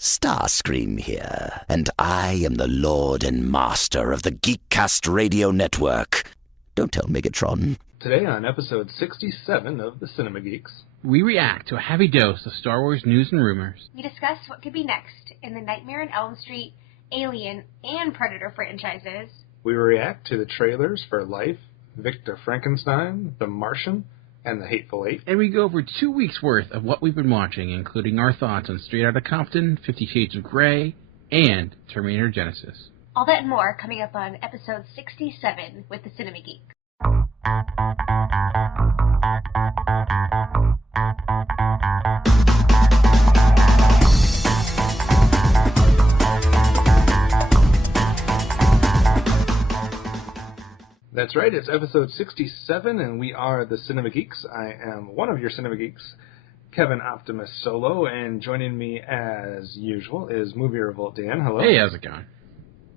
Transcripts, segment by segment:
Starscream here, and I am the Lord and Master of the Geekcast Radio Network. Don't tell Megatron. Today on episode 67 of the Cinema Geeks, we react to a heavy dose of Star Wars news and rumors. We discuss what could be next in the Nightmare on Elm Street, Alien, and Predator franchises. We react to the trailers for Life, Victor Frankenstein, The Martian, and The Hateful Eight. And we go over 2 weeks' worth of what we've been watching, including our thoughts on Straight Outta Compton, 50 Shades of Grey, and Terminator Genesis. All that and more coming up on episode 67 with the Cinema Geeks. That's right, it's episode 67, and we are the Cinema Geeks. I am one of your Cinema Geeks, Kevin Optimus Solo, and joining me, as usual, is Movie Revolt Dan. Hello. Hey, how's it going?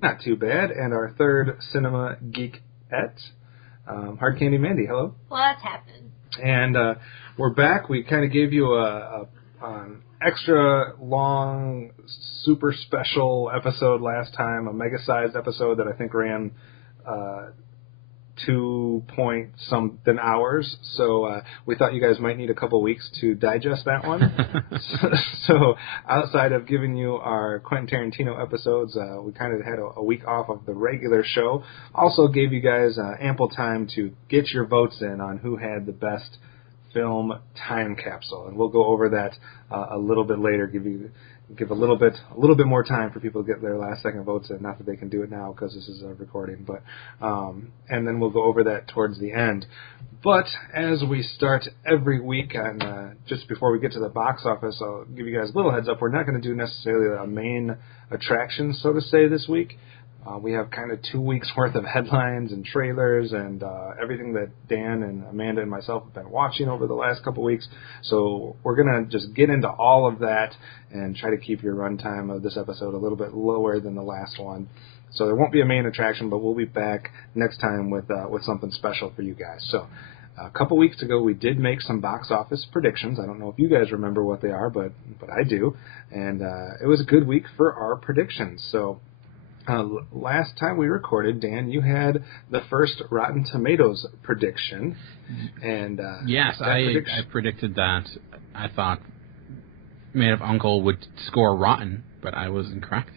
Not too bad. And our third Cinema Geekette, Hard Candy Mandy. Hello. What's happening? And we're back. We kind of gave you an extra long, super special episode last time, a mega-sized episode that I think ran 2-point-something hours, so we thought you guys might need a couple weeks to digest that one. so outside of giving you our Quentin Tarantino episodes, we kind of had a week off of the regular show. Also gave you guys ample time to get your votes in on who had the best film time capsule, and we'll go over that a little bit later, give a little bit more time for people to get their last second votes in. Not that they can do it now because this is a recording, but and then we'll go over that towards the end. But as we start every week, and just before we get to the box office, I'll give you guys a little heads up. We're not going to do necessarily a main attraction, so to say, this week. We have kind of 2 weeks worth of headlines and trailers and everything that Dan and Amanda and myself have been watching over the last couple weeks. So we're going to just get into all of that and try to keep your runtime of this episode a little bit lower than the last one. So there won't be a main attraction, but we'll be back next time with something special for you guys. So a couple weeks ago, we did make some box office predictions. I don't know if you guys remember what they are, but I do. And it was a good week for our predictions. So last time we recorded, Dan, you had the first Rotten Tomatoes prediction, and yes, I predicted that. I thought Man of Uncle would score rotten, but I was incorrect.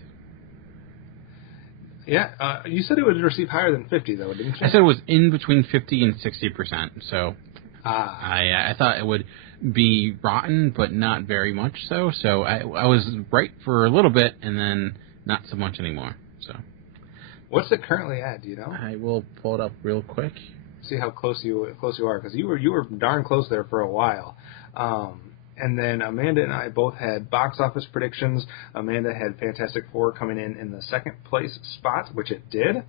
Yeah, you said it would receive higher than 50, though, didn't you? I said it was in between 50 and 60%. So I thought it would be rotten, but not very much so. So I was right for a little bit, and then not so much anymore. So, what's it currently at? Do you know? I will pull it up real quick. See how close you are, because you were darn close there for a while. And then Amanda and I both had box office predictions. Amanda had Fantastic Four coming in the second place spot, which it did,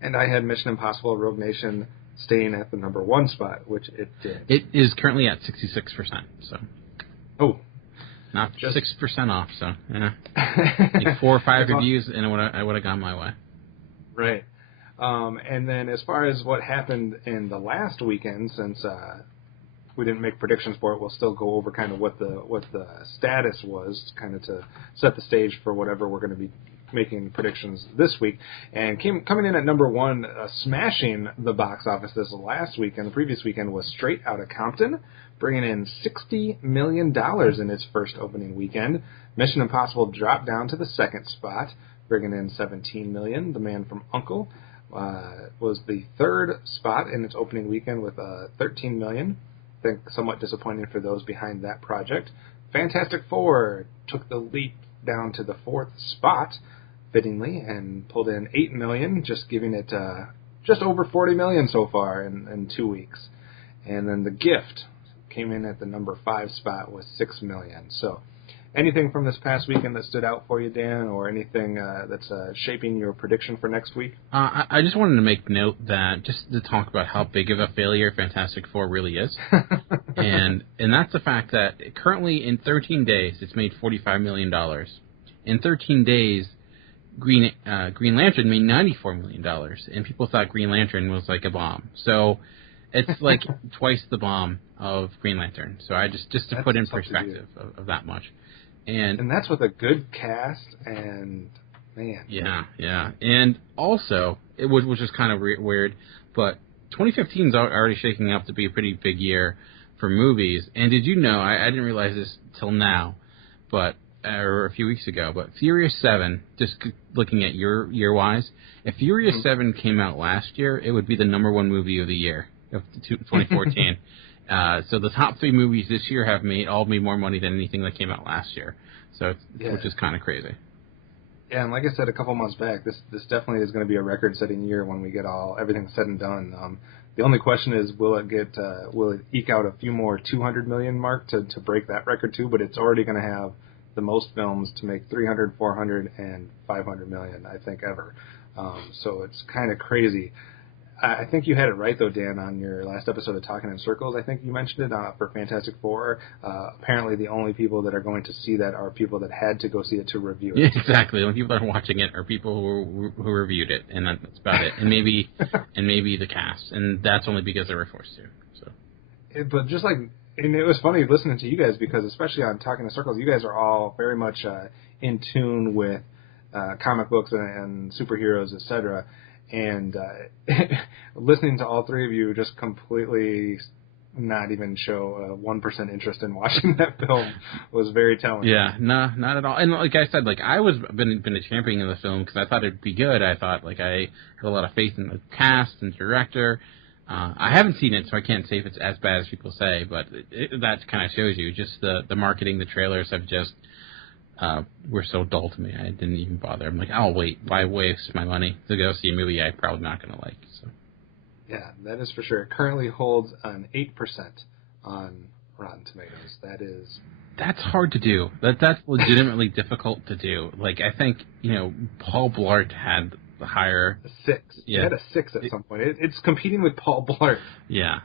and I had Mission Impossible: Rogue Nation staying at the number 1 spot, which it did. It is currently at 66%. So. Oh. Not just 6% off, so yeah. Like 4 or 5 reviews, and I would have gone my way. Right. And then as far as what happened in the last weekend, since we didn't make predictions for it, we'll still go over kind of what the status was, kind of to set the stage for whatever we're going to be making predictions this week. And coming in at number 1, smashing the box office this last weekend, the previous weekend, was Straight Outta Compton, bringing in $60 million in its first opening weekend. Mission Impossible dropped down to the second spot, bringing in $17 million. The Man from U.N.C.L.E. was the third spot in its opening weekend with $13 million. I think somewhat disappointing for those behind that project. Fantastic Four took the leap down to the 4th spot, fittingly, and pulled in $8 million, just giving it just over $40 million so far in 2 weeks. And then The Gift came in at the number 5 spot with $6 million. So anything from this past weekend that stood out for you, Dan, or anything that's shaping your prediction for next week? I just wanted to make note that, just to talk about how big of a failure Fantastic Four really is. and that's the fact that currently in 13 days it's made $45 million. In 13 days, Green Lantern made $94 million, and people thought Green Lantern was like a bomb. So it's like twice the bomb of Green Lantern. So I just to put in perspective of that much. And that's with a good cast, and man. Yeah. And also, which is kind of weird, but 2015 is already shaking up to be a pretty big year for movies. And did you know, I didn't realize this till now, but or a few weeks ago, but Furious 7, just looking at year-wise, if Furious 7 came out last year, it would be the #1 movie of the year of 2014. So the top 3 movies this year have all made more money than anything that came out last year. So which is kind of crazy. Yeah, and like I said a couple months back, this definitely is going to be a record-setting year when we get everything said and done. The only question is, will it eke out a few more 200 million mark to break that record too? But it's already going to have the most films to make 300, 400, and 500 million, I think, ever. So it's kind of crazy. I think you had it right, though, Dan, on your last episode of Talking in Circles. I think you mentioned it for Fantastic Four. Apparently the only people that are going to see that are people that had to go see it to review it. Yeah, exactly. The only people that are watching it are people who reviewed it, and that's about it. And maybe the cast, and that's only because they were forced to. So. But just like, and it was funny listening to you guys, because especially on Talking in Circles, you guys are all very much in tune with comic books and superheroes, etc. And listening to all three of you just completely not even show 1% interest in watching that film was very telling. Yeah, no, not at all. And like I said, I been a champion in the film because I thought it'd be good. I thought I had a lot of faith in the cast and director. I haven't seen it, so I can't say if it's as bad as people say, but that kind of shows you just the marketing. The trailers have just were so dull to me. I didn't even bother. I'm like, I'll wait. Why waste my money to go see a movie I'm probably not going to like? So. Yeah, that is for sure. It currently holds an 8% on Rotten Tomatoes. That's hard to do. That's legitimately difficult to do. I think, Paul Blart had the higher... A 6. Yeah. It had a 6 at some point. It's competing with Paul Blart. Yeah.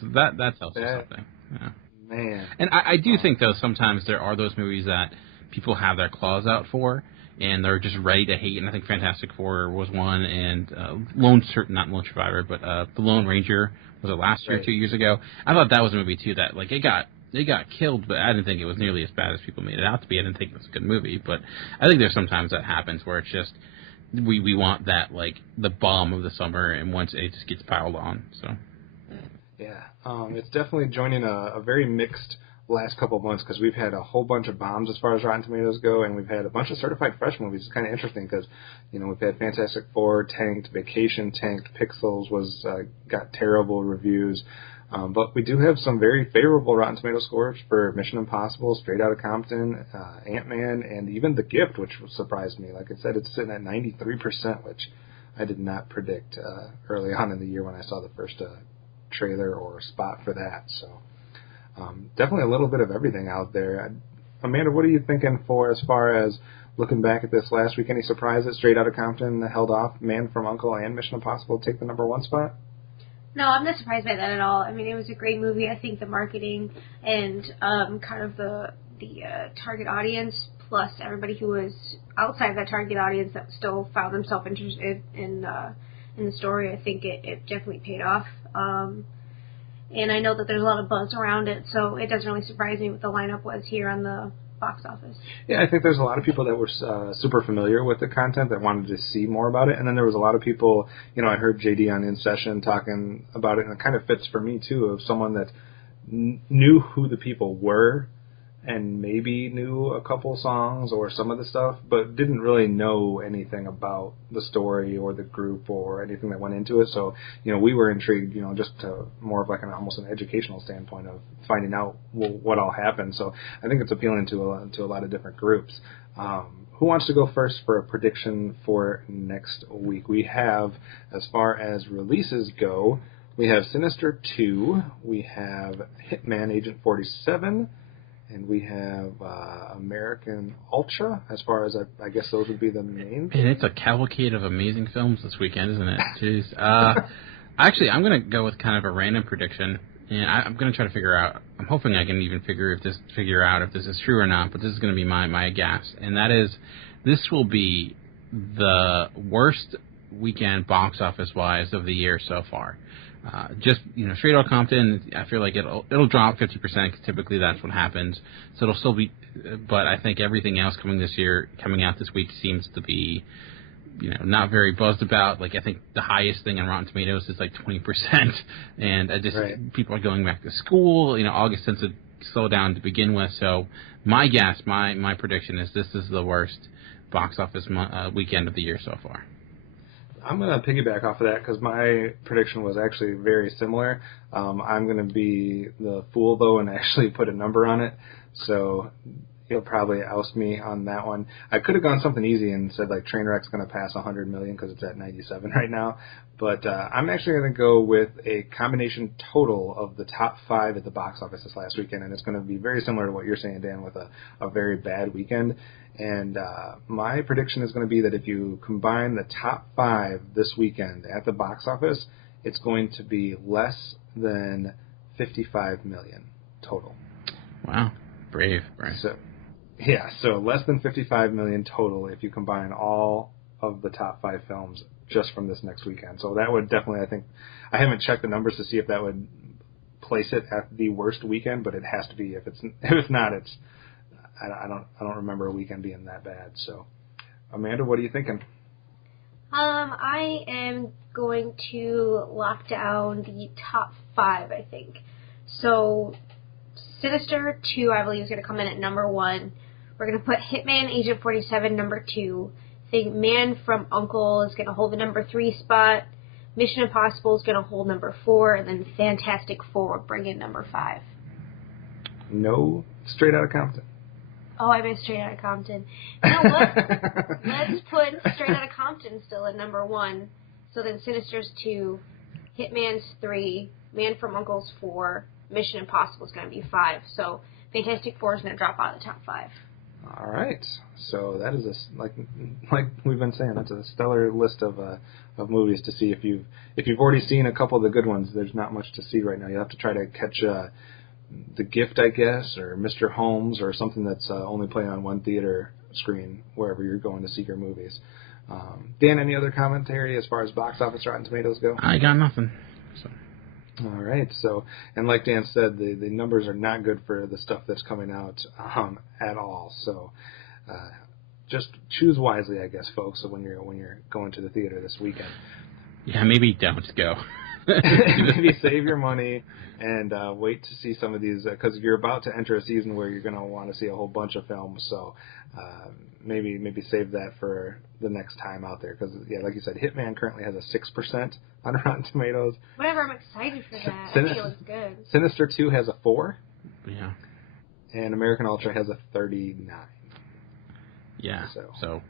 So that tells you something. Yeah. Man. And I do think, though, sometimes there are those movies that people have their claws out for, and they're just ready to hate. And I think Fantastic Four was one, and not Lone Survivor, but The Lone Ranger, was it last year, 2 years ago? I thought that was a movie, too, that, it got killed, but I didn't think it was nearly as bad as people made it out to be. I didn't think it was a good movie, but I think there's sometimes that happens where it's just, we want that, the bomb of the summer, and once it just gets piled on, so. Yeah, it's definitely joining a very mixed last couple of months, because we've had a whole bunch of bombs as far as Rotten Tomatoes go, and we've had a bunch of certified fresh movies. It's kind of interesting because, we've had Fantastic Four tanked, Vacation tanked, Pixels got terrible reviews, but we do have some very favorable Rotten Tomato scores for Mission Impossible, Straight Outta Compton, Ant-Man, and even The Gift, which surprised me. Like I said, it's sitting at 93%, which I did not predict early on in the year when I saw the first trailer or spot for that, so... definitely a little bit of everything out there. Amanda, what are you thinking as far as looking back at this last week? Any surprises? Straight Outta Compton held off Man from U.N.C.L.E. and Mission Impossible take the #1 spot? No, I'm not surprised by that at all. I mean, it was a great movie. I think the marketing and kind of the target audience, plus everybody who was outside that target audience that still found themselves interested in the story, I think it definitely paid off. And I know that there's a lot of buzz around it, so it doesn't really surprise me what the lineup was here on the box office. Yeah, I think there's a lot of people that were super familiar with the content that wanted to see more about it, and then there was a lot of people, I heard JD on In Session talking about it, and it kind of fits for me, too, of someone that knew who the people were and maybe knew a couple songs or some of the stuff, but didn't really know anything about the story or the group or anything that went into it. So, we were intrigued, just to more of almost an educational standpoint of finding out what all happened. So I think it's appealing to a lot of different groups. Who wants to go first for a prediction for next week? We have, as far as releases go, we have Sinister 2, we have Hitman Agent 47, and we have American Ultra, as far as I guess those would be the main. And it's a cavalcade of amazing films this weekend, isn't it? Jeez. Actually, I'm going to go with kind of a random prediction, and I'm going to try to figure out. I'm hoping I can even figure out if this is true or not. But this is going to be my guess, and that is, this will be the worst weekend box office wise of the year so far. Straight Outta Compton, I feel like it'll drop 50%, because typically that's what happens. So it'll still be but I think everything else coming out this week seems to be, not very buzzed about. Like, I think the highest thing on Rotten Tomatoes is like 20%, and people are going back to school. August tends to slow down to begin with, so my guess, my prediction is this is the worst box office weekend of the year so far. I'm going to piggyback off of that because my prediction was actually very similar. I'm going to be the fool, though, and actually put a number on it. So he'll probably oust me on that one. I could have gone something easy and said, like, Trainwreck's going to pass 100 million because it's at 97 right now. But I'm actually going to go with a combination total of the top 5 at the box office this last weekend, and it's going to be very similar to what you're saying, Dan, with a very bad weekend. And my prediction is going to be that if you combine the top 5 this weekend at the box office, it's going to be less than 55 million total. Wow. Brave. So less than 55 million total if you combine all of the top 5 films just from this next weekend. So that would definitely, I think, I haven't checked the numbers to see if that would place it at the worst weekend, but it has to be. If it's not, I don't remember a weekend being that bad. So, Amanda, what are you thinking? I am going to lock down the top 5, I think. So, Sinister 2, I believe, is going to come in at number 1. We're going to put Hitman Agent 47 number 2. I think Man from U.N.C.L.E. is going to hold the number 3 spot. Mission Impossible is going to hold number 4, and then Fantastic Four bring in number 5. No, Straight Outta Compton. Oh, I meant Straight Outta Compton. You know what? Let's put Straight Outta Compton still at number 1. So then Sinister's 2, Hitman's 3, Man from U.N.C.L.E.'s 4, Mission Impossible is going to be 5. So Fantastic Four is going to drop out of the top 5. All right. So that is like we've been saying, that's a stellar list of movies to see. If you've already seen a couple of the good ones, there's not much to see right now. You'll have to try to catch The Gift, I guess, or Mr. Holmes, or something that's only playing on one theater screen wherever you're going to see your movies. Dan, any other commentary as far as box office Rotten Tomatoes go? I got nothing. So. All right. So, and like Dan said, the numbers are not good for the stuff that's coming out at all. So, just choose wisely, I guess, folks. So when you're going to the theater this weekend. Yeah, maybe don't go. Maybe save your money and wait to see some of these, because you're about to enter a season where you're going to want to see a whole bunch of films. So maybe save that for the next time out there, because like you said, Hitman currently has a 6% on Rotten Tomatoes. Whatever, I'm excited for that. I think it looks good. Sinister 2 has a 4. Yeah. And American Ultra has a 39. Yeah. So.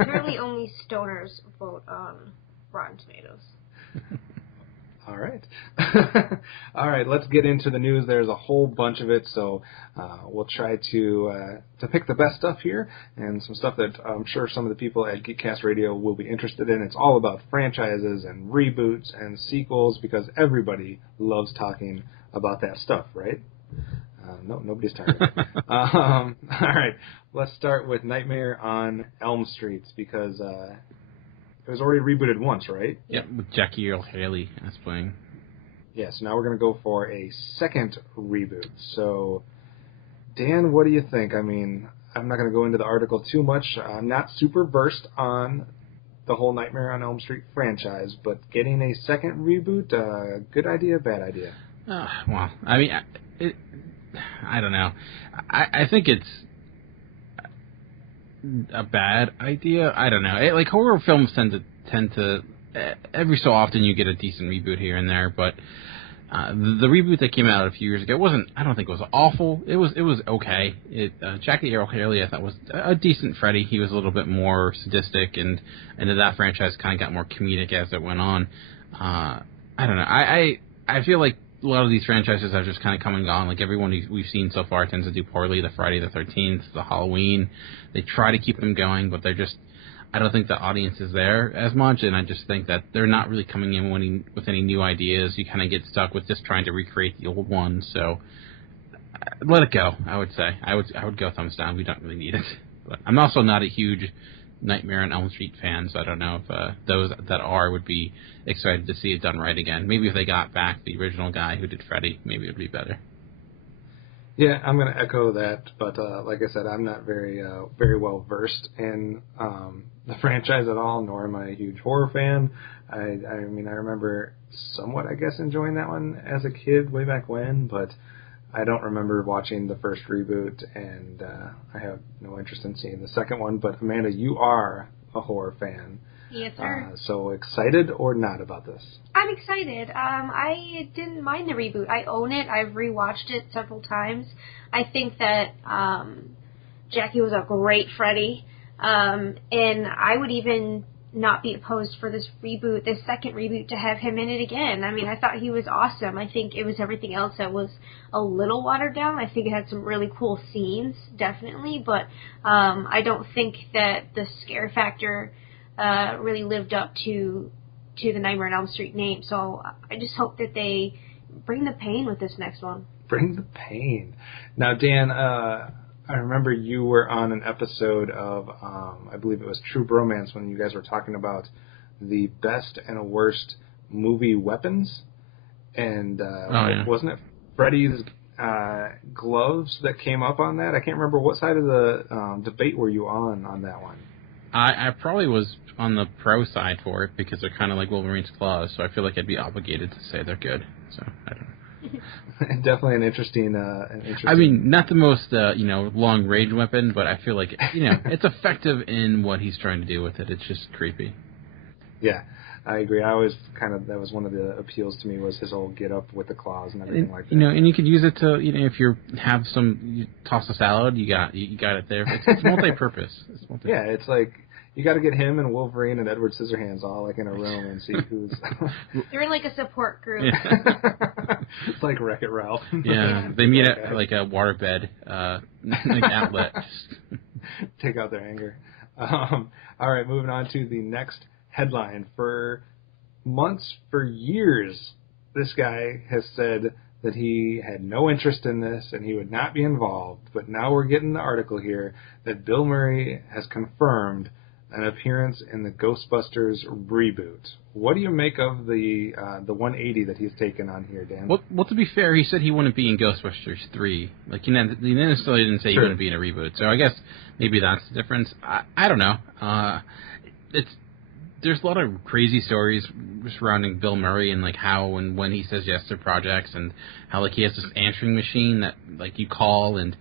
Literally only stoners vote on Rotten Tomatoes. All right. All right, let's get into the news. There's a whole bunch of it, so we'll try to pick the best stuff here, and some stuff that I'm sure some of the people at Geekcast Radio will be interested in. It's all about franchises and reboots and sequels, because everybody loves talking about that stuff, right? No, nobody's tired. All right, let's start with Nightmare on Elm Street, because it was already rebooted once, right? Yep, with Jackie Earle Haley as playing. Yeah, so now we're going to go for a second reboot. So, Dan, what do you think? I mean, I'm not going to go into the article too much. I'm not super versed on the whole Nightmare on Elm Street franchise, but getting a second reboot, good idea, bad idea? Well, I mean, I don't know. I think it's a bad idea. I don't know. Like, horror films tend to every so often you get a decent reboot here and there, but the reboot that came out a few years ago I don't think it was awful. It was okay. Jackie Earle Haley, I thought, was a decent Freddy. He was a little bit more sadistic, and that franchise kind of got more comedic as it went on. I don't know. I feel like a lot of these franchises have just kind of come and gone. Like, everyone we've seen so far tends to do poorly. The Friday the 13th, the Halloween, they try to keep them going, but they're just, I don't think the audience is there as much, and I just think that they're not really coming in with any new ideas. You kind of get stuck with just trying to recreate the old ones. So let it go, I would say. I would go thumbs down. We don't really need it. But I'm also not a huge Nightmare on Elm Street fan, so I don't know if those that are would be excited to see it done right again. Maybe if they got back the original guy who did Freddy, maybe it would be better. Yeah, I'm going to echo that, but like I said, I'm not very well versed in the franchise at all, nor am I a huge horror fan. I mean, I remember somewhat, I guess, enjoying that one as a kid way back when, but I don't remember watching the first reboot, and I have no interest in seeing the second one. But Amanda, you are a horror fan. Yes, sir. So excited or not about this? I'm excited. I didn't mind the reboot. I own it. I've rewatched it several times. I think that Jackie was a great Freddy, and I would even not be opposed for this second reboot, to have him in it again. I mean, I thought he was awesome. I think it was everything else that was a little watered down. I think it had some really cool scenes, definitely, but I don't think that the scare factor really lived up to the Nightmare on Elm Street name. So I just hope that they bring the pain with this next one. Bring the pain. Now, Dan, I remember you were on an episode of, I believe it was True Bromance, when you guys were talking about the best and worst movie weapons. And wasn't it Freddy's gloves that came up on that? I can't remember. What side of the debate were you on that one? I probably was on the pro side for it, because they're kind of like Wolverine's claws, so I feel like I'd be obligated to say they're good. So I don't know. Definitely an interesting. I mean, not the most long range weapon, but I feel like it's effective in what he's trying to do with it. It's just creepy. Yeah, I agree. I always that was one of the appeals to me, was his old get up with the claws and everything like that. And you could use it to if you toss a salad, you got it there. It's multi-purpose. Yeah, it's like. You got to get him and Wolverine and Edward Scissorhands all like in a room and see who's. They're in like a support group. Yeah. It's like Wreck-It Ralph. Yeah, they meet at like a waterbed, like outlet. Take out their anger. All right, moving on to the next headline. For months, for years, this guy has said that he had no interest in this and he would not be involved. But now we're getting the article here that Bill Murray has confirmed an appearance in the Ghostbusters reboot. What do you make of the 180 that he's taken on here, Dan? Well, to be fair, he said he wouldn't be in Ghostbusters 3. Like, he necessarily didn't say he wouldn't be in a reboot. So I guess maybe that's the difference. I don't know. There's a lot of crazy stories surrounding Bill Murray and like how and when he says yes to projects, and how like he has this answering machine that like you call and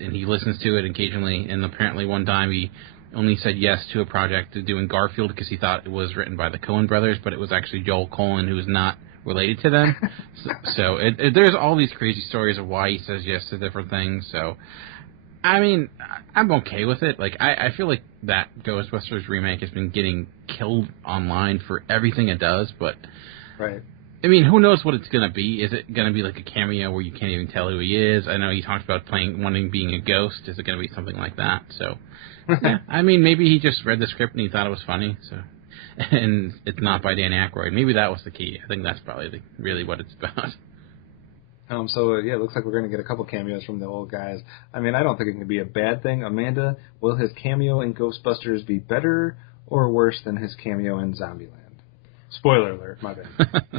he listens to it occasionally. And apparently one time he only said yes to a project doing Garfield because he thought it was written by the Coen brothers, but it was actually Joel Coen, who was not related to them. so there's all these crazy stories of why he says yes to different things. So, I mean, I'm okay with it. Like, I feel like that Ghostbusters remake has been getting killed online for everything it does, but... Right. I mean, who knows what it's going to be? Is it going to be like a cameo where you can't even tell who he is? I know he talked about being a ghost. Is it going to be something like that? So, yeah. I mean, maybe he just read the script and he thought it was funny. So, and it's not by Dan Aykroyd. Maybe that was the key. I think that's probably really what it's about. Yeah, it looks like we're going to get a couple cameos from the old guys. I mean, I don't think it can be a bad thing. Amanda, will his cameo in Ghostbusters be better or worse than his cameo in Zombieland? Spoiler alert, my bad.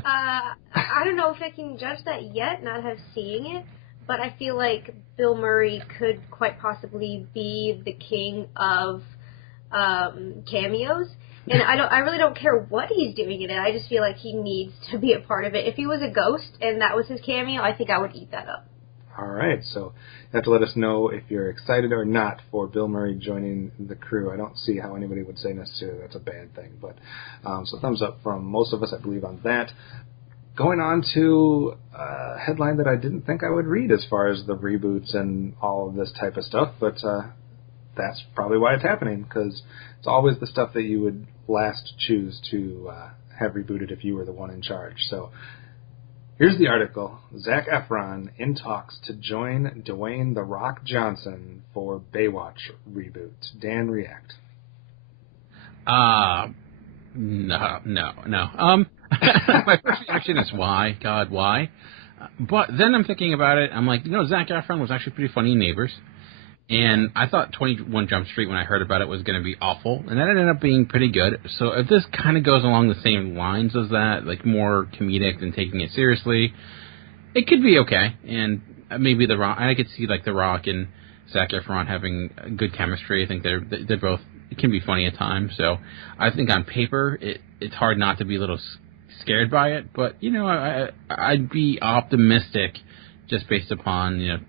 I don't know if I can judge that yet, not have seen it, but I feel like Bill Murray could quite possibly be the king of cameos. And I really don't care what he's doing in it. I just feel like he needs to be a part of it. If he was a ghost and that was his cameo, I think I would eat that up. All right, so you have to let us know if you're excited or not for Bill Murray joining the crew. I don't see how anybody would say necessarily that's a bad thing, but so thumbs up from most of us, I believe, on that. Going on to a headline that I didn't think I would read as far as the reboots and all of this type of stuff, but that's probably why it's happening, because it's always the stuff that you would last choose to have rebooted if you were the one in charge. So here's the article. Zac Efron in talks to join Dwayne "The Rock" Johnson for Baywatch reboot. Dan, react. No. My first reaction is why? God, why? But then I'm thinking about it. I'm like, Zac Efron was actually pretty funny in Neighbors. And I thought 21 Jump Street, when I heard about it, was going to be awful. And that ended up being pretty good. So if this kind of goes along the same lines as that, like more comedic than taking it seriously, it could be okay. And maybe The Rock. I could see like The Rock and Zac Efron having good chemistry. I think they're both. It can be funny at times. So I think on paper it's hard not to be a little scared by it. But I'd be optimistic just based upon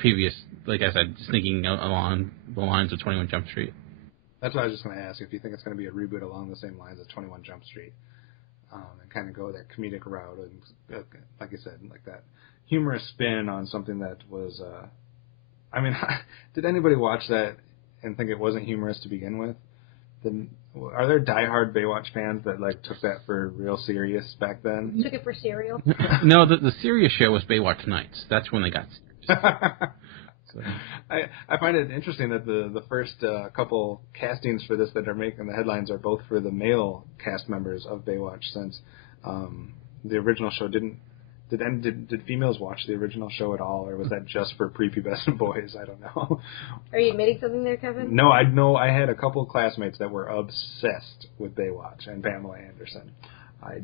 previous, like I said, just thinking along the lines of 21 Jump Street. That's what I was just going to ask, if you think it's going to be a reboot along the same lines as 21 Jump Street, and kind of go that comedic route, and like you said, like that humorous spin on something that was, did anybody watch that and think it wasn't humorous to begin with? Then are there diehard Baywatch fans that like took that for real serious back then? Took it for cereal. No, the serious show was Baywatch Nights. That's when they got serious. So. I find it interesting that the first couple castings for this that are making the headlines are both for the male cast members of Baywatch, since the original show did females watch the original show at all, or was that just for prepubescent boys? I don't know. Are you admitting something there, Kevin? No, I know I had a couple of classmates that were obsessed with Baywatch and Pamela Anderson. I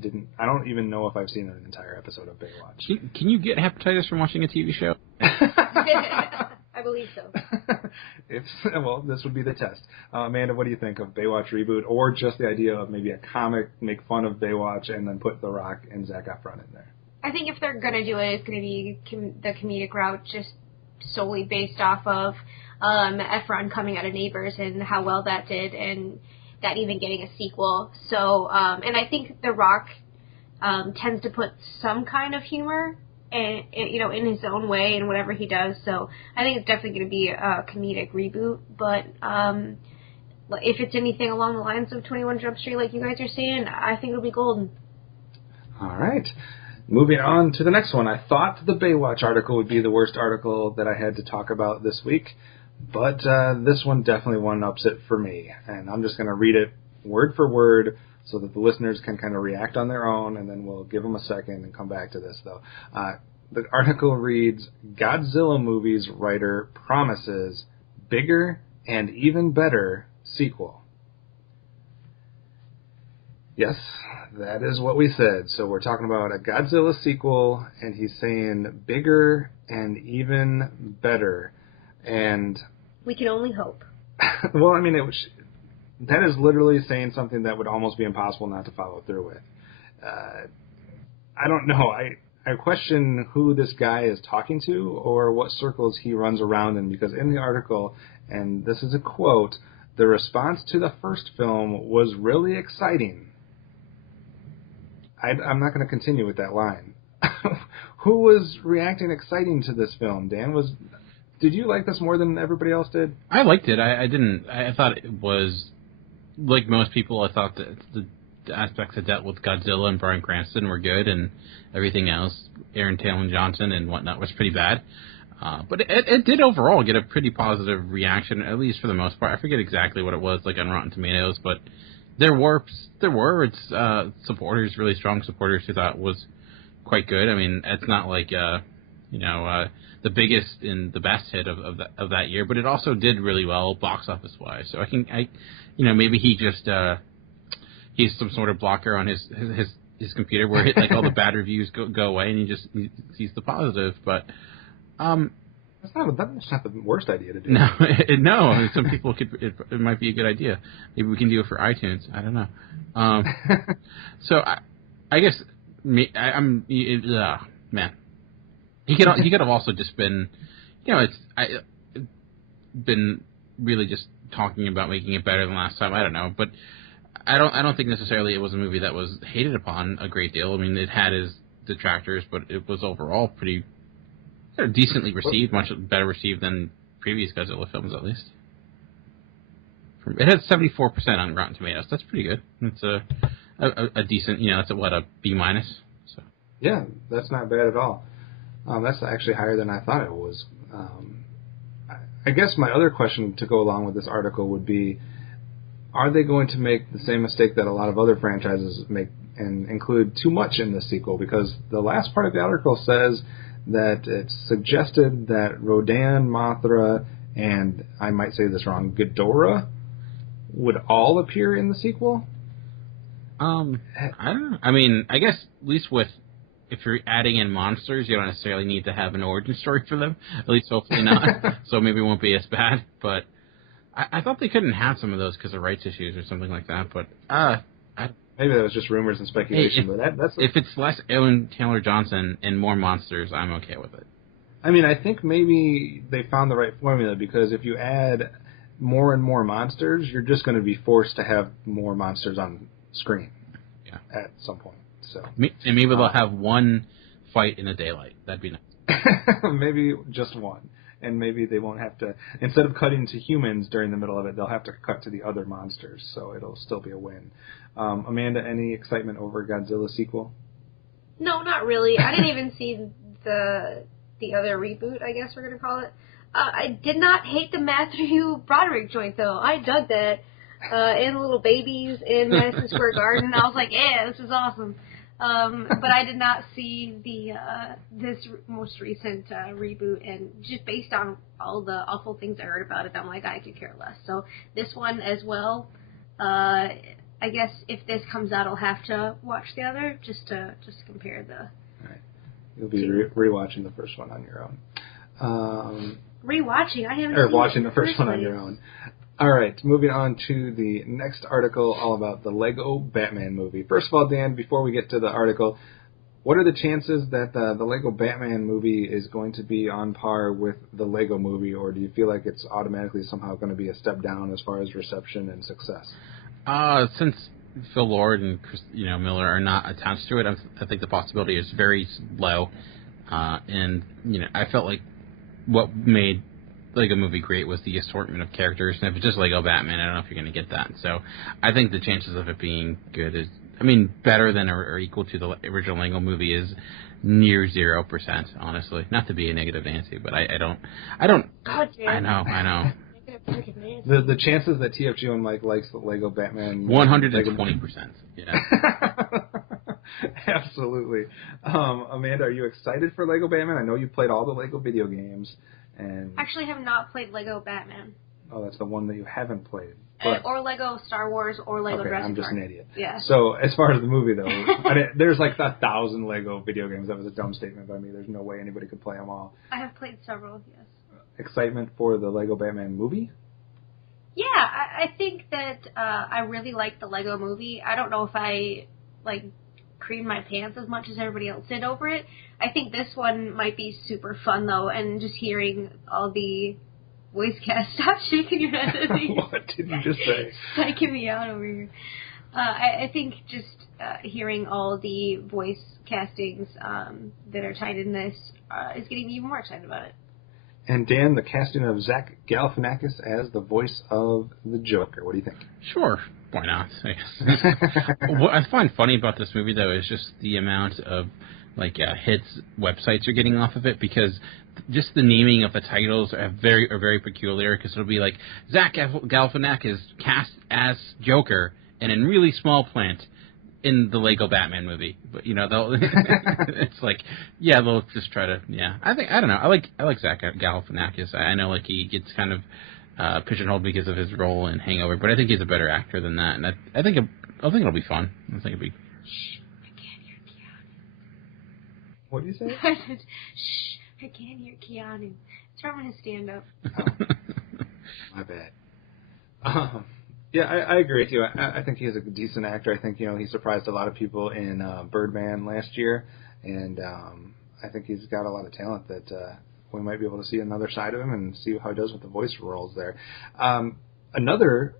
don't even know if I've seen an entire episode of Baywatch. Can you get hepatitis from watching a TV show? I believe so. Well, this would be the test. Amanda, what do you think of Baywatch reboot, or just the idea of maybe a comic, make fun of Baywatch, and then put The Rock and Zac Efron in there? I think if they're going to do it, it's going to be the comedic route, just solely based off of Efron coming out of Neighbors and how well that did, and that even getting a sequel. So, and I think The Rock tends to put some kind of humor in his own way in whatever he does. So I think it's definitely going to be a comedic reboot. But if it's anything along the lines of 21 Jump Street, like you guys are saying, I think it'll be golden. All right. Moving on to the next one. I thought the Baywatch article would be the worst article that I had to talk about this week, but this one definitely one-ups it for me. And I'm just going to read it word for word so that the listeners can kind of react on their own, and then we'll give them a second and come back to this, though. The article reads, Godzilla movies writer promises bigger and even better sequel. Yes, that is what we said. So we're talking about a Godzilla sequel, and he's saying bigger and even better. And we can only hope. Well, I mean, that is literally saying something that would almost be impossible not to follow through with. I don't know. I question who this guy is talking to or what circles he runs around in, because in the article, and this is a quote, the response to the first film was really exciting. I'm not going to continue with that line. Who was reacting exciting to this film? Dan, did you like this more than everybody else did? I liked it. I didn't. I thought it was, like most people, I thought that the aspects that dealt with Godzilla and Bryan Cranston were good, and everything else, Aaron Taylor Johnson and whatnot, was pretty bad. But it did overall get a pretty positive reaction, at least for the most part. I forget exactly what it was, like on Rotten Tomatoes, but there were its supporters, really strong supporters, who thought it was quite good. I mean, it's not like the biggest and the best hit of that year, but it also did really well box office wise. So maybe he just he's some sort of blocker on his computer where like all the bad reviews go away and he sees the positive. But that's not the worst idea to do. No. Some people it might be a good idea. Maybe we can do it for iTunes. I don't know. So I guess man. He could have also just been, been really just talking about making it better than last time. I don't know, but I don't think necessarily it was a movie that was hated upon a great deal. I mean, it had its detractors, but it was overall pretty decently received, much better received than previous Godzilla films, at least. It has 74% on Rotten Tomatoes. That's pretty good. It's a decent, it's a B-. So. Yeah, that's not bad at all. That's actually higher than I thought it was. I guess my other question to go along with this article would be, are they going to make the same mistake that a lot of other franchises make and include too much in the sequel? Because the last part of the article says that it's suggested that Rodan, Mothra, and I might say this wrong, Ghidorah would all appear in the sequel? I don't know. I mean, I guess at least with if you're adding in monsters, you don't necessarily need to have an origin story for them. At least hopefully not. So maybe it won't be as bad. But I thought they couldn't have some of those because of rights issues or something like that. But maybe that was just rumors and speculation. If it's less Owen Taylor Johnson and more monsters, I'm okay with it. I mean, I think maybe they found the right formula, because if you add more and more monsters, you're just going to be forced to have more monsters on screen at some point. So and maybe they'll have one fight in the daylight. That'd be nice. Maybe just one. And maybe they won't have to, instead of cutting to humans during the middle of it, they'll have to cut to the other monsters. So it'll still be a win. Amanda, any excitement over Godzilla sequel? No, not really. I didn't even see the other reboot, I guess we're going to call it. I did not hate the Matthew Broderick joint, though. I dug that. And the little babies in Madison Square Garden. I was like, yeah, this is awesome. But I did not see this most recent reboot, and just based on all the awful things I heard about it, I'm like, I could care less. So this one as well, I guess if this comes out, I'll have to watch the other just to compare the... You'll be rewatching the first one on your own. Rewatching? I haven't or seen watching it the first one on your own. All right, moving on to the next article, all about the Lego Batman movie. First of all, Dan, before we get to the article, what are the chances that the Lego Batman movie is going to be on par with the Lego movie, or do you feel like it's automatically somehow going to be a step down as far as reception and success? Since Phil Lord and Chris, Miller are not attached to it, I think the possibility is very low. And I felt like what made Lego Movie great was the assortment of characters. And if it's just Lego Batman, I don't know if you're going to get that. So I think the chances of it being good is, better than or equal to the original Lego Movie is near 0%. Honestly, not to be a negative Nancy, but I don't. God, I know. The chances that TFG and Mike likes the Lego Batman 120%. Yeah. Absolutely. Amanda, are you excited for Lego Batman? I know you played all the Lego video games. And actually have not played Lego Batman. Oh, that's the one that you haven't played. Or Lego Star Wars or Lego Jurassic Park. I'm just an idiot. Yeah. So as far as the movie, though, there's like 1,000 Lego video games. That was a dumb statement by me. There's no way anybody could play them all. I have played several, yes. Excitement for the Lego Batman movie? Yeah, I think that I really like the Lego movie. I don't know if I, creamed my pants as much as everybody else did over it. I think this one might be super fun, though, and just hearing all the voice cast. Stop shaking your head at me. What did you just say? Psyching me out over here. I think just hearing all the voice castings that are tied in this is getting me even more excited about it. And Dan, the casting of Zach Galifianakis as the voice of the Joker. What do you think? Sure. Why not? I guess. What I find funny about this movie, though, is just the amount of hits websites are getting off of it, because just the naming of the titles are very peculiar, because it'll be like Zach Galifianakis cast as Joker and in really small print in the Lego Batman movie. But they'll it's like, they'll just try to I don't know. I like Zach Galifianakis. I know he gets kind of pigeonholed because of his role in Hangover, but I think he's a better actor than that, and I think it'll be fun. I think it'll be. Shh, I can't hear Keanu. What do you say? I said, shh, I can't hear Keanu. It's from his stand-up. Oh, my bad. Yeah, I agree with you. I think he's a decent actor. I think he surprised a lot of people in Birdman last year, and I think he's got a lot of talent that we might be able to see another side of him and see how he does with the voice roles there. Another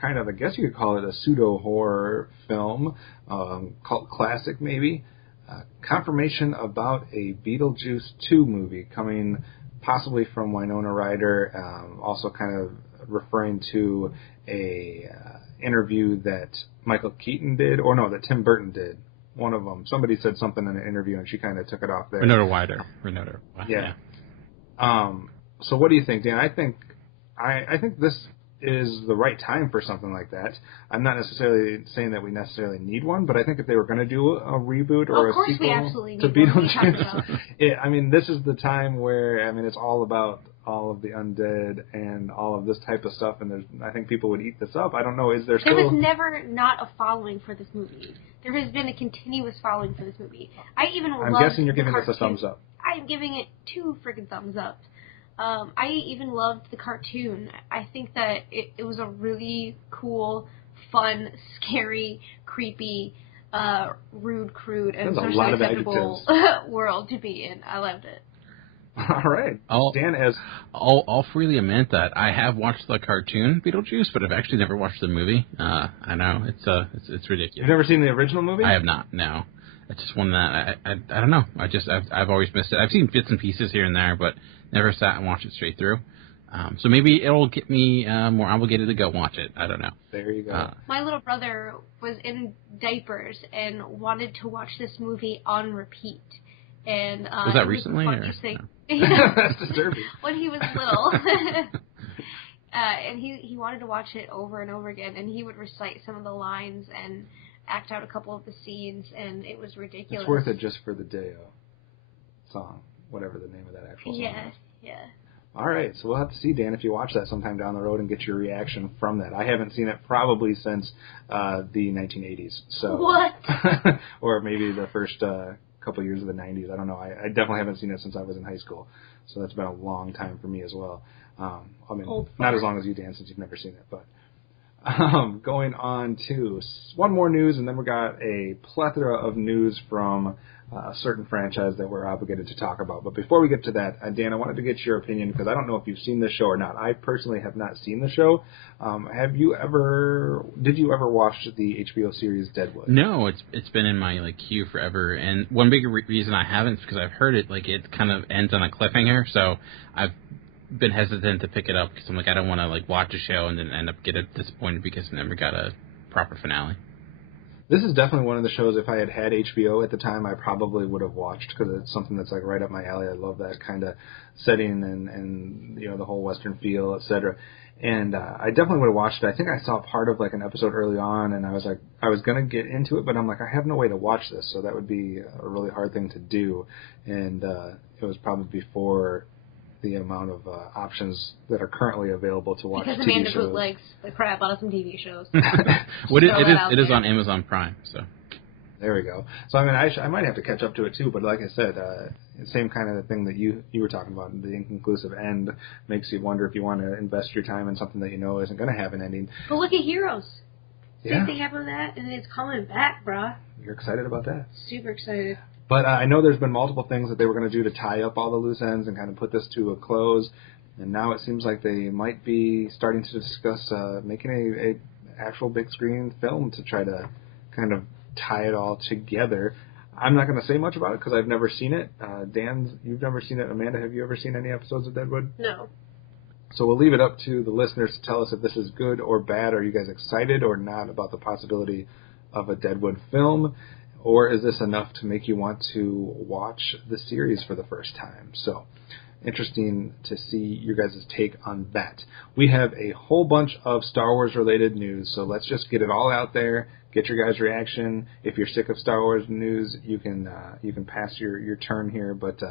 kind of, I guess you could call it a pseudo-horror film, cult classic maybe, confirmation about a Beetlejuice 2 movie coming possibly from Winona Ryder, also kind of referring to a interview that Michael Keaton did, or no, that Tim Burton did. One of them. Somebody said something in an interview, and she kind of took it off there. Winona Ryder. Yeah. So what do you think, Dan? I think this is the right time for something like that. I'm not necessarily saying that we necessarily need one, but I think if they were going to do a reboot or a sequel to Beetlejuice, this is the time where it's all about all of the undead and all of this type of stuff, and I think people would eat this up. I don't know. Is there still... There was never not a following for this movie. There has been a continuous following for this movie. I'm guessing you're giving this a thumbs up. I'm giving it 2 freaking thumbs up. I even loved the cartoon. I think that it was a really cool, fun, scary, creepy, rude, crude, and socially acceptable world to be in. I loved it. All right. I'll freely admit that I have watched the cartoon Beetlejuice, but I've actually never watched the movie. I know it's ridiculous. You've never seen the original movie? I have not. No, it's just one that I don't know. I've always missed it. I've seen bits and pieces here and there, but never sat and watched it straight through. So maybe it'll get me more obligated to go watch it. I don't know. There you go. My little brother was in diapers and wanted to watch this movie on repeat. And was that recently? That's disturbing. When he was little. And he wanted to watch it over and over again, and he would recite some of the lines and act out a couple of the scenes, and it was ridiculous. It's worth it just for the Deo song, whatever the name of that actual song is. Yeah. All right, so we'll have to see, Dan, if you watch that sometime down the road and get your reaction from that. I haven't seen it probably since the 1980s. So what? Or maybe the first couple years of the 90s. I don't know. I definitely haven't seen it since I was in high school. So that's been a long time for me as well. I mean, not as long as you, Dan, since you've never seen it. But going on to one more news, and then we got a plethora of news from a certain franchise that we're obligated to talk about. But before we get to that, Dan, I wanted to get your opinion, because I don't know if you've seen this show or not. I personally have not seen the show. Did you ever watch the HBO series Deadwood? No, it's been in my queue forever, and one big reason I haven't is because I've heard it it kind of ends on a cliffhanger, so I've been hesitant to pick it up because I'm I don't want to watch a show and then end up getting disappointed because it never got a proper finale. This is definitely one of the shows, if I had HBO at the time, I probably would have watched, because it's something that's right up my alley. I love that kind of setting and the whole Western feel, etc. And I definitely would have watched it. I think I saw part of an episode early on, and I was going to get into it, but I'm I have no way to watch this, so that would be a really hard thing to do. And it was probably before the amount of options that are currently available to watch TV shows. Because Amanda bootlegs the crap out of some TV shows. It is on Amazon Prime, so. There we go. So, I might have to catch up to it, too, but like I said, same kind of thing that you were talking about. The inconclusive end makes you wonder if you want to invest your time in something that isn't going to have an ending. But look at Heroes. Yeah. Same thing happened with that, and it's coming back, bruh. You're excited about that? Super excited. But I know there's been multiple things that they were going to do to tie up all the loose ends and kind of put this to a close. And now it seems like they might be starting to discuss making a actual big screen film to try to kind of tie it all together. I'm not going to say much about it because I've never seen it. Dan, you've never seen it. Amanda, have you ever seen any episodes of Deadwood? No. So we'll leave it up to the listeners to tell us if this is good or bad. Are you guys excited or not about the possibility of a Deadwood film? Or is this enough to make you want to watch the series for the first time? So, interesting to see your guys' take on that. We have a whole bunch of Star Wars-related news, so let's just get it all out there, get your guys' reaction. If you're sick of Star Wars news, you can pass your turn here, but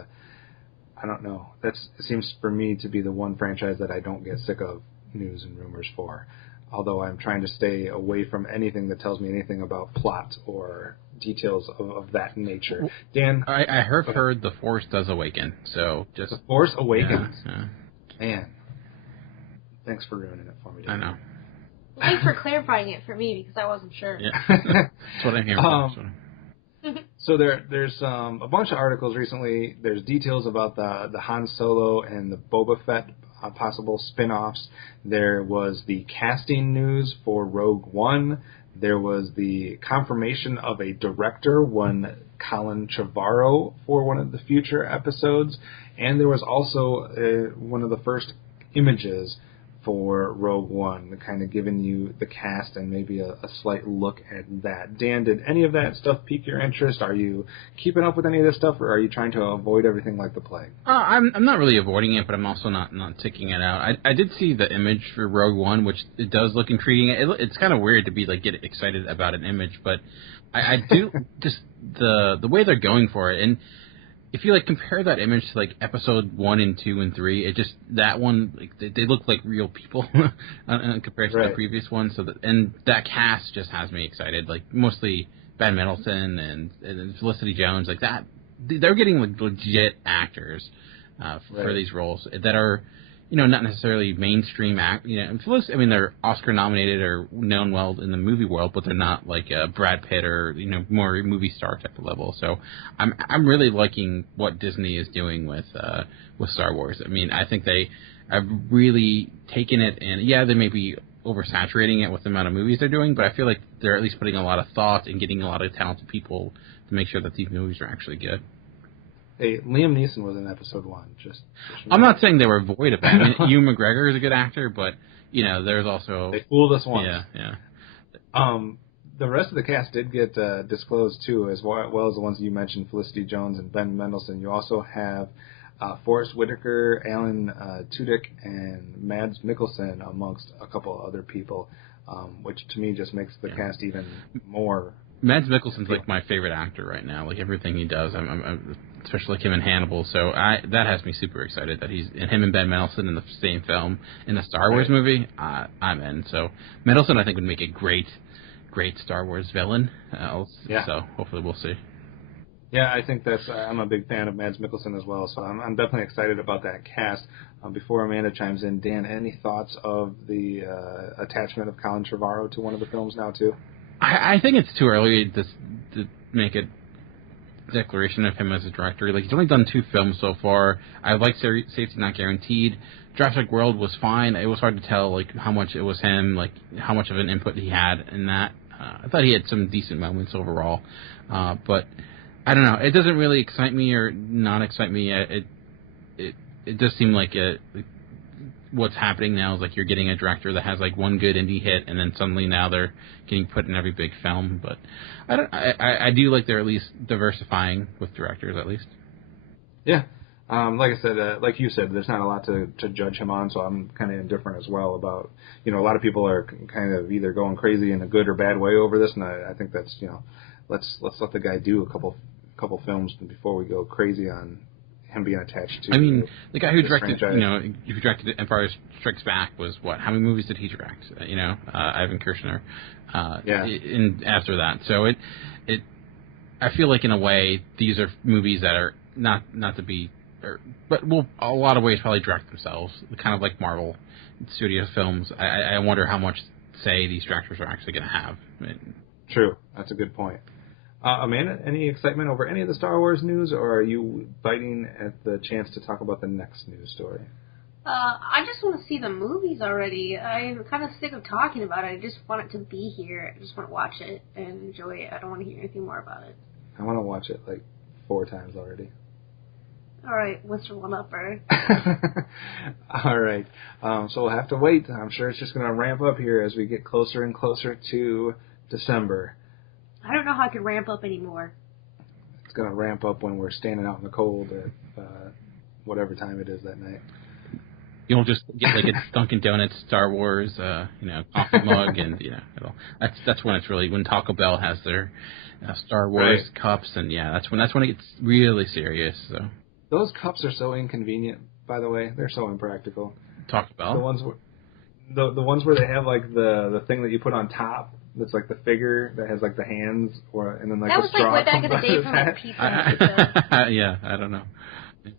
I don't know. It seems for me to be the one franchise that I don't get sick of news and rumors for, although I'm trying to stay away from anything that tells me anything about plot or details of that nature. Dan? I heard The Force does awaken, so just... The Force Awakens? Yeah. Man. Thanks for ruining it for me, Dan. I know. Well, thanks for clarifying it for me, because I wasn't sure. Yeah. That's what I'm here for. So there's a bunch of articles recently. There's details about the Han Solo and the Boba Fett possible spin-offs. There was the casting news for Rogue One. There was the confirmation of a director, one Colin Trevorrow, for one of the future episodes. And there was also one of the first images for Rogue One, kind of giving you the cast and maybe a slight look at that. Dan, did any of that stuff pique your interest? Are you keeping up with any of this stuff, or are you trying to avoid everything like the plague? I'm not really avoiding it, but I'm also not ticking it out. I did see the image for Rogue One, which it does look intriguing. It's kind of weird to be get excited about an image, but I do just the way they're going for it. And if you like compare that image to like episode 1 and 2 and 3, it just that one like they look like real people compared to the previous one. So and that cast just has me excited. Like mostly Ben Mendelsohn and Felicity Jones, like that. They're getting like legit actors for these roles that are, not necessarily mainstream Felicity, I mean, they're Oscar nominated or known well in the movie world, but they're not like Brad Pitt or more movie star type of level. So I'm really liking what Disney is doing with Star Wars. I mean, I think they have really taken it, and they may be oversaturating it with the amount of movies they're doing, but I feel like they're at least putting a lot of thought and getting a lot of talented people to make sure that these movies are actually good. Hey, Liam Neeson was in episode 1. Just I'm not saying they were void of that. I mean, Ewan McGregor is a good actor, but there's also they fooled us once. Yeah. The rest of the cast did get disclosed too, as well as the ones you mentioned, Felicity Jones and Ben Mendelsohn. You also have Forrest Whitaker, Alan Tudyk, and Mads Mikkelsen, amongst a couple other people, which to me just makes the cast even more. Mads Mikkelsen's like my favorite actor right now. Like everything he does, I'm especially like him in Hannibal. So that has me super excited that him and Ben Mendelsohn in the same film in the Star Wars movie. I'm in. So Mendelsohn, I think, would make a great Star Wars villain. So hopefully we'll see. Yeah, I think I'm a big fan of Mads Mikkelsen as well, so I'm definitely excited about that cast. Before Amanda chimes in, Dan, any thoughts of the attachment of Colin Trevorrow to one of the films now, too? I think it's too early to make a declaration of him as a director. Like, he's only done 2 films so far. I like Safety Not Guaranteed. Jurassic World was fine. It was hard to tell, like, how much it was him, like, how much of an input he had in that. I thought he had some decent moments overall. But I don't know. It doesn't really excite me or not excite me. It does seem like what's happening now is like you're getting a director that has like one good indie hit, and then suddenly now they're getting put in every big film. But I do like they're at least diversifying with directors at least. Yeah. Like I said, like you said, there's not a lot to judge him on, so I'm kind of indifferent as well about, a lot of people are kind of either going crazy in a good or bad way over this, and I think that's, let's let the guy do a couple films before we go crazy on him being attached to. I mean, the guy who directed, who directed Empire Strikes Back was what? How many movies did he direct? Ivan Kershner. And after that, so I feel like in a way these are movies that are not to be, but will a lot of ways probably direct themselves, kind of like Marvel Studios films. I wonder how much say these directors are actually going to have. True, that's a good point. Amanda, any excitement over any of the Star Wars news, or are you biting at the chance to talk about the next news story? I just want to see the movies already. I'm kind of sick of talking about it. I just want it to be here. I just want to watch it and enjoy it. I don't want to hear anything more about it. I want to watch it like 4 times already. All right, what's your one-upper? All right, so we'll have to wait. I'm sure it's just going to ramp up here as we get closer and closer to December. I don't know how I can ramp up anymore. It's going to ramp up when we're standing out in the cold at whatever time it is that night. You'll just get like a Dunkin' Donuts Star Wars, coffee mug, and that's when it's really when Taco Bell has their Star Wars cups, and that's when it gets really serious. So those cups are so inconvenient. By the way, they're so impractical. Taco Bell. The ones where they have like the thing that you put on top. That's like the figure that has like the hands, and then like that the straw. That was like way back in the day from like pizza. Yeah, I don't know.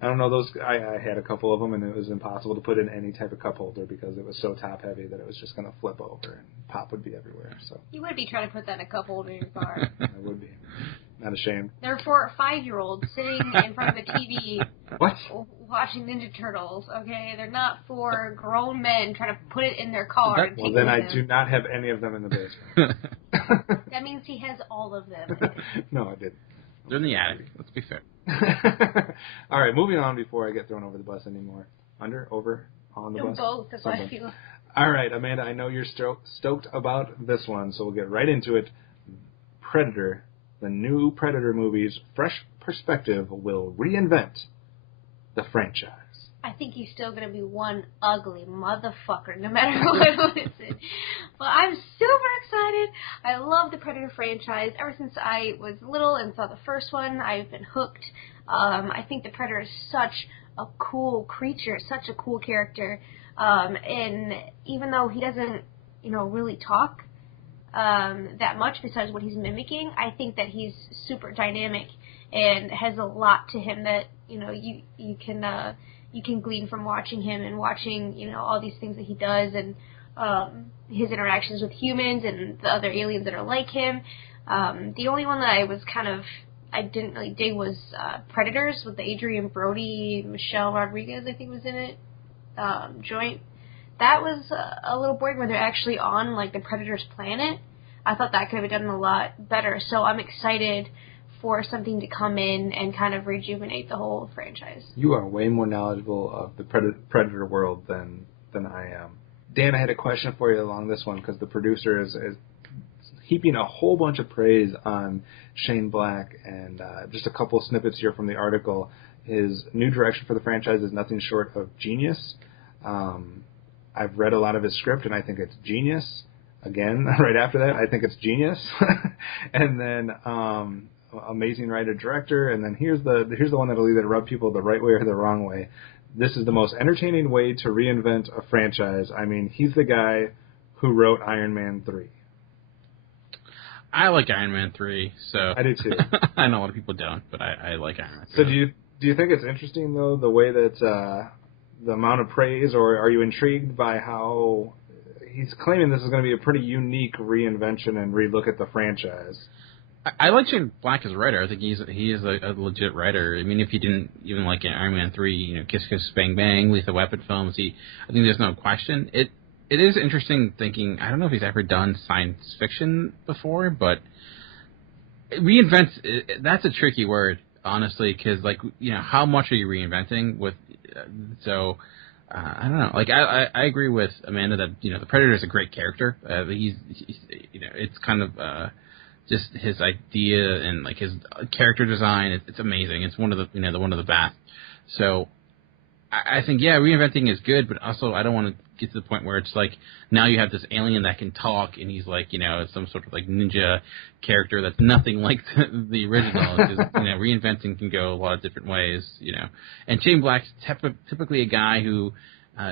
I don't know those. I had a couple of them, and it was impossible to put in any type of cup holder because it was so top heavy that it was just going to flip over and pop would be everywhere. So you would be trying to put that in a cup holder in your car. I would be. Not ashamed. They're for 5-year-olds sitting in front of a TV watching Ninja Turtles, okay? They're not for grown men trying to put it in their car. Well, then I do not have any of them in the basement. That means he has all of them. No, I didn't. They're in the attic. Let's be fair. All right, moving on before I get thrown over the bus anymore. Under, over, on the bus? Both. That's what I feel. All right, Amanda, I know you're stoked about this one, so we'll get right into it. Predator. The new Predator movie's fresh perspective will reinvent the franchise. I think he's still going to be one ugly motherfucker, no matter what it's in. But I'm super excited. I love the Predator franchise. Ever since I was little and saw the first one, I've been hooked. I think the Predator is such a cool creature, such a cool character. And even though he doesn't, really talk that much besides what he's mimicking, I think that he's super dynamic and has a lot to him that, you can glean from watching him and watching, all these things that he does and his interactions with humans and the other aliens that are like him. The only one that I didn't really dig was Predators with the Adrian Brody, Michelle Rodriguez, I think was in it, joint. That was a little boring where they're actually on, like, the Predator's planet. I thought that could have been done a lot better. So I'm excited for something to come in and kind of rejuvenate the whole franchise. You are way more knowledgeable of the Predator world than I am. Dan, I had a question for you along this one because the producer is heaping a whole bunch of praise on Shane Black, and just a couple of snippets here from the article. His new direction for the franchise is nothing short of genius. I've read a lot of his script, and I think it's genius. Again, right after that, I think it's genius. And then amazing writer-director, and then here's the one that'll either rub people the right way or the wrong way. This is the most entertaining way to reinvent a franchise. I mean, he's the guy who wrote Iron Man 3. I like Iron Man 3, so... I do, too. I know a lot of people don't, but I like Iron Man 3. So do you think it's interesting, though, the way that... the amount of praise, or are you intrigued by how he's claiming this is going to be a pretty unique reinvention and relook at the franchise? I like Shane Black as a writer. I think he is a legit writer. I mean, if you didn't even like Iron Man 3, Kiss Kiss Bang Bang, Lethal Weapon films, I think there's no question. It is interesting thinking, I don't know if he's ever done science fiction before, but reinvents, that's a tricky word, honestly, because, how much are you reinventing with... I don't know. Like, I agree with Amanda that, the Predator is a great character. He's it's kind of just his idea and, like, his character design. It's amazing. It's one of the, one of the best. So I think, reinventing is good, but also I don't want to get to the point where it's like now you have this alien that can talk and he's like, some sort of like ninja character that's nothing like the original. Because, reinventing can go a lot of different ways, And Shane Black's typically a guy who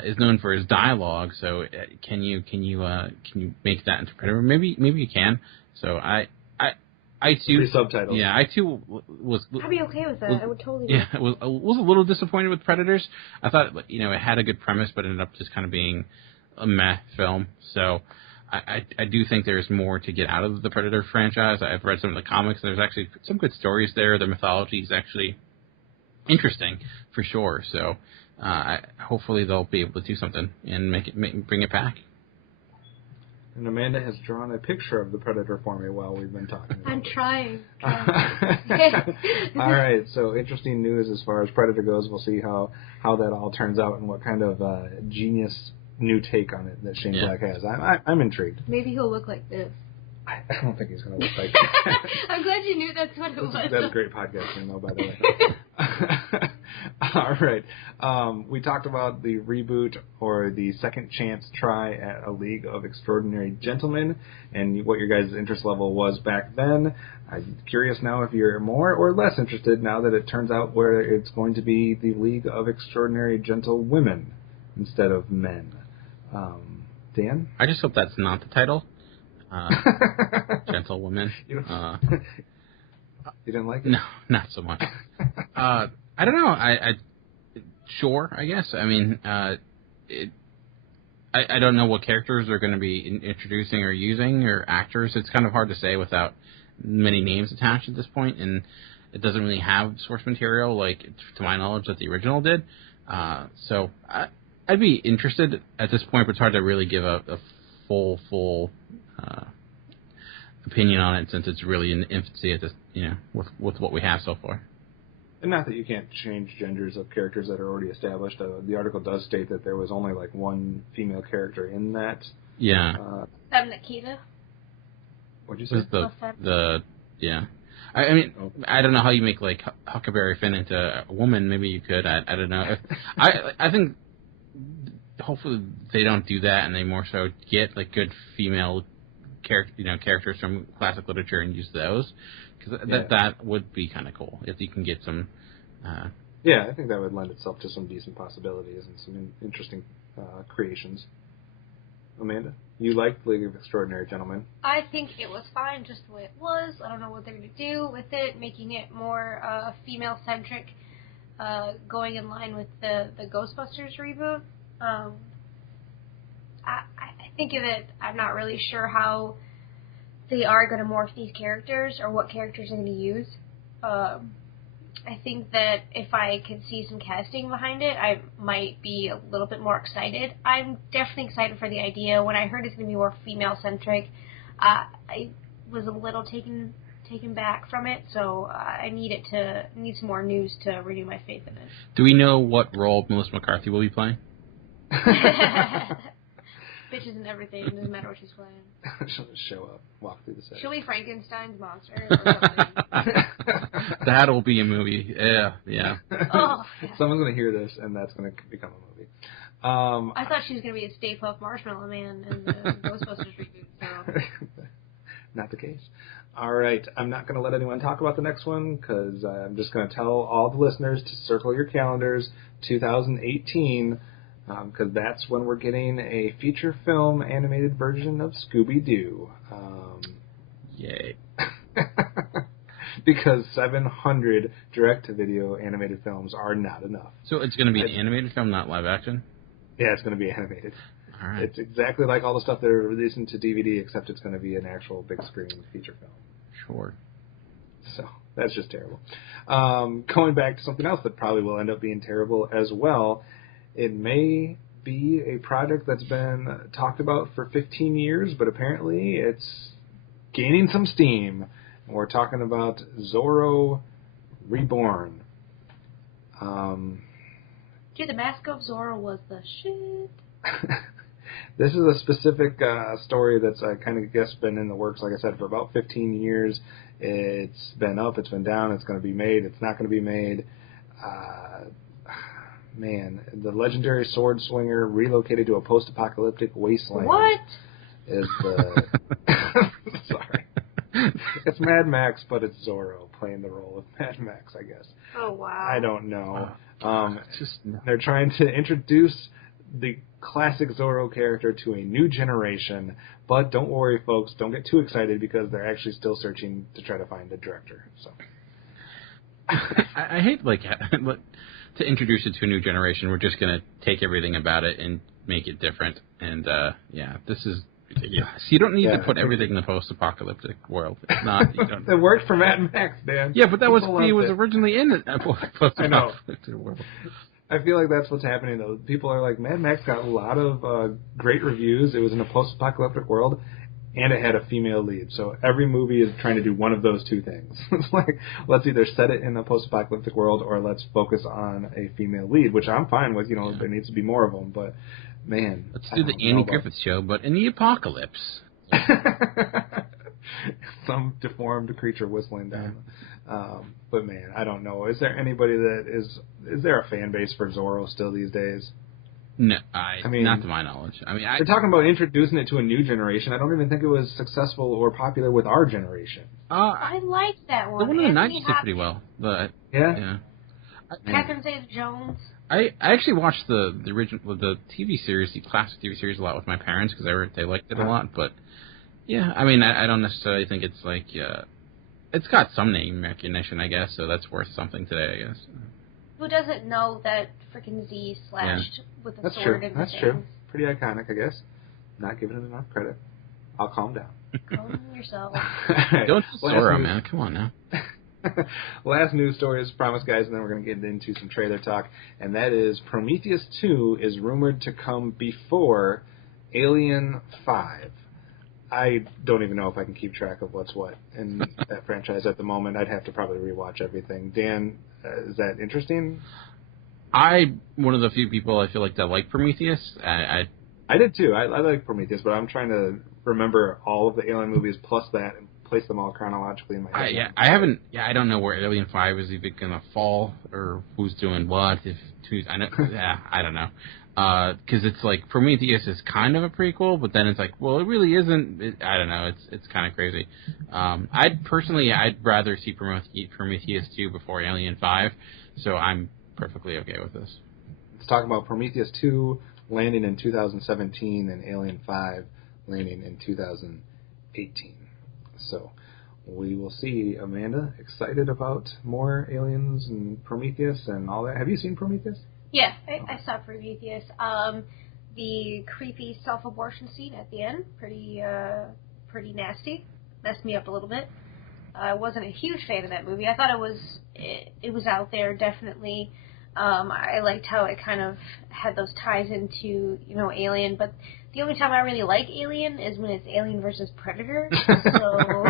is known for his dialogue. So can you make that into Predator? Maybe you can. So I too. Subtitles. Yeah, I too was. I'd be okay with that. I would totally. Yeah, was a little disappointed with Predators. I thought it had a good premise, but ended up just kind of being a meh film. So I do think there's more to get out of the Predator franchise. I've read some of the comics. There's actually some good stories there. The mythology is actually interesting for sure. So hopefully they'll be able to do something and bring it back. And Amanda has drawn a picture of the Predator for me while we've been talking. I'm trying. All right, so interesting news as far as Predator goes. We'll see how that all turns out and what kind of genius new take on it that Shane Black has. I'm intrigued. Maybe he'll look like this. I don't think he's going to look like that. I'm glad you knew that's what it was. That's great podcasting, though, by the way. All right. We talked about the reboot or the second chance try at A League of Extraordinary Gentlemen and what your guys' interest level was back then. I'm curious now if you're more or less interested now that it turns out where it's going to be the League of Extraordinary Gentlewomen instead of men. Dan? I just hope that's not the title. Gentlewoman. You didn't like it? No, not so much. I don't know. Sure, I guess. I mean, I don't know what characters they're going to be introducing or using or actors. It's kind of hard to say without many names attached at this point, and it doesn't really have source material, like, to my knowledge, that the original did. So I'd be interested at this point, but it's hard to really give a full opinion on it since it's really in infancy at this, with what we have so far. And not that you can't change genders of characters that are already established. The article does state that there was only like one female character in that. Yeah. Nikita. What'd you say? Yeah. I mean, I don't know how you make like Huckleberry Finn into a woman. Maybe you could. I don't know. I think hopefully they don't do that, and they more so get like good female characters from classic literature and use those, because that would be kind of cool if you can get some. Yeah, I think that would lend itself to some decent possibilities and some interesting creations. Amanda, you liked League of Extraordinary Gentlemen. I think it was fine just the way it was. I don't know what they're going to do with it, making it more female-centric, going in line with the Ghostbusters reboot. I think of it, I'm not really sure how they are going to morph these characters or what characters they're going to use. I think that if I could see some casting behind it, I might be a little bit more excited. I'm definitely excited for the idea. When I heard it's going to be more female-centric, I was a little taken back from it, so I need some more news to renew my faith in it. Do we know what role Melissa McCarthy will be playing? Bitches and everything, doesn't matter what she's playing. She'll just show up, walk through the set. She'll be Frankenstein's monster or something. That'll be a movie. Yeah. Oh, yeah. Someone's going to hear this, and that's going to become a movie. I thought she was going to be a Stay Puft Marshmallow Man in the Ghostbusters reboot. So. Not the case. All right, I'm not going to let anyone talk about the next one because I'm just going to tell all the listeners to circle your calendars, 2018, because that's when we're getting a feature film animated version of Scooby-Doo. Yay. Because 700 direct-to-video animated films are not enough. So it's going to be an animated film, not live action? Yeah, it's going to be animated. All right. It's exactly like all the stuff they're releasing to DVD, except it's going to be an actual big-screen feature film. Sure. So, that's just terrible. Going back to something else that probably will end up being terrible as well, it may be a project that's been talked about for 15 years, but apparently it's gaining some steam. We're talking about Zorro Reborn. Dude, the Mask of Zorro was the shit. This is a specific story that's, I kind of guess, been in the works, like I said, for about 15 years. It's been up, it's been down, it's going to be made, it's not going to be made. Man, the legendary sword swinger relocated to a post-apocalyptic wasteland. What? Is the... Sorry. It's Mad Max, but it's Zorro playing the role of Mad Max, I guess. Oh, wow. I don't know. They're trying to introduce the classic Zorro character to a new generation, but don't worry, folks. Don't get too excited because they're actually still searching to try to find a director. So, I hate to introduce it to a new generation. We're just going to take everything about it and make it different. And this is ridiculous. You don't need to put everything in the post-apocalyptic world. It's not. You don't. It worked for Mad Max, Dan. Yeah, but he was originally in it. Post-apocalyptic world. I feel like that's what's happening, though. People are like, Mad Max got a lot of great reviews. It was in a post-apocalyptic world, and it had a female lead. So every movie is trying to do one of those two things. It's like, let's either set it in a post-apocalyptic world, or let's focus on a female lead, which I'm fine with. There needs to be more of them, but, man. Let's do the Andy Griffith Show, but in the apocalypse. Some deformed creature whistling down. But man, I don't know. Is there anybody that is there a fan base for Zorro still these days? No, I mean, not to my knowledge. I mean, they're talking about introducing it to a new generation. I don't even think it was successful or popular with our generation. I liked that one. The one in the 90s did pretty well. But yeah. Catherine Zeta-Jones. I actually watched the original, the TV series, the classic TV series, a lot with my parents because they liked it a lot. But yeah, I mean, I don't necessarily think it's like it's got some name recognition, I guess, so that's worth something today, I guess. Who doesn't know that frickin' Z slashed with a sword in the That's true. Pretty iconic, I guess. Not giving it enough credit. I'll calm down. Calm yourself. Don't Zorro, man. Come on now. Last news story is promised, guys, and then we're going to get into some trailer talk, and that is Prometheus 2 is rumored to come before Alien 5. I don't even know if I can keep track of what's what in that franchise at the moment. I'd have to probably rewatch everything. Dan, is that interesting? I'm one of the few people I feel like that like Prometheus. I did too. I like Prometheus, but I'm trying to remember all of the Alien movies plus that and place them all chronologically in my head. I don't know where Alien 5 is even going to fall or who's doing what. I don't know. Because it's like Prometheus is kind of a prequel, but then it's like, well, it really isn't. I don't know. It's kind of crazy. I'd rather see Prometheus 2 before Alien 5, so I'm perfectly okay with this. Let's talk about Prometheus 2 landing in 2017 and Alien 5 landing in 2018. So we will see. Amanda, excited about more Aliens and Prometheus and all that? Have you seen Prometheus? Yeah, I saw Prometheus. The creepy self-abortion scene at the end, pretty nasty. Messed me up a little bit. I wasn't a huge fan of that movie. I thought it was out there, definitely. I liked how it kind of had those ties into, Alien, but the only time I really like Alien is when it's Alien versus Predator. So,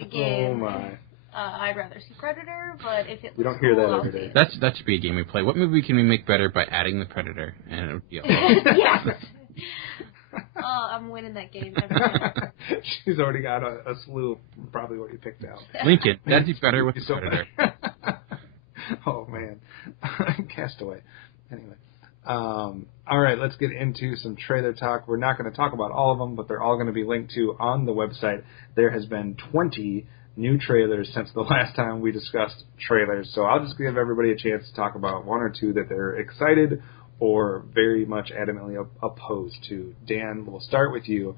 again, oh my. I'd rather see Predator, but if it you don't hear cool, that every day. That should be a game we play. What movie can we make better by adding the Predator? And it would be yes. I'm winning that game every time. She's already got a slew, probably already picked out. Lincoln, that'd be better with the so Predator. Oh man, Castaway. Anyway, all right, let's get into some trailer talk. We're not going to talk about all of them, but they're all going to be linked to on the website. There has been 20 new trailers since the last time we discussed trailers, so I'll just give everybody a chance to talk about one or two that they're excited or very much adamantly opposed to. Dan, we'll start with you.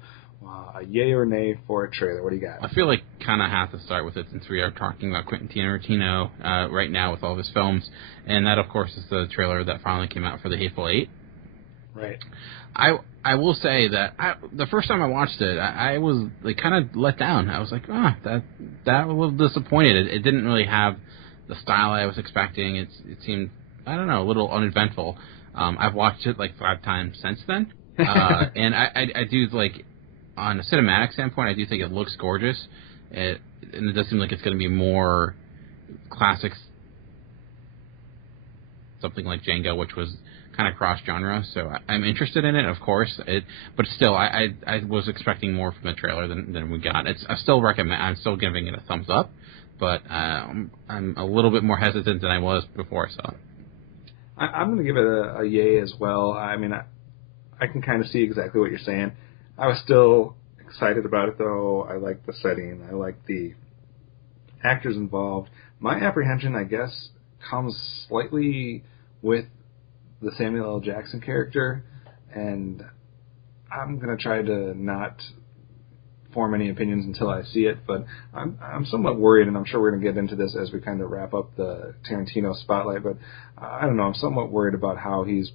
A yay or nay for a trailer. What do you got? I feel like kind of have to start with it since we are talking about Quentin Tarantino right now with all of his films, and that, of course, is the trailer that finally came out for the Hateful Eight. Right. I will say that the first time I watched it, I was like kind of let down. I was like, that was a little disappointed. It didn't really have the style I was expecting. It seemed, I don't know, a little uneventful. I've watched it like 5 times since then, and I do like. On a cinematic standpoint, I do think it looks gorgeous, and it does seem like it's going to be more classics, something like Django, which was kind of cross-genre, so I'm interested in it, of course, but still, I was expecting more from the trailer than we got. I'm still giving it a thumbs up, but I'm a little bit more hesitant than I was before I saw it. I'm going to give it a yay as well. I mean, I can kind of see exactly what you're saying. I was still excited about it, though. I like the setting. I like the actors involved. My apprehension, I guess, comes slightly with the Samuel L. Jackson character, and I'm going to try to not form any opinions until I see it, but I'm somewhat worried, and I'm sure we're going to get into this as we kind of wrap up the Tarantino spotlight, but I don't know, I'm somewhat worried about how he's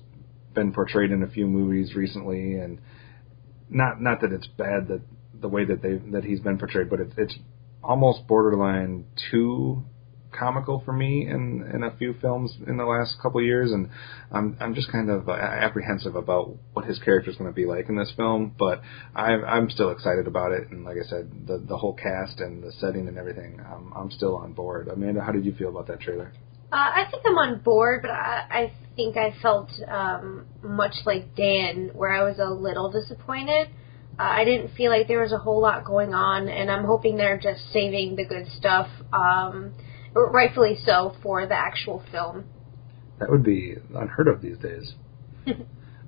been portrayed in a few movies recently, and Not that it's bad that the way that he's been portrayed, but it's almost borderline too comical for me in a few films in the last couple of years, and I'm just kind of apprehensive about what his character is going to be like in this film. But I'm still excited about it, and like I said, the whole cast and the setting and everything, I'm still on board. Amanda, how did you feel about that trailer? I think I'm on board, but I think I felt much like Dan, where I was a little disappointed. I didn't feel like there was a whole lot going on, and I'm hoping they're just saving the good stuff, rightfully so, for the actual film. That would be unheard of these days.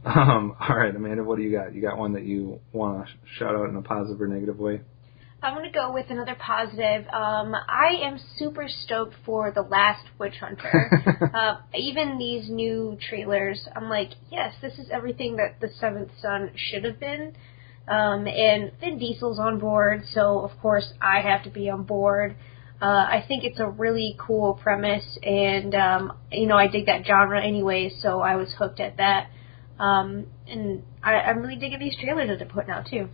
All right, Amanda, what do you got? You got one that you want to shout out in a positive or negative way? I'm going to go with another positive. I am super stoked for The Last Witch Hunter. Even these new trailers, I'm like, yes, this is everything that The Seventh Son should have been. And Vin Diesel's on board, so of course I have to be on board. I think it's a really cool premise, and, I dig that genre anyway, so I was hooked at that. And I'm really digging these trailers that they're putting out, too.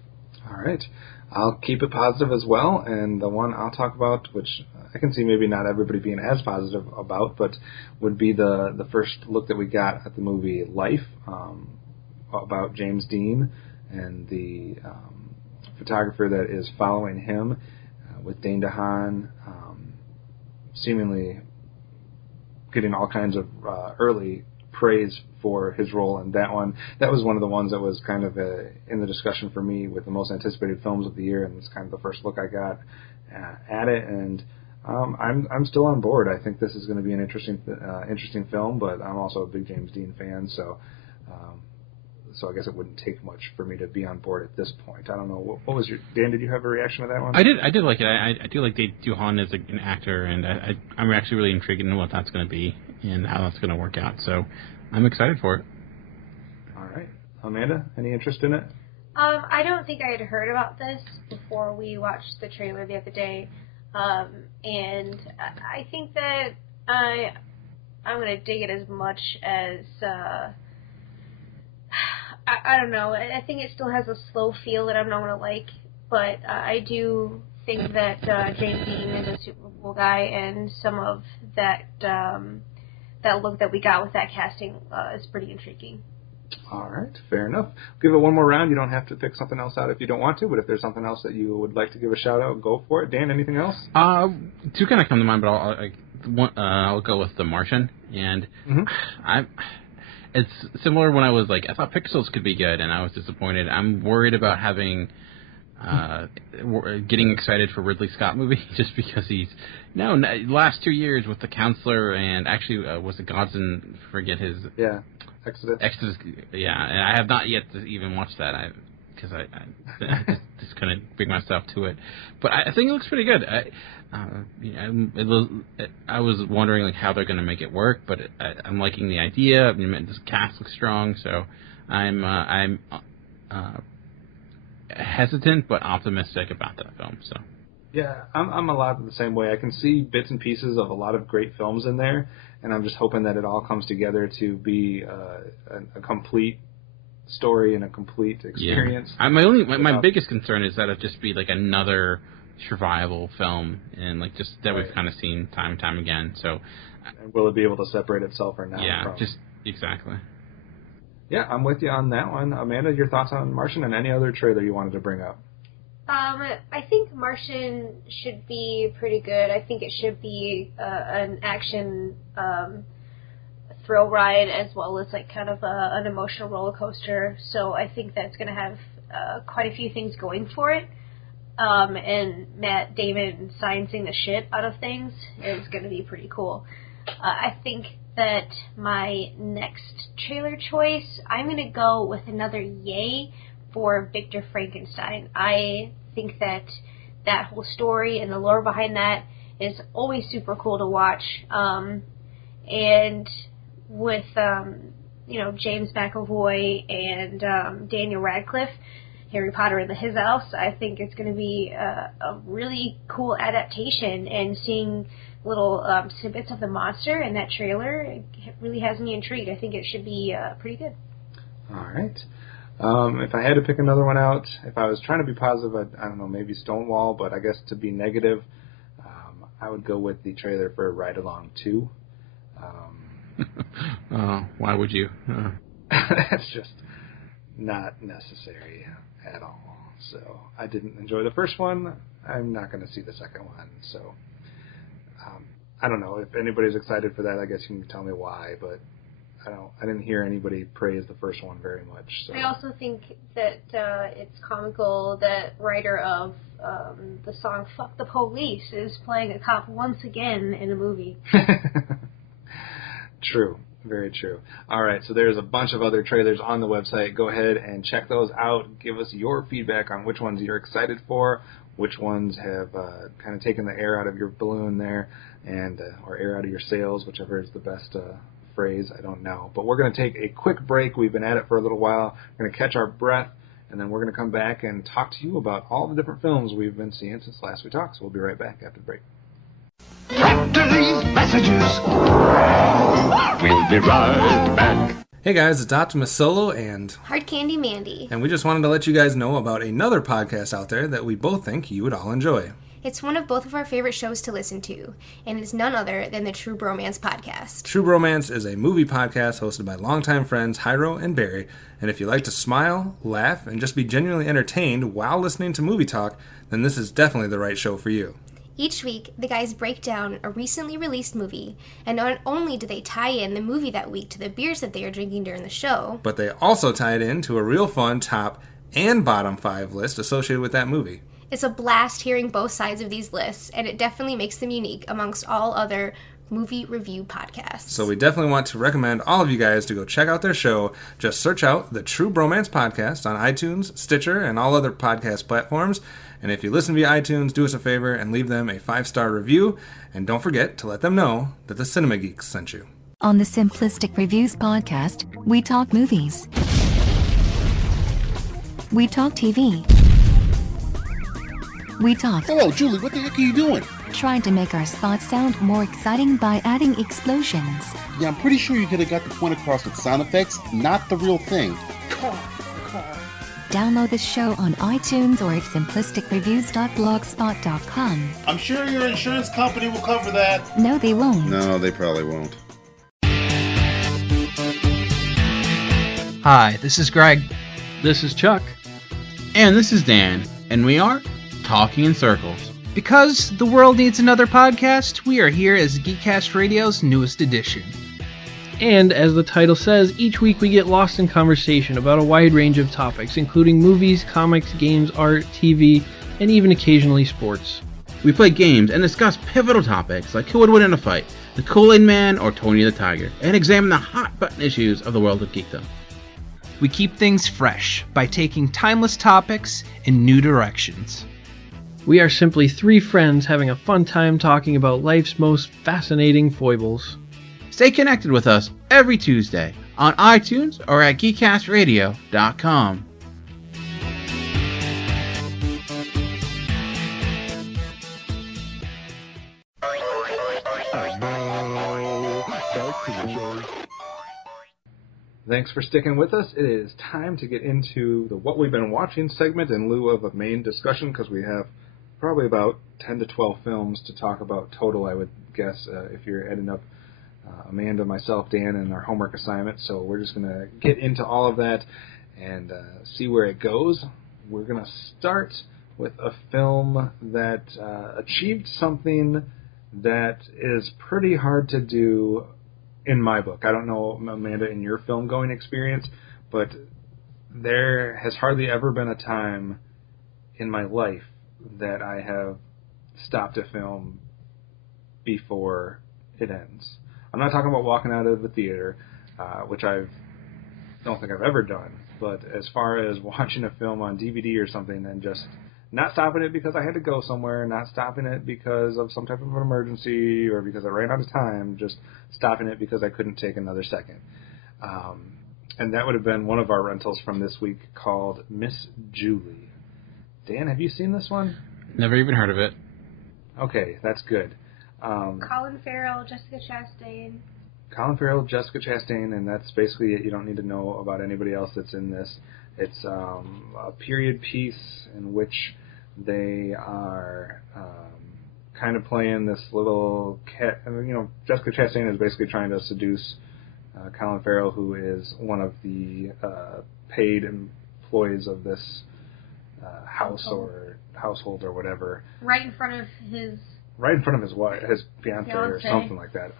All right. I'll keep it positive as well, and the one I'll talk about, which I can see maybe not everybody being as positive about, but would be the first look that we got at the movie Life, about James Dean and the photographer that is following him, with Dane DeHaan seemingly getting all kinds of early praise for his role in that one. That was one of the ones that was kind of in the discussion for me with the most anticipated films of the year, and it's kind of the first look I got at it, and I'm still on board. I think this is going to be an interesting film, but I'm also a big James Dean fan, so I guess it wouldn't take much for me to be on board at this point. I don't know. What was your Dan? Did you have a reaction to that one? I did like it. I do like Dave Duhan as an actor, and I'm actually really intrigued in what that's going to be and how that's going to work out. So I'm excited for it. All right, Amanda, any interest in it? I don't think I had heard about this before we watched the trailer the other day. And I think that I'm going to dig it as much as, I don't know, I think it still has a slow feel that I'm not going to like, but I do think that James Dean is a Super Bowl guy, and some of that look that we got with that casting is pretty intriguing. All right, fair enough. Give it one more round. You don't have to pick something else out if you don't want to, but if there's something else that you would like to give a shout out, go for it. Dan, anything else? Two kind of come to mind, but I'll go with The Martian. And it's similar when I was like, I thought Pixels could be good, and I was disappointed. I'm worried about having getting excited for Ridley Scott movie just because he's last 2 years with The Counselor and actually was it Gods and forget his Exodus, yeah, and I have not yet to even watched that because I just couldn't bring myself to it. But I think it looks pretty good. I was wondering like how they're going to make it work, but I'm liking the idea. I mean, this cast looks strong, so I'm hesitant but optimistic about that film. So. Yeah, I'm a lot the same way. I can see bits and pieces of a lot of great films in there, and I'm just hoping that it all comes together to be a complete story and a complete experience. Yeah. My biggest concern is that it just be like another survival film, and like just that we've kind of seen time and time again. So, and will it be able to separate itself or not? Yeah, just exactly. Yeah, I'm with you on that one. Amanda, your thoughts on Martian and any other trailer you wanted to bring up? I think Martian should be pretty good. I think it should be an action thrill ride as well as like kind of an emotional roller coaster. So I think that's going to have quite a few things going for it. And Matt Damon sciencing the shit out of things is going to be pretty cool. I think that my next trailer choice, I'm going to go with another yay for Victor Frankenstein. I think that whole story and the lore behind that is always super cool to watch. And with James McAvoy and Daniel Radcliffe, Harry Potter and his house, I think it's going to be a really cool adaptation. And seeing little snippets of the monster in that trailer, it really has me intrigued. I think it should be pretty good. All right. If I had to pick another one out, if I was trying to be positive, I don't know, maybe Stonewall, but I guess to be negative, I would go with the trailer for Ride Along 2. Why would you? That's just not necessary at all. So I didn't enjoy the first one. I'm not going to see the second one. So I don't know. If anybody's excited for that, I guess you can tell me why, but I didn't hear anybody praise the first one very much. So. I also think that it's comical that writer of the song "Fuck the Police" is playing a cop once again in a movie. True. Very true. All right, so there's a bunch of other trailers on the website. Go ahead and check those out. Give us your feedback on which ones you're excited for, which ones have kind of taken the air out of your balloon there, and or air out of your sails, whichever is the best phrase. I don't know. But we're going to take a quick break. We've been at it for a little while. We're going to catch our breath, and then we're going to come back and talk to you about all the different films we've been seeing since last we talked. So we'll be right back after the break. After these messages, we'll be right back. Hey guys, it's Optimus Solo and Hard Candy Mandy. And we just wanted to let you guys know about another podcast out there that we both think you would all enjoy. It's one of both of our favorite shows to listen to, and it's none other than the True Bromance Podcast. True Bromance is a movie podcast hosted by longtime friends Hyro and Barry, and if you like to smile, laugh, and just be genuinely entertained while listening to movie talk, then this is definitely the right show for you. Each week, the guys break down a recently released movie, and not only do they tie in the movie that week to the beers that they are drinking during the show, but they also tie it in to a real fun top and bottom 5 list associated with that movie. It's a blast hearing both sides of these lists, and it definitely makes them unique amongst all other movie review podcasts. So we definitely want to recommend all of you guys to go check out their show. Just search out the True Bromance Podcast on iTunes, Stitcher, and all other podcast platforms. And if you listen via iTunes, do us a favor and leave them a 5-star review. And don't forget to let them know that the Cinema Geeks sent you. On the Simplistic Reviews podcast, we talk movies. We talk TV. We talk... Hello, Julie, what the heck are you doing? Trying to make our spots sound more exciting by adding explosions. Yeah, I'm pretty sure you could have got the point across with sound effects, not the real thing. Car. Download the show on iTunes or at simplisticreviews.blogspot.com. I'm sure your insurance company will cover that. No, they won't. No, they probably won't. Hi, this is Greg. This is Chuck. And this is Dan. And we are Talking in Circles. Because the world needs another podcast, we are here as Geekcast Radio's newest edition. And as the title says, each week we get lost in conversation about a wide range of topics, including movies, comics, games, art, TV, and even occasionally sports. We play games and discuss pivotal topics like who would win in a fight, the Kool-Aid Man or Tony the Tiger, and examine the hot-button issues of the world of geekdom. We keep things fresh by taking timeless topics in new directions. We are simply three friends having a fun time talking about life's most fascinating foibles. Stay connected with us every Tuesday on iTunes or at geekcastradio.com. Thanks for sticking with us. It is time to get into the What We've Been Watching segment in lieu of a main discussion, because we have probably about 10 to 12 films to talk about total, I would guess, if you're adding up Amanda, myself, Dan, and our homework assignment. So we're just going to get into all of that and see where it goes. We're going to start with a film that achieved something that is pretty hard to do in my book. I don't know, Amanda, in your film-going experience, but there has hardly ever been a time in my life that I have stopped a film before it ends. I'm not talking about walking out of the theater, which I don't think I've ever done, but as far as watching a film on DVD or something and just not stopping it because I had to go somewhere, not stopping it because of some type of an emergency or because I ran out of time, just stopping it because I couldn't take another second. And that would have been one of our rentals from this week called Miss Julie. Dan, have you seen this one? Never even heard of it. Okay, that's good. Colin Farrell, Jessica Chastain. Colin Farrell, Jessica Chastain, and that's basically it. You don't need to know about anybody else that's in this. It's a period piece in which they are kind of playing this little cat. Jessica Chastain is basically trying to seduce Colin Farrell, who is one of the paid employees of this household or whatever. Right in front of his wife, his fiance or something like that.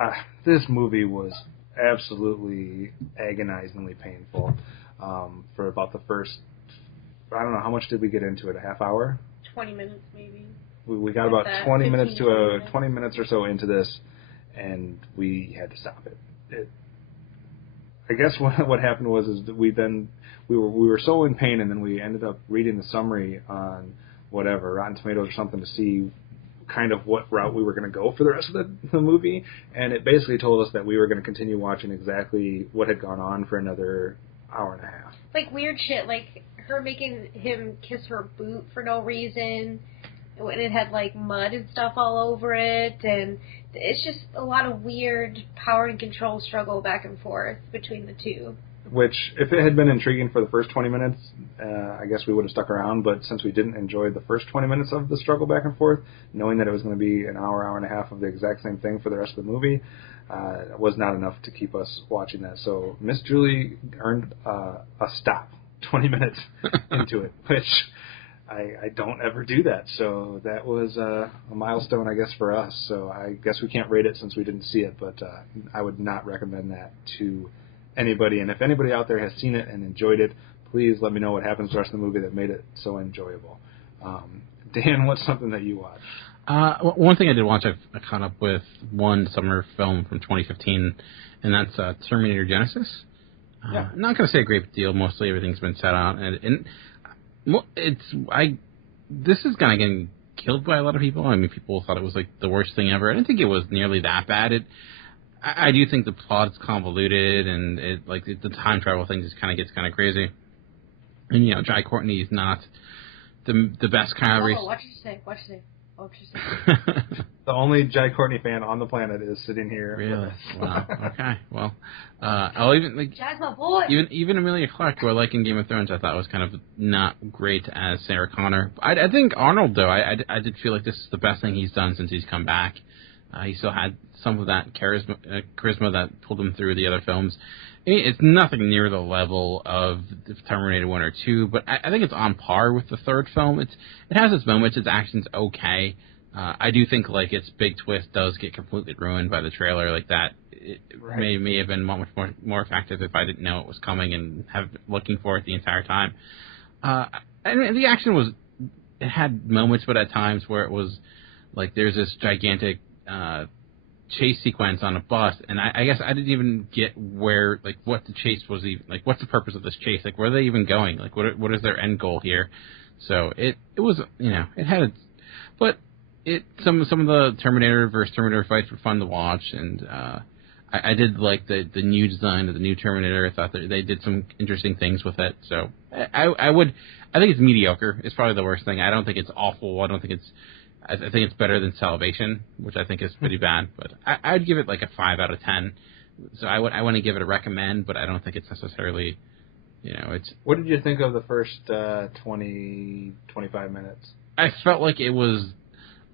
This movie was absolutely agonizingly painful for about the first, I don't know, how much did we get into it, a half hour? 20 minutes maybe. We got about 20 minutes to 20 minutes or so into this, and we had to stop it. I guess what happened was that we were so in pain, and then we ended up reading the summary on whatever, Rotten Tomatoes or something, to see kind of what route we were going to go for the rest of the movie, and it basically told us that we were going to continue watching exactly what had gone on for another hour and a half. Like weird shit, like her making him kiss her boot for no reason, and it had like mud and stuff all over it, and it's just a lot of weird power and control struggle back and forth between the two. Which, if it had been intriguing for the first 20 minutes, I guess we would have stuck around, but since we didn't enjoy the first 20 minutes of the struggle back and forth, knowing that it was going to be an hour and a half of the exact same thing for the rest of the movie, was not enough to keep us watching that. So Miss Julie earned a stop 20 minutes into it, which I don't ever do that. So that was a milestone, I guess, for us. So I guess we can't rate it since we didn't see it, but I would not recommend that to anybody. And if anybody out there has seen it and enjoyed it, please let me know what happens to the rest of the movie that made it so enjoyable. Dan, what's something that you watched? One thing I did watch, I caught up with one summer film from 2015, and that's Terminator Genesis. Yeah. I'm not going to say a great deal. Mostly everything's been set out, and this is kind of getting killed by a lot of people. I mean, people thought it was like the worst thing ever. I didn't think it was nearly that bad. I do think the plot is convoluted, and the time travel thing just kind of gets kind of crazy. And Jai Courtney is not the best kind of race. What you say? What you say? The only Jai Courtney fan on the planet is sitting here. Really? Wow. Okay. Well, I'll even Jai's my boy. Even Emilia Clarke, who I like in Game of Thrones, I thought was kind of not great as Sarah Connor. I think Arnold, though, I did feel like this is the best thing he's done since he's come back. He still had some of that charisma that pulled him through the other films. I mean, it's nothing near the level of Terminator 1 or 2, but I think it's on par with the third film. It has its moments. Its action's okay. I do think its big twist does get completely ruined by the trailer. Like that, it may have been much more effective if I didn't know it was coming and have been looking for it the entire time. And the action it had moments, but at times where it was like there's this gigantic chase sequence on a bus, and I guess I didn't even get where what the chase was even what's the purpose of this chase? Where are they even going? What is their end goal here? So it was it had some of the Terminator versus Terminator fights were fun to watch, and I did like the new design of the new Terminator. I thought that they did some interesting things with it. So I think it's mediocre. It's probably the worst thing. I don't think it's awful. I think it's better than Salvation, which I think is pretty bad. But I'd give it a 5 out of 10. So I want to give it a recommend, but I don't think it's necessarily, it's... What did you think of the first 20, 25 minutes? I felt like it was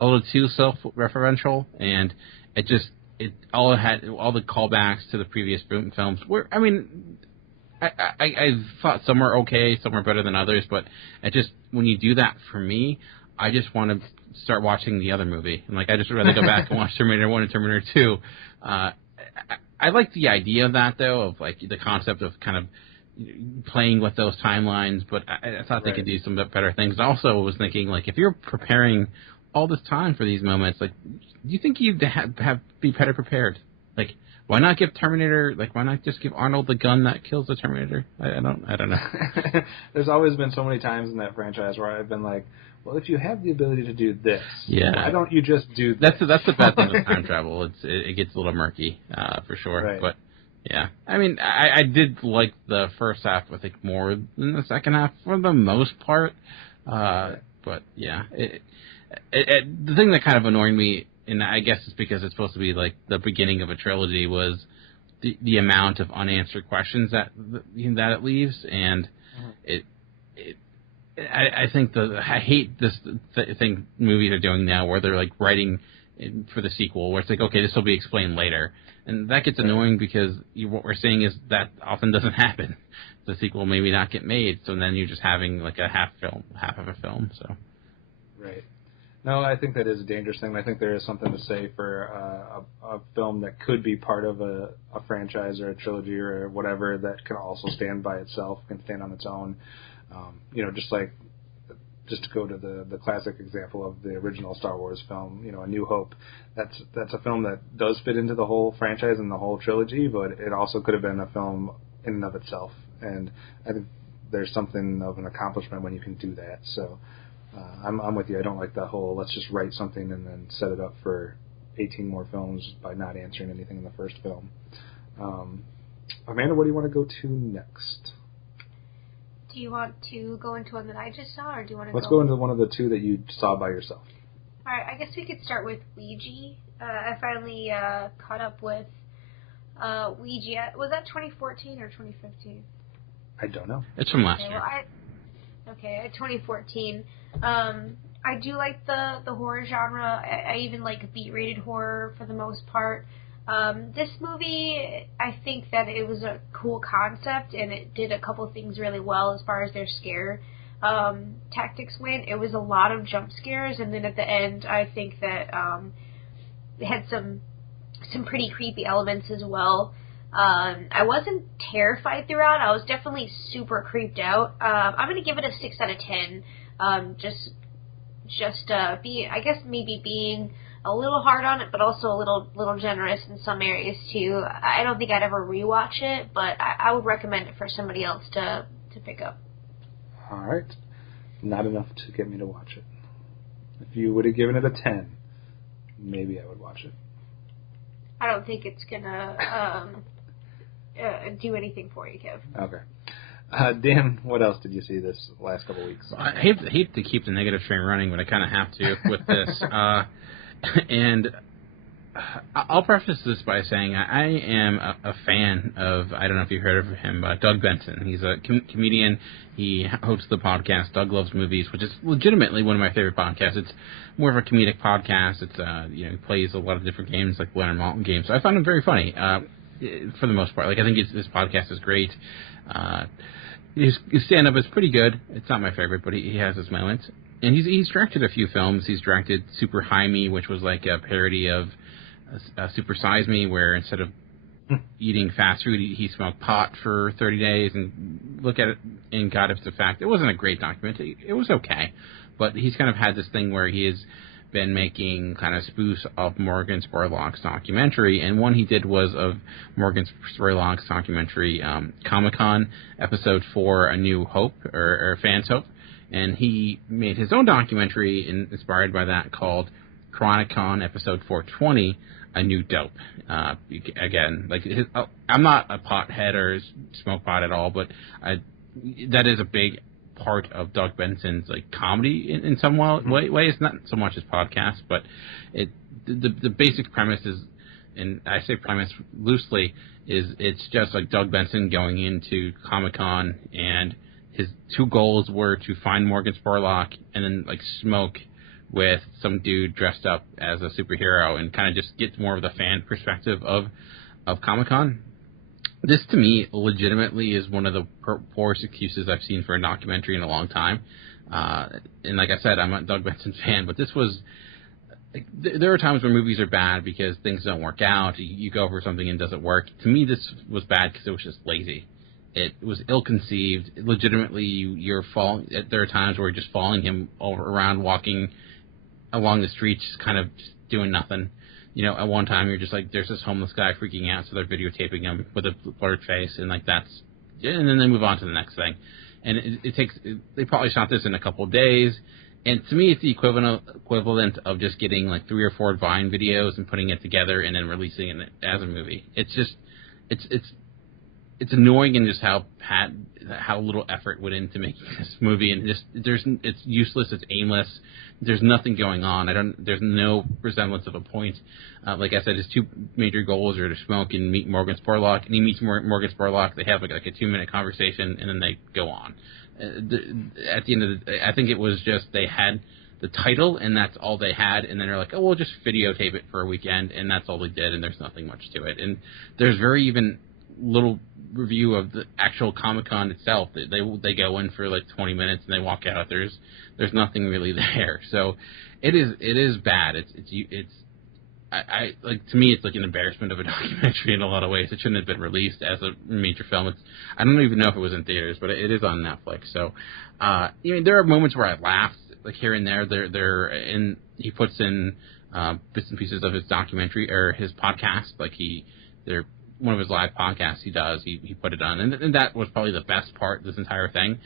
a little too self-referential, and it had all the callbacks to the previous films were, I mean... I thought some were okay, some were better than others, but when you do that for me, I just want to start watching the other movie. And I just rather go back and watch Terminator 1 and Terminator 2. I like the idea of that, though, of the concept of kind of playing with those timelines, but I thought they could do some better things. I also was thinking, if you're preparing all this time for these moments, do you think you'd be better prepared? Why not give Terminator, why not just give Arnold the gun that kills the Terminator? I don't know. There's always been so many times in that franchise where I've been like, well, if you have the ability to do this, why don't you just do this? That's the bad thing with time travel. It gets a little murky, for sure. Right. But, yeah. I mean, I did like the first half, I think, more than the second half for the most part. But, yeah. The thing that kind of annoyed me, and I guess it's because it's supposed to be the beginning of a trilogy, was the amount of unanswered questions that it leaves, and I think I hate this thing movies are doing now, where they're writing for the sequel, where it's okay, this will be explained later, and that gets annoying because what we're seeing is that often doesn't happen. The sequel maybe not get made, so then you're just having a half of a film. So right. No, I think that is a dangerous thing. I think there is something to say for a film that could be part of a franchise or a trilogy or whatever that can also stand by itself, can stand on its own. Just to go to the classic example of the original Star Wars film, A New Hope. That's a film that does fit into the whole franchise and the whole trilogy, but it also could have been a film in and of itself. And I think there's something of an accomplishment when you can do that. So I'm with you. I don't like the whole let's just write something and then set it up for 18 more films by not answering anything in the first film. Amanda, what do you want to go to next? Do you want to go into one that I just saw, or do you want to Let's go into one of the two that you saw by yourself. All right, I guess we could start with Ouija. I finally caught up with Ouija. Was that 2014 or 2015? I don't know. It's from last year. Well, 2014. I do like the horror genre. I even like beat-rated horror for the most part. This movie, I think that it was a cool concept, and it did a couple things really well as far as their scare tactics went. It was a lot of jump scares, and then at the end, I think that it had some pretty creepy elements as well. I wasn't terrified throughout. I was definitely super creeped out. I'm going to give it a 6 out of 10. Just just maybe being a little hard on it, but also a little generous in some areas too. I don't think I'd ever rewatch it, but I would recommend it for somebody else to pick up. All right. Not enough to get me to watch it. If you would have given it a 10, maybe I would watch it. I don't think it's gonna do anything for you, Kev. Okay. Dan, what else did you see this last couple of weeks? I hate to keep the negative train running, but I kind of have to with this. And I'll preface this by saying I am a fan of, I don't know if you've heard of him, Doug Benson. He's a comedian. He hosts the podcast Doug Loves Movies, which is legitimately one of my favorite podcasts. It's more of a comedic podcast. It's he plays a lot of different games, like Leonard Maltin games. So I found him very funny for the most part. Like, I think his podcast is great. His stand-up is pretty good. It's not my favorite, but he has his moments. And he's directed a few films. He's directed Super High Me, which was like a parody of Super Size Me, where instead of eating fast food, he smoked pot for 30 days and look at it and got it to the fact it wasn't a great documentary. It was okay. But he's kind of had this thing where he has been making kind of spoofs of Morgan Spurlock's documentary, and one he did was of Morgan Spurlock's documentary, Comic-Con, Episode 4, A New Hope, or Fans Hope. And he made his own documentary inspired by that called Chronicon Episode 420, A New Dope. Again, like I'm not a pothead or smoke pot at all, but that is a big part of Doug Benson's like comedy in some ways, not so much his podcast, but the basic premise is, and I say premise loosely, is it's just like Doug Benson going into Comic-Con, and his two goals were to find Morgan Spurlock and then like smoke with some dude dressed up as a superhero and kind of just get more of the fan perspective of Comic-Con. This, to me, legitimately is one of the poorest excuses I've seen for a documentary in a long time. And like I said, I'm a Doug Benson fan, but this was... Like, there are times when movies are bad because things don't work out. You go for something and it doesn't work. To me, this was bad because it was just lazy. It was ill-conceived. Legitimately, there are times where you're just following him around, walking along the streets, kind of just doing nothing. You know, at one time you're just like, there's this homeless guy freaking out, so they're videotaping him with a blurred face, and like and then they move on to the next thing. And they probably shot this in a couple of days. And to me, it's the equivalent of just getting like 3 or 4 Vine videos and putting it together and then releasing it as a movie. It's just, it's annoying in just how little effort went into making this movie, and it's useless, it's aimless. There's nothing going on. There's no resemblance of a point. Like I said, his two major goals are to smoke and meet Morgan Spurlock, and he meets Morgan Spurlock. They have like a 2-minute conversation, and then they go on. At the end of the day, I think it was just they had the title, and that's all they had, and then they're like, oh, we'll just videotape it for a weekend, and that's all they did, and there's nothing much to it. And there's very even little review of the actual Comic-Con itself. They go in for like 20 minutes and they walk out. There's nothing really there. So it is bad. To me, it's like an embarrassment of a documentary in a lot of ways. It shouldn't have been released as a major film. I don't even know if it was in theaters, but it is on Netflix. So there are moments where I laughed, like here and there. He puts in bits and pieces of his documentary or his podcast, like one of his live podcasts he does, he put it on, and that was probably the best part of this entire thing.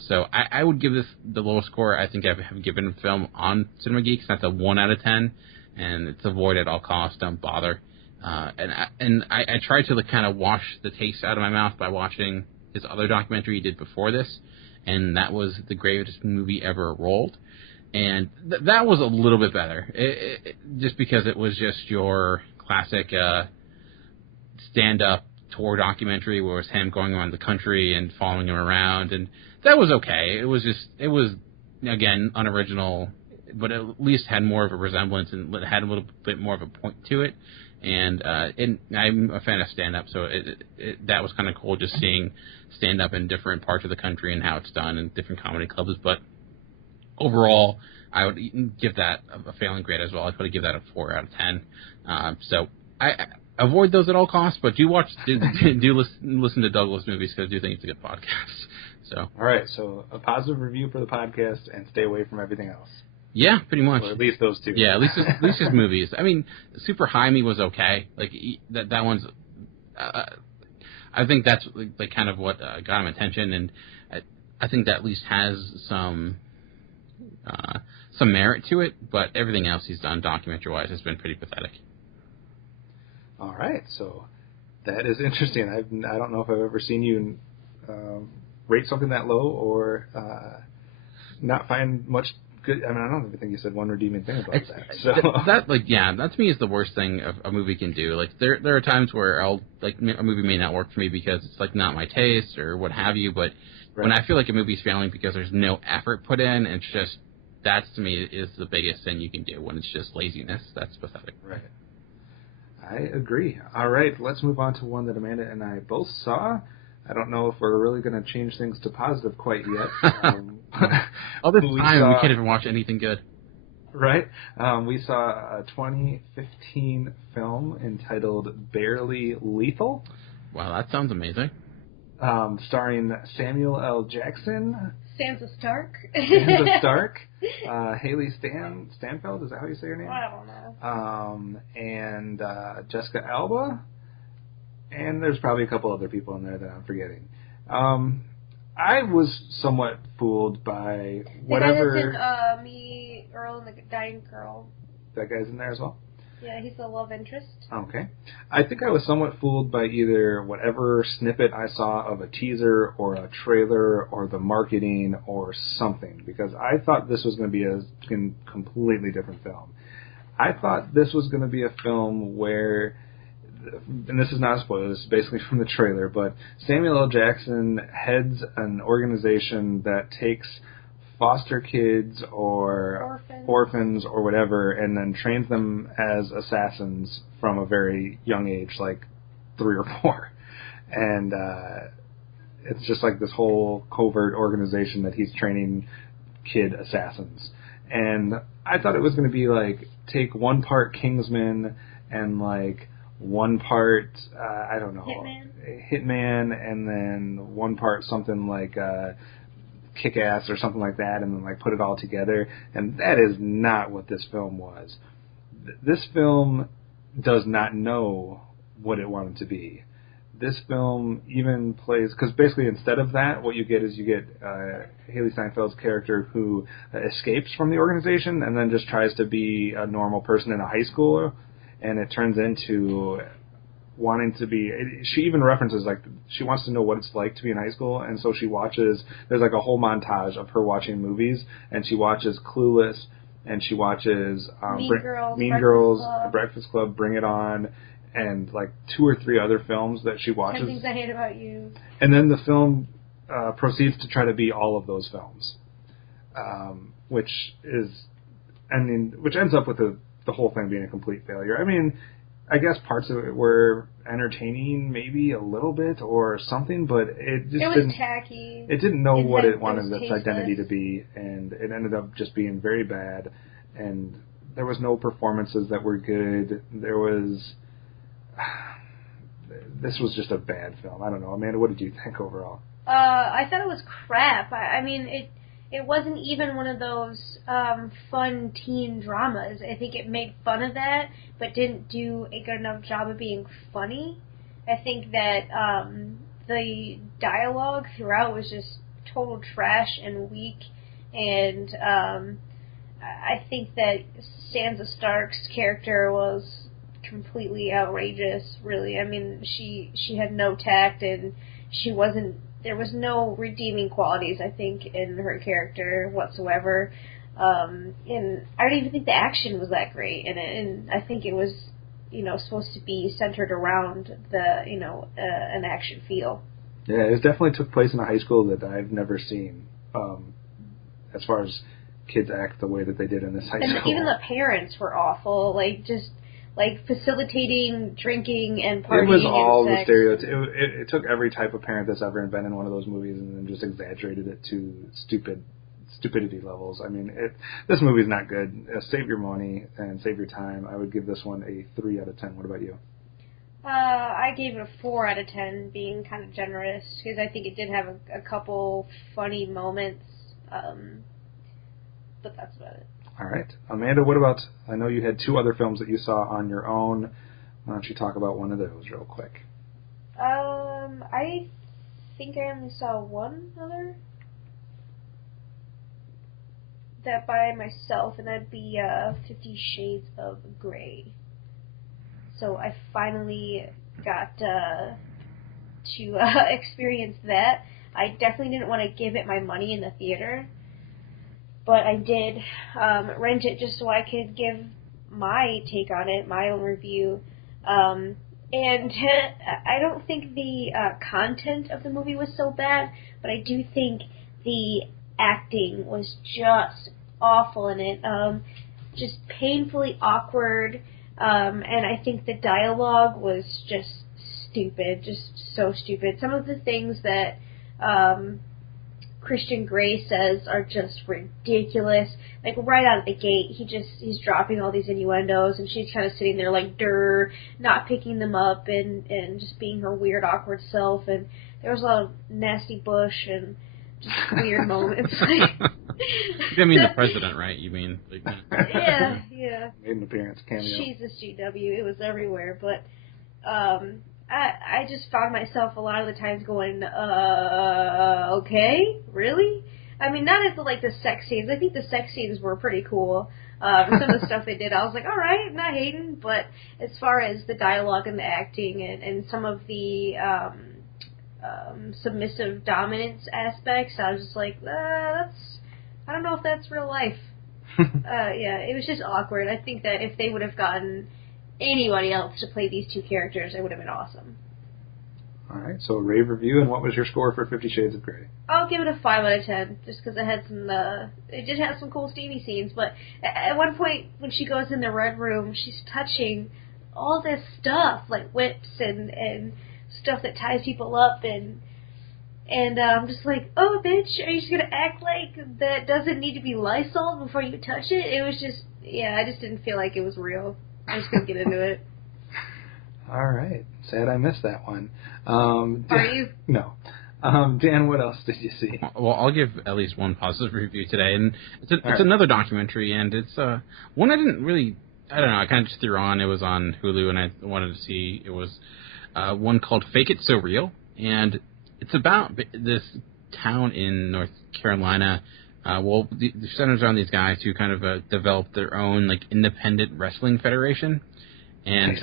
So I would give this the lowest score I think I have given a film on Cinema Geeks. That's a 1 out of 10, and it's avoid at all costs. Don't bother. And I tried to kind of wash the taste out of my mouth by watching his other documentary he did before this, and that was The Greatest Movie Ever Rolled. And that was a little bit better, just because it was just your classic stand-up tour documentary where it was him going around the country and following him around, and that was okay. It was again unoriginal, but at least had more of a resemblance and had a little bit more of a point to it. And I'm a fan of stand-up, so that was kind of cool, just seeing stand-up in different parts of the country and how it's done in different comedy clubs. But overall, I would give that a failing grade as well. I'd probably give that a 4 out of 10. So I avoid those at all costs, but do listen to Douglas Movies, because I do think it's a good podcast. So all right, so a positive review for the podcast and stay away from everything else. Yeah, pretty much. Or at least those two. Yeah, at least his movies. I mean, Super High Me was okay. Like that one's. I think that's like kind of what got him attention, and I think that at least has some merit to it. But everything else he's done documentary-wise has been pretty pathetic. All right, so that is interesting. I don't know if I've ever seen you rate something that low or not find much good. I mean, I don't even think you said one redeeming thing about that. So that to me is the worst thing a movie can do. Like there are times where a movie may not work for me because it's like not my taste or what have you. But when I feel like a movie's failing because there's no effort put in, it's just that to me is the biggest thing you can do when it's just laziness. That's pathetic. Right. I agree. All right, let's move on to one that Amanda and I both saw. I don't know if we're really going to change things to positive quite yet. All this time, we can't even watch anything good. Right. We saw a 2015 film entitled Barely Lethal. Wow, that sounds amazing. Starring Samuel L. Jackson. Sansa Stark. Sansa Stark. Haley Stanfield, is that how you say her name? I don't know. And Jessica Alba. And there's probably a couple other people in there that I'm forgetting. I was somewhat fooled by whatever... The guy that's in Me, Earl, and the Dying Girl. That guy's in there as well? Yeah, he's the love interest. Okay. I think I was somewhat fooled by either whatever snippet I saw of a teaser or a trailer or the marketing or something, because I thought this was going to be a completely different film. I thought this was going to be a film where, and this is not a spoiler, this is basically from the trailer, but Samuel L. Jackson heads an organization that takes foster kids or orphans or whatever, and then trains them as assassins from a very young age, like 3 or 4. And it's just like this whole covert organization that he's training kid assassins. And I thought it was going to be like, take one part Kingsman and like one part, I don't know, Hitman, and then one part something like Kick-Ass or something like that, and then like put it all together. And that is not what this film was. This film does not know what it wanted to be. This film even plays, because basically instead of that, what you get is you get Haley Steinfeld's character who escapes from the organization and then just tries to be a normal person in a high school, and it turns into wanting to be, she even references, like, she wants to know what it's like to be in high school, and so she watches, there's like a whole montage of her watching movies, and she watches Clueless, and she watches Mean Girls, Breakfast Club, Bring It On, and like 2 or 3 other films that she watches. 10 Things I Hate About You. And then the film proceeds to try to be all of those films, which ends up with the whole thing being a complete failure. I mean, I guess parts of it were entertaining, maybe a little bit or something, but it was tacky. It didn't know what it wanted its identity to be, and it ended up just being very bad. And there was no performances that were good. This was just a bad film. I don't know, Amanda. What did you think overall? I thought it was crap. I mean, it wasn't even one of those fun teen dramas. I think it made fun of that, but didn't do a good enough job of being funny. I think that the dialogue throughout was just total trash and weak, and I think that Sansa Stark's character was completely outrageous, really. I mean, she had no tact, and there was no redeeming qualities, I think, in her character whatsoever. And I don't even think the action was that great in it. And I think it was, supposed to be centered around an action feel. Yeah, it definitely took place in a high school that I've never seen, as far as kids act the way that they did in this high school. And even the parents were awful, facilitating drinking and partying. It was all and the stereotypes. It took every type of parent that's ever been in one of those movies and then just exaggerated it to stupidity levels. I mean, this movie's not good. Save your money and save your time. I would give this one a 3 out of 10. What about you? I gave it a 4 out of 10, being kind of generous, because I think it did have a couple funny moments, but that's about it. All right. Amanda, what about, I know you had 2 other films that you saw on your own. Why don't you talk about one of those real quick? I think I only saw one other. That by myself, and that'd be 50 Shades of Grey. So I finally got to experience that. I definitely didn't want to give it my money in the theater, but I did rent it just so I could give my take on it, my own review. And I don't think the content of the movie was so bad, but I do think the acting was just awful in it. Just painfully awkward. And I think the dialogue was just stupid, just so stupid. Some of the things that Christian Grey says are just ridiculous. Like, right out of the gate, he's dropping all these innuendos, and she's kind of sitting there like, not picking them up, and just being her weird, awkward self, and there was a lot of nasty bush, and just weird moments. You mean the president, right? You mean... Like, yeah. Made an appearance, cameo. Jesus, GW, it was everywhere, but, I just found myself a lot of the times going, okay, really? I mean, not as the sex scenes. I think the sex scenes were pretty cool. Some of the stuff they did, I was like, all right, I'm not hating. But as far as the dialogue and the acting and some of the submissive dominance aspects, I was just like, I don't know if that's real life. Yeah, it was just awkward. I think that if they would have gotten anybody else to play these 2 characters, it would have been awesome. All right, so rave review, and what was your score for 50 Shades of Grey? I'll give it a 5 out of 10, just because it had it did have some cool steamy scenes, but at one point, when she goes in the Red Room, she's touching all this stuff, like whips and stuff that ties people up, and I'm just like, oh, bitch, are you just going to act like that doesn't need to be Lysol before you touch it? It was just, I just didn't feel like it was real. I just couldn't get into it. All right. Sad I missed that one. Are you? No. Dan, what else did you see? Well, I'll give at least one positive review today, and it's another documentary, and it's one I didn't really, I don't know, I kind of just threw on. It was on Hulu, and I wanted to see. It was one called Fake It So Real, and it's about this town in North Carolina. The centers on these guys who kind of developed their own independent wrestling federation, and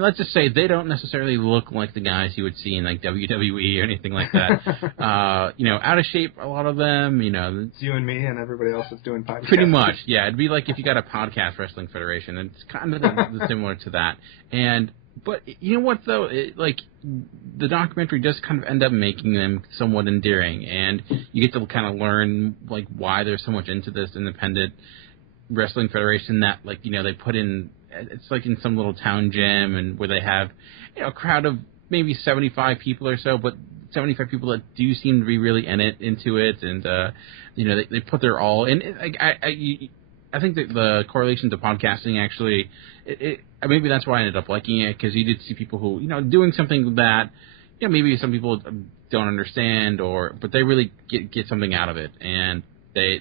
let's just say they don't necessarily look like the guys you would see in WWE or anything like that. Out of shape, a lot of them. It's you and me and everybody else that's doing podcasts. Pretty much, yeah. It'd be like if you got a podcast wrestling federation, and it's kind of similar to that. But you know what, though? The documentary does kind of end up making them somewhat endearing, and you get to kind of learn, why they're so much into this independent wrestling federation that, they put in, it's like in some little town gym, and where they have, a crowd of maybe 75 people or so, but 75 people that do seem to be really into it, and, they put their all in. I think that the correlation to podcasting actually, maybe that's why I ended up liking it, because you did see people who, doing something that, maybe some people don't understand, but they really get something out of it, and they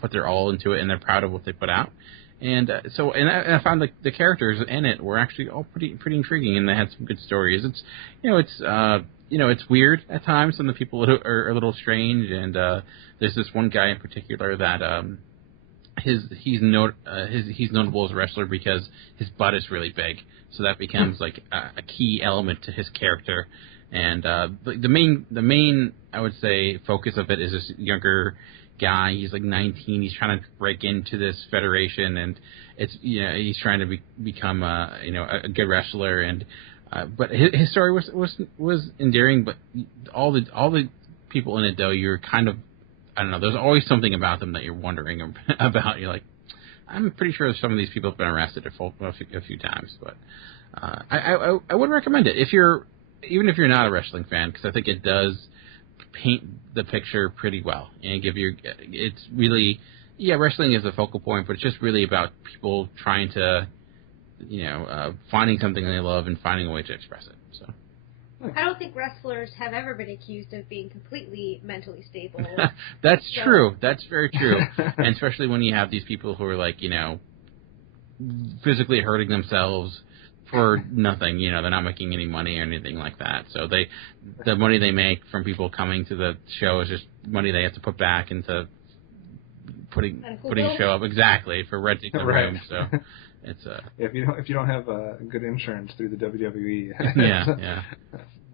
put their all into it, and they're proud of what they put out, and I found the characters in it were actually all pretty intriguing, and they had some good stories. It's it's weird at times. Some of the people are a little strange, and there's this one guy in particular that he's notable as a wrestler because his butt is really big, so that becomes a key element to his character. And the main I would say focus of it is this younger guy. He's 19. He's trying to break into this federation, and it's he's trying to become a good wrestler. And but his story was endearing. But all the people in it, though, you're kind of, I don't know, there's always something about them that you're wondering about. You're like, I'm pretty sure some of these people have been arrested a few times, but I would recommend it even if you're not a wrestling fan, because I think it does paint the picture pretty well and it's really, wrestling is the focal point, but it's just really about people trying to, finding something they love and finding a way to express it. So. I don't think wrestlers have ever been accused of being completely mentally stable. That's true. That's very true. And especially when you have these people who are like, physically hurting themselves for nothing. They're not making any money or anything like that. So the money they make from people coming to the show is just money they have to put back into putting a show up. Exactly, for renting the room. So it's if you don't have good insurance through the WWE, yeah,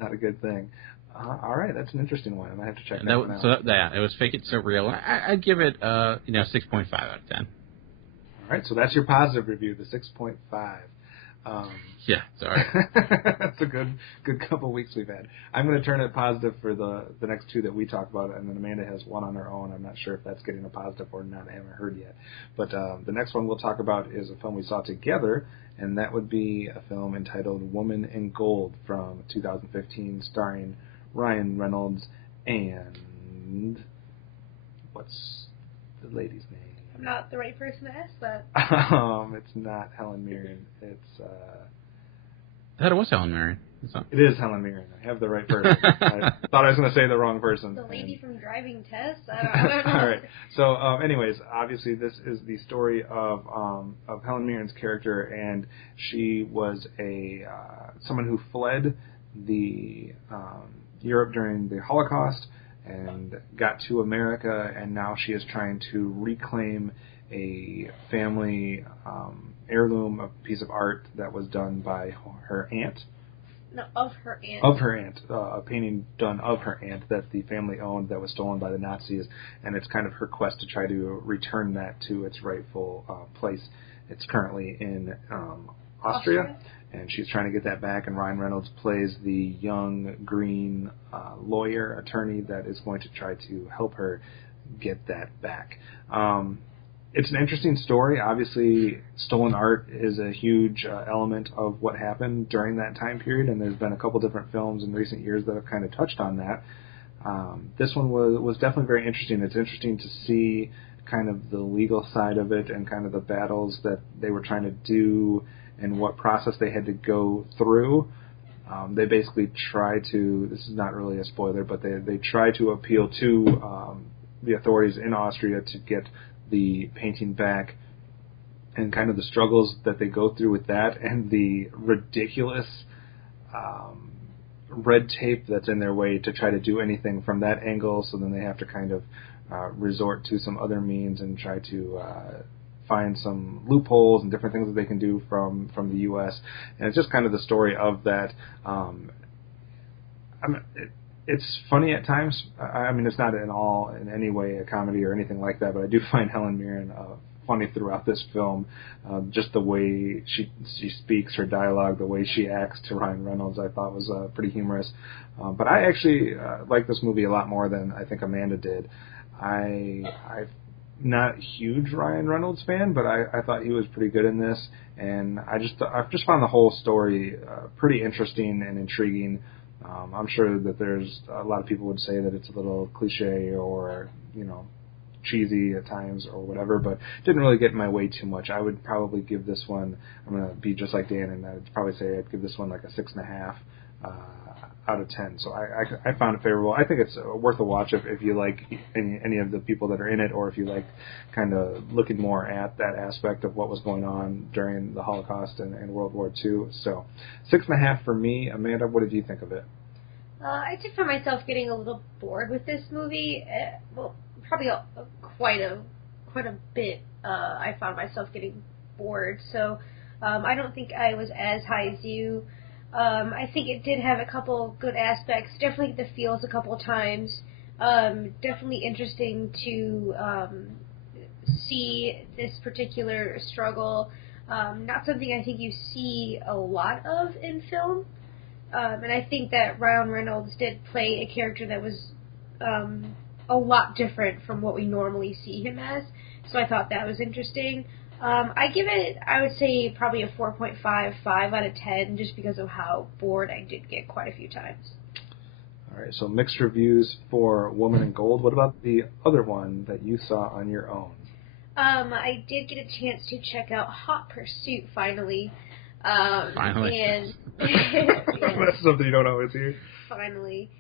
not a good thing. All right, that's an interesting one. I might have to check that one out. So it was Fake It So Real. I'd give it 6.5 out of 10. All right, so that's your positive review, the 6.5. Yeah, sorry. That's a good couple weeks we've had. I'm going to turn it positive for the next two that we talk about, and then Amanda has one on her own. I'm not sure if that's getting a positive or not. I haven't heard yet. But the next one we'll talk about is a film we saw together, and that would be a film entitled Woman in Gold from 2015, starring Ryan Reynolds and what's the lady's name? I'm not the right person to ask that. It's not Helen Mirren. It's I thought it was Helen Mirren. It is Helen Mirren. I have the right person. I thought I was going to say the wrong person. The lady from Driving Test? I don't know. All right. So, anyways, obviously this is the story of Helen Mirren's character, and she was someone who fled the Europe during the Holocaust and got to America, and now she is trying to reclaim a family heirloom, a piece of art that was done by her aunt. No, of her aunt. Of her aunt. A painting done of her aunt that the family owned that was stolen by the Nazis, and it's kind of her quest to try to return that to its rightful place. It's currently in Austria, and she's trying to get that back, and Ryan Reynolds plays the young, green attorney that is going to try to help her get that back. It's an interesting story. Obviously, stolen art is a huge element of what happened during that time period, and there's been a couple different films in recent years that have kind of touched on that. This one was definitely very interesting. It's interesting to see kind of the legal side of it and kind of the battles that they were trying to do and what process they had to go through. They basically try to, this is not really a spoiler, but they try to appeal to the authorities in Austria to get the painting back, and kind of the struggles that they go through with that, and the ridiculous red tape that's in their way to try to do anything from that angle. So then they have to kind of resort to some other means and try to find some loopholes and different things that they can do from the U.S. And it's just kind of the story of that. It's funny at times. I mean, it's not in any way a comedy or anything like that, but I do find Helen Mirren funny throughout this film. Just the way she speaks, her dialogue, the way she acts to Ryan Reynolds, I thought was pretty humorous. But I actually like this movie a lot more than I think Amanda did. I'm not a huge Ryan Reynolds fan, but I thought he was pretty good in this, and I've just found the whole story pretty interesting and intriguing. I'm sure that there's a lot of people would say that it's a little cliche or cheesy at times or whatever, but didn't really get in my way too much. I would probably give this one, I'm going to be just like Dan, and I'd probably say I'd give this one like a 6.5 out of 10. So I found it favorable. I think it's worth a watch if you like any of the people that are in it, or if you like kind of looking more at that aspect of what was going on during the Holocaust and World War II. So 6.5 for me. Amanda, what did you think of it? I did find myself getting a little bored with this movie. Probably quite a bit. I found myself getting bored. So I don't think I was as high as you. I think it did have a couple good aspects. Definitely the feels a couple times. Definitely interesting to see this particular struggle. Not something I think you see a lot of in film. And I think that Ryan Reynolds did play a character that was a lot different from what we normally see him as. So I thought that was interesting. I give it, I would say, probably a 4.55 out of 10, just because of how bored I did get quite a few times. All right, so mixed reviews for Woman in Gold. What about the other one that you saw on your own? I did get a chance to check out Hot Pursuit, finally. Finally. And that's something you don't always hear. Finally.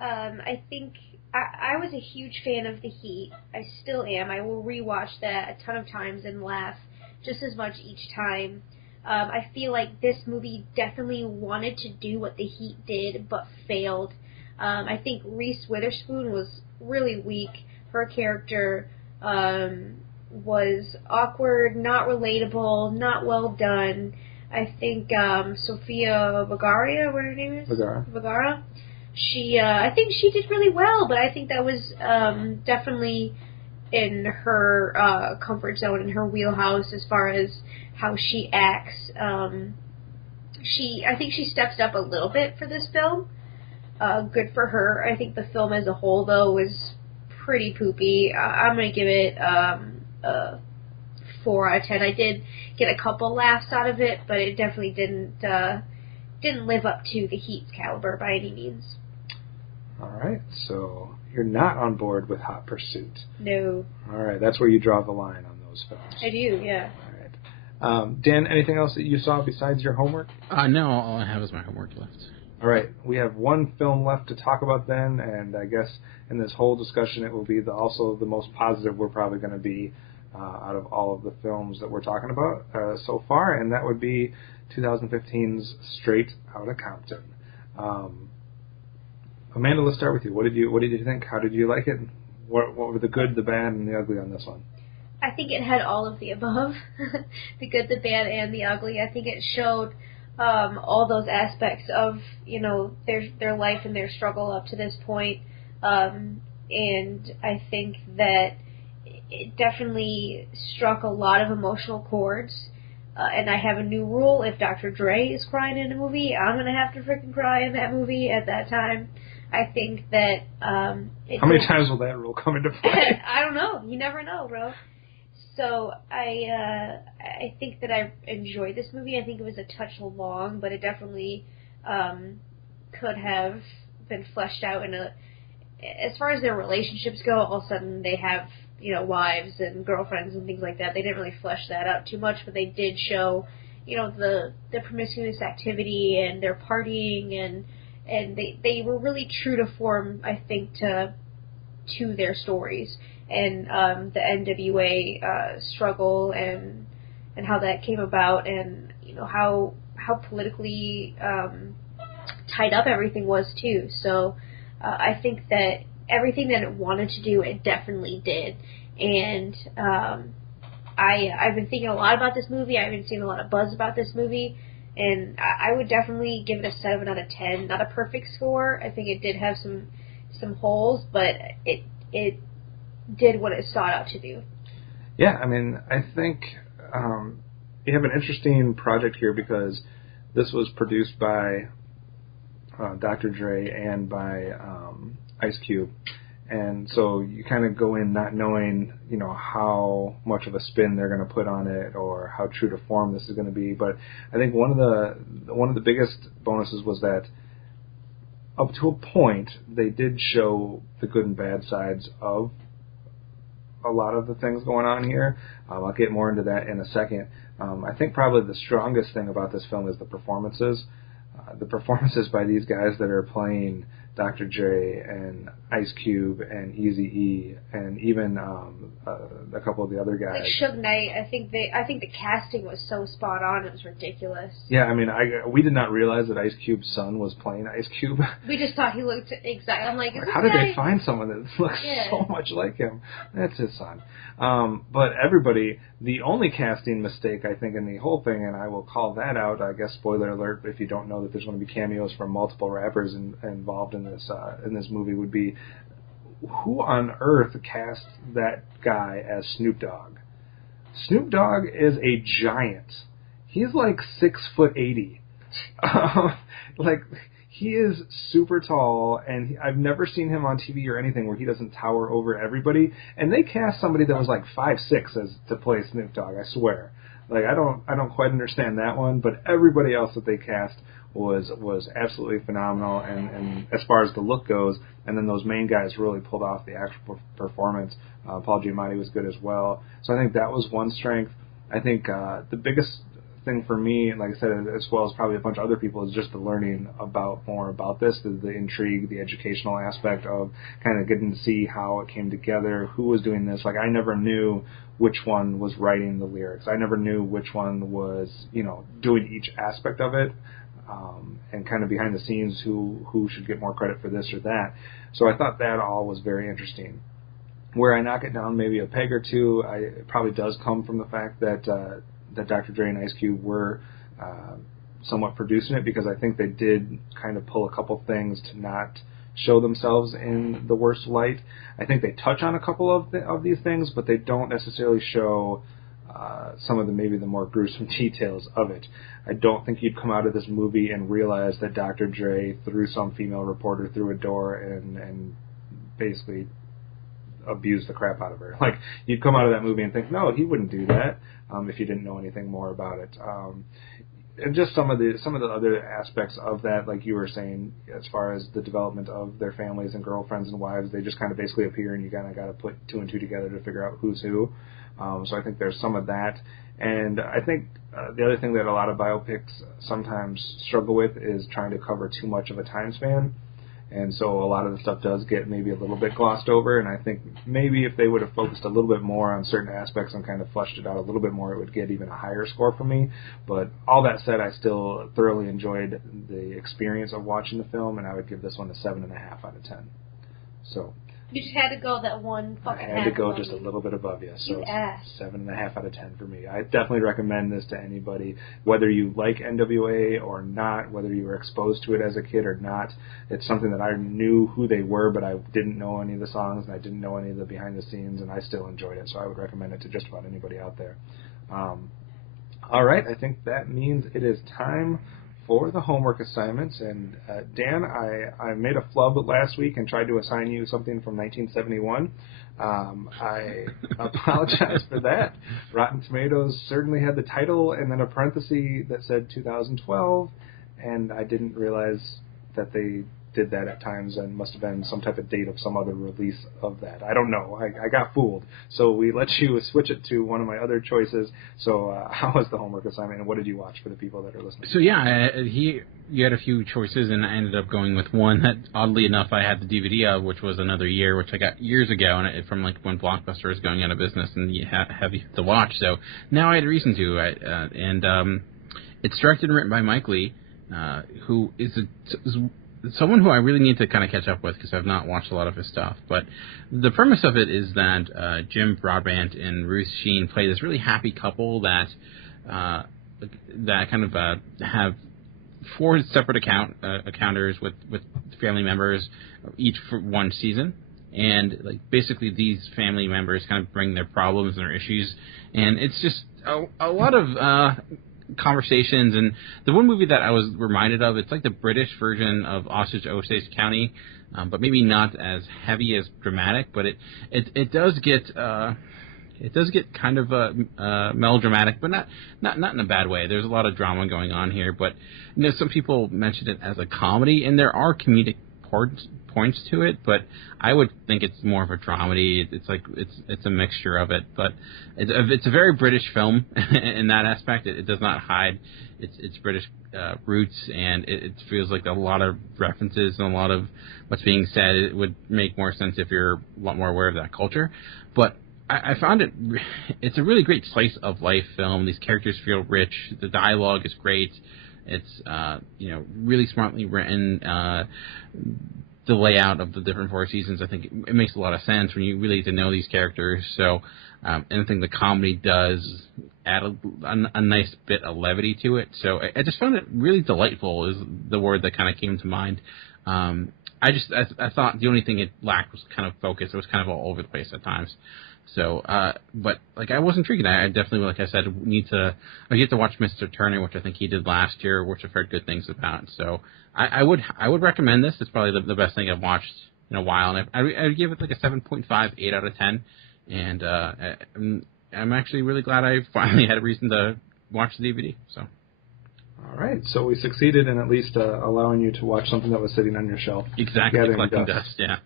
I think I was a huge fan of The Heat. I still am. I will rewatch that a ton of times and laugh just as much each time. I feel like this movie definitely wanted to do what The Heat did, but failed. I think Reese Witherspoon was really weak. Her character was awkward, not relatable, not well done. I think Sofia Vergara, what her name is? Vergara. I think she did really well, but I think that was definitely in her comfort zone, in her wheelhouse as far as how she acts. I think she stepped up a little bit for this film. Good for her. I think the film as a whole, though, was pretty poopy. I'm going to give it a 4 out of 10. I did get a couple laughs out of it, but it definitely didn't live up to The Heat's caliber by any means. All right, so you're not on board with Hot Pursuit. No. All right, that's where you draw the line on those films. I do, yeah. All right. Dan, anything else that you saw besides your homework? No, all I have is my homework left. All right, we have one film left to talk about then, and I guess in this whole discussion it will be also the most positive we're probably going to be out of all of the films that we're talking about so far, and that would be 2015's Straight Outta Compton. Amanda, let's start with you. What did you think? How did you like it? What were the good, the bad, and the ugly on this one? I think it had all of the above, the good, the bad, and the ugly. I think it showed all those aspects of their life and their struggle up to this point, and I think that it definitely struck a lot of emotional chords. And I have a new rule: if Dr. Dre is crying in a movie, I'm gonna have to freaking cry in that movie at that time. I think that how many times will that rule come into play? I don't know. You never know, bro. So I think that I enjoyed this movie. I think it was a touch long, but it definitely could have been fleshed out as far as their relationships go. All of a sudden they have wives and girlfriends and things like that. They didn't really flesh that out too much, but they did show the promiscuous activity and their partying and they were really true to form, I think, to their stories. And the NWA struggle and how that came about, and how politically tied up everything was too. So I think that everything that it wanted to do, it definitely did. And I've been thinking a lot about this movie. I've been seeing a lot of buzz about this movie, and I would definitely give it a 7 out of 10. Not a perfect score. I think it did have some holes, but it did what it sought out to do. Yeah, I mean, I think you have an interesting project here because this was produced by Dr. Dre and by Ice Cube. And so you kind of go in not knowing, how much of a spin they're going to put on it or how true to form this is going to be. But I think one of the biggest bonuses was that up to a point they did show the good and bad sides of a lot of the things going on here. I'll get more into that in a second. I think probably the strongest thing about this film is the performances. The performances by these guys that are playing Dr. Dre and Ice Cube and Eazy-E and even a couple of the other guys. Like Suge Knight, I think the casting was so spot on. It was ridiculous. Yeah, I mean, we did not realize that Ice Cube's son was playing Ice Cube. We just thought he looked exactly. I'm like, how did they find someone that looks so much like him? That's his son. But everybody, the only casting mistake I think in the whole thing, and I will call that out. I guess spoiler alert if you don't know that there's going to be cameos from multiple rappers involved in this movie, would be who on earth cast that guy as Snoop Dogg? Snoop Dogg is a giant. He's like 6'80". Like he is super tall, and I've never seen him on TV or anything where he doesn't tower over everybody. And they cast somebody that was like 5'6" to play Snoop Dogg. I swear. Like I don't quite understand that one, but everybody else that they cast was absolutely phenomenal, and as far as the look goes, and then those main guys really pulled off the actual performance. Paul Giamatti was good as well, so I think that was one strength. I think the biggest thing for me, and like I said, as well as probably a bunch of other people, is just the learning more about this, the intrigue, the educational aspect of kind of getting to see how it came together, who was doing this. Like, I never knew which one was writing the lyrics. I never knew which one was, doing each aspect of it, and kind of behind the scenes who should get more credit for this or that. So I thought that all was very interesting. Where I knock it down maybe a peg or two, it probably does come from the fact that Dr. Dre and Ice Cube were somewhat producing it, because I think they did kind of pull a couple things to not show themselves in the worst light. I think they touch on a couple of these things, but they don't necessarily show some of maybe the more gruesome details of it. I don't think you'd come out of this movie and realize that Dr. Dre threw some female reporter through a door and basically abuse the crap out of her. Like, you'd come out of that movie and think, no, he wouldn't do that, if you didn't know anything more about it. And just some of the other aspects of that, like you were saying, as far as the development of their families and girlfriends and wives, they just kind of basically appear, and you kind of got to put two and two together to figure out who's who. So I think there's some of that. And I think the other thing that a lot of biopics sometimes struggle with is trying to cover too much of a time span. And so a lot of the stuff does get maybe a little bit glossed over, and I think maybe if they would have focused a little bit more on certain aspects and kind of fleshed it out a little bit more, it would get even a higher score from me. But all that said, I still thoroughly enjoyed the experience of watching the film, and I would give this one a 7.5 out of 10. So you just had to go that one fucking half. I had to go just a little bit above you. So 7.5 out of 10 for me. I definitely recommend this to anybody, whether you like NWA or not, whether you were exposed to it as a kid or not. It's something that I knew who they were, but I didn't know any of the songs, and I didn't know any of the behind the scenes, and I still enjoyed it. So I would recommend it to just about anybody out there. All right, I think that means it is time for the homework assignments. And Dan, I made a flub last week and tried to assign you something from 1971. I apologize for that. Rotten Tomatoes certainly had the title and then a parenthesis that said 2012, and I didn't realize that they did that at times, and must have been some type of date of some other release of that. I don't know. I got fooled. So we let you switch it to one of my other choices. So how was the homework assignment, and what did you watch for the people that are listening? So yeah, you had a few choices, and I ended up going with one that, oddly enough, I had the DVD of, which was Another Year, which I got years ago, and from like when Blockbuster was going out of business, and you have to watch. So now I had a reason to. It's directed and written by Mike Leigh, who is someone who I really need to kind of catch up with, because I've not watched a lot of his stuff. But the premise of it is that Jim Broadbent and Ruth Sheen play this really happy couple that kind of have 4 separate accounters with family members, each for one season. And like basically these family members kind of bring their problems and their issues, and it's just a lot of conversations. And the one movie that I was reminded of, it's like the British version of Osage County, but maybe not as heavy as dramatic, but it does get kind of melodramatic, but not in a bad way. There's a lot of drama going on here, but some people mention it as a comedy, and there are comedic points to it, but I would think it's more of a dramedy. It's a mixture of it, but it's a very British film in that aspect. It does not hide its British roots, and it feels like a lot of references and a lot of what's being said. It would make more sense if you're a lot more aware of that culture. But I found it's a really great slice of life film. These characters feel rich. The dialogue is great. It's really smartly written. The layout of the different 4 seasons, I think it makes a lot of sense when you really get to know these characters. So, and I think the comedy does add a nice bit of levity to it. So I just found it really delightful is the word that kind of came to mind. I thought the only thing it lacked was kind of focus. It was kind of all over the place at times. So, but like I was intrigued. I definitely, like I said, I get to watch Mr. Turner, which I think he did last year, which I've heard good things about. So I would recommend this. It's probably the best thing I've watched in a while, and I would give it like a 7.5, 8 out of 10. And I'm actually really glad I finally had a reason to watch the DVD. So. All right, so we succeeded in at least allowing you to watch something that was sitting on your shelf. Exactly, collecting dust, yeah.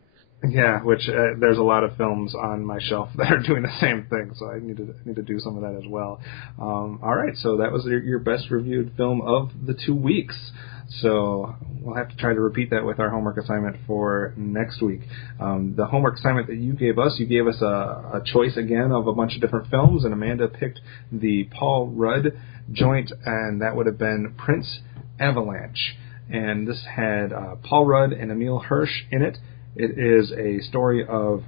Yeah, which there's a lot of films on my shelf that are doing the same thing, so I need to do some of that as well. All right, so that was your best reviewed film of the 2 weeks. So we'll have to try to repeat that with our homework assignment for next week. The homework assignment that you gave us a choice again of a bunch of different films, and Amanda picked the Paul Rudd joint, and that would have been Prince Avalanche. And this had Paul Rudd and Emile Hirsch in it. It is a story of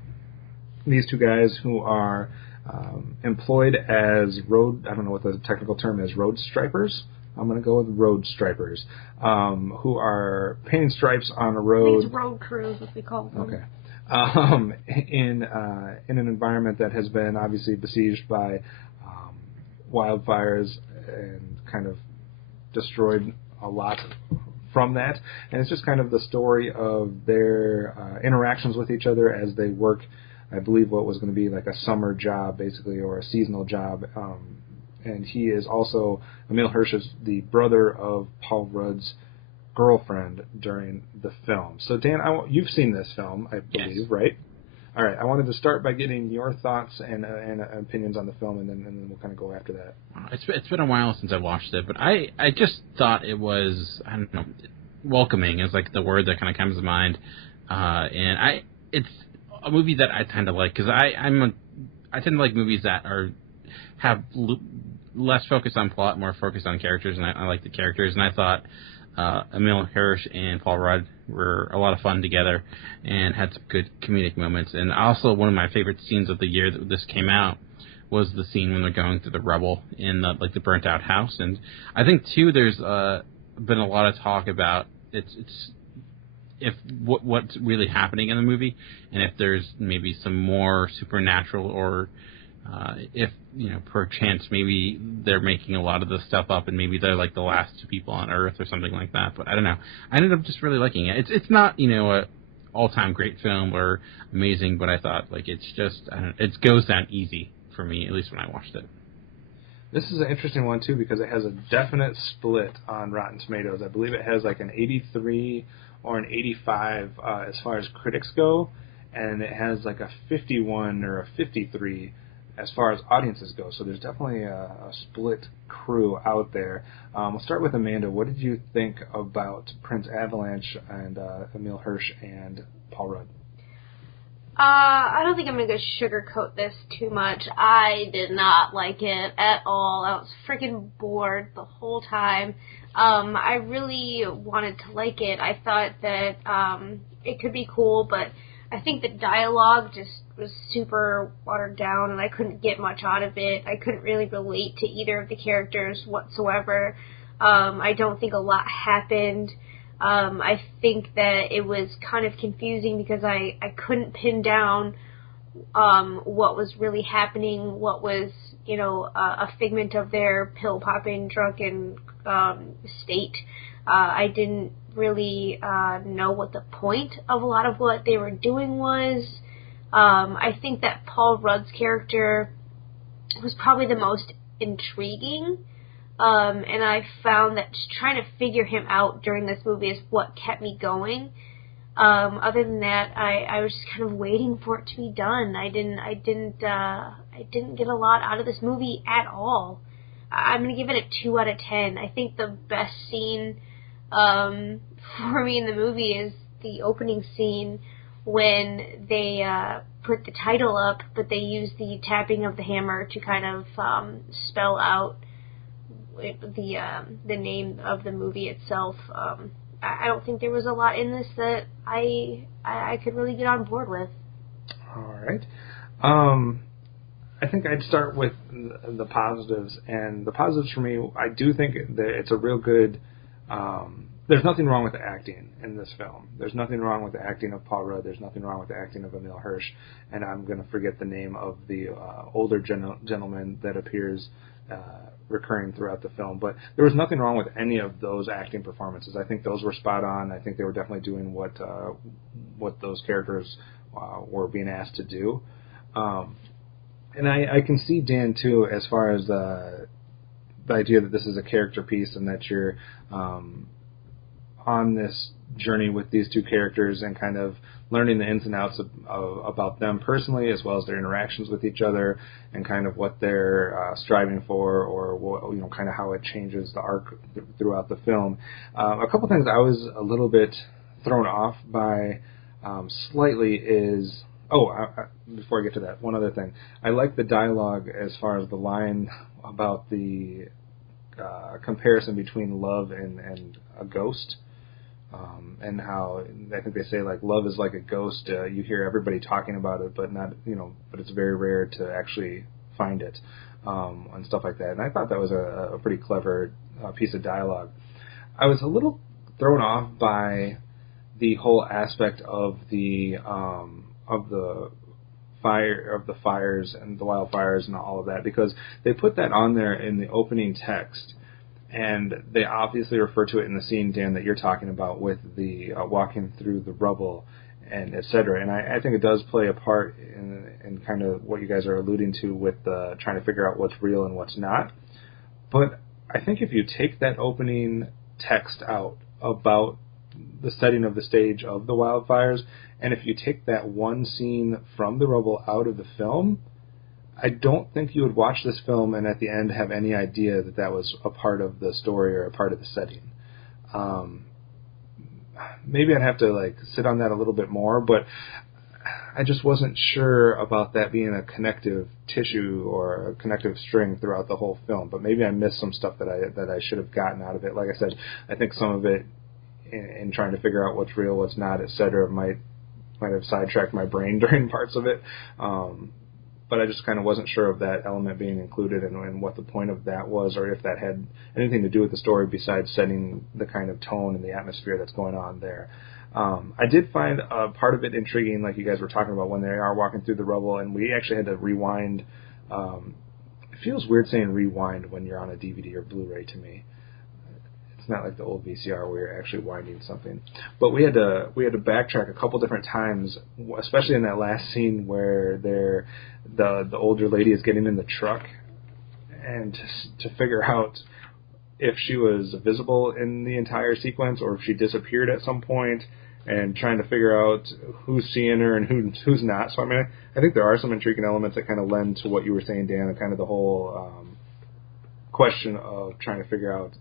these two guys who are employed as I don't know what the technical term is, road stripers? I'm going to go with road stripers, who are painting stripes on a road. These road crews, as we call them. Okay. In an environment that has been obviously besieged by wildfires and kind of destroyed a lot from that, and it's just kind of the story of their interactions with each other as they work, I believe what was going to be like a summer job basically, or a seasonal job, and he is also, Emile Hirsch is the brother of Paul Rudd's girlfriend during the film. So Dan, you've seen this film, I believe, yes. Right? All right, I wanted to start by getting your thoughts and opinions on the film, and then we'll kind of go after that. It's been a while since I watched it, but I just thought it was, I don't know, welcoming is like the word that kind of comes to mind, and it's a movie that I tend to like because I tend to like movies that have less focus on plot, more focus on characters, and I like the characters, and I thought Emile Hirsch and Paul Rudd were a lot of fun together and had some good comedic moments. And also one of my favorite scenes of the year that this came out was the scene when they're going through the rubble in the burnt out house. And I think too there's been a lot of talk about what's really happening in the movie, and if there's maybe some more supernatural, or if, perchance maybe they're making a lot of this stuff up and maybe they're like the last two people on Earth or something like that. But I don't know. I ended up just really liking it. It's not, a all-time great film or amazing, but I thought it's just, it goes down easy for me, at least when I watched it. This is an interesting one too because it has a definite split on Rotten Tomatoes. I believe it has like an 83 or an 85 as far as critics go, and it has like a 51 or a 53 as far as audiences go. So there's definitely a split crew out there. We'll start with Amanda. What did you think about Prince Avalanche and Emile Hirsch and Paul Rudd? I don't think I'm going to sugarcoat this too much. I did not like it at all. I was freaking bored the whole time. I really wanted to like it. I thought that it could be cool, but I think the dialogue just was super watered down, and I couldn't get much out of it. I couldn't really relate to either of the characters whatsoever. I don't think a lot happened. I think that it was kind of confusing because I couldn't pin down what was really happening, what was, a figment of their pill-popping, drunken state. I didn't really know what the point of a lot of what they were doing was. I think that Paul Rudd's character was probably the most intriguing, and I found that just trying to figure him out during this movie is what kept me going. Other than that, I was just kind of waiting for it to be done. I didn't get a lot out of this movie at all. I'm gonna give it a 2 out of 10. I think the best scene for me in the movie is the opening scene when they put the title up, but they use the tapping of the hammer to kind of spell out the name of the movie itself. I don't think there was a lot in this that I could really get on board with. All right. I think I'd start with the positives, and the positives for me, I do think that it's a real good. There's nothing wrong with the acting in this film. There's nothing wrong with the acting of Paul Rudd. There's nothing wrong with the acting of Emile Hirsch, and I'm going to forget the name of the older gentleman that appears recurring throughout the film. But there was nothing wrong with any of those acting performances. I think those were spot on. I think they were definitely doing what those characters were being asked to do. And I can see Dan too, as far as the idea that this is a character piece and that you're on this journey with these two characters and kind of learning the ins and outs about them personally, as well as their interactions with each other, and kind of what they're striving for, or what, kind of how it changes the arc throughout the film. A couple things I was a little bit thrown off by slightly is before I get to that, one other thing. I like the dialogue as far as the line about the comparison between love and a ghost. And how I think they say, like, love is like a ghost. You hear everybody talking about it, but not, but it's very rare to actually find it, and stuff like that. And I thought that was a pretty clever piece of dialogue. I was a little thrown off by the whole aspect of the fires and the wildfires and all of that, because they put that on there in the opening text. And they obviously refer to it in the scene, Dan, that you're talking about with the walking through the rubble and et cetera. And I think it does play a part in kind of what you guys are alluding to with trying to figure out what's real and what's not. But I think if you take that opening text out about the setting of the stage of the wildfires, and if you take that one scene from the rubble out of the film, I don't think you would watch this film and at the end have any idea that that was a part of the story or a part of the setting. Maybe I'd have to sit on that a little bit more, but I just wasn't sure about that being a connective tissue or a connective string throughout the whole film. But maybe I missed some stuff that I should have gotten out of it. Like I said, I think some of it in trying to figure out what's real, what's not, et cetera, might have sidetracked my brain during parts of it. But I just kind of wasn't sure of that element being included and what the point of that was, or if that had anything to do with the story besides setting the kind of tone and the atmosphere that's going on there. I did find part of it intriguing, like you guys were talking about, when they are walking through the rubble, and we actually had to rewind. It feels weird saying rewind when you're on a DVD or Blu-ray to me. It's not like the old VCR where you're actually winding something. But we had to backtrack a couple different times, especially in that last scene where the older lady is getting in the truck, and to figure out if she was visible in the entire sequence or if she disappeared at some point, and trying to figure out who's seeing her and who's not. So, I mean, I think there are some intriguing elements that kind of lend to what you were saying, Dan, and kind of the whole question of trying to figure out,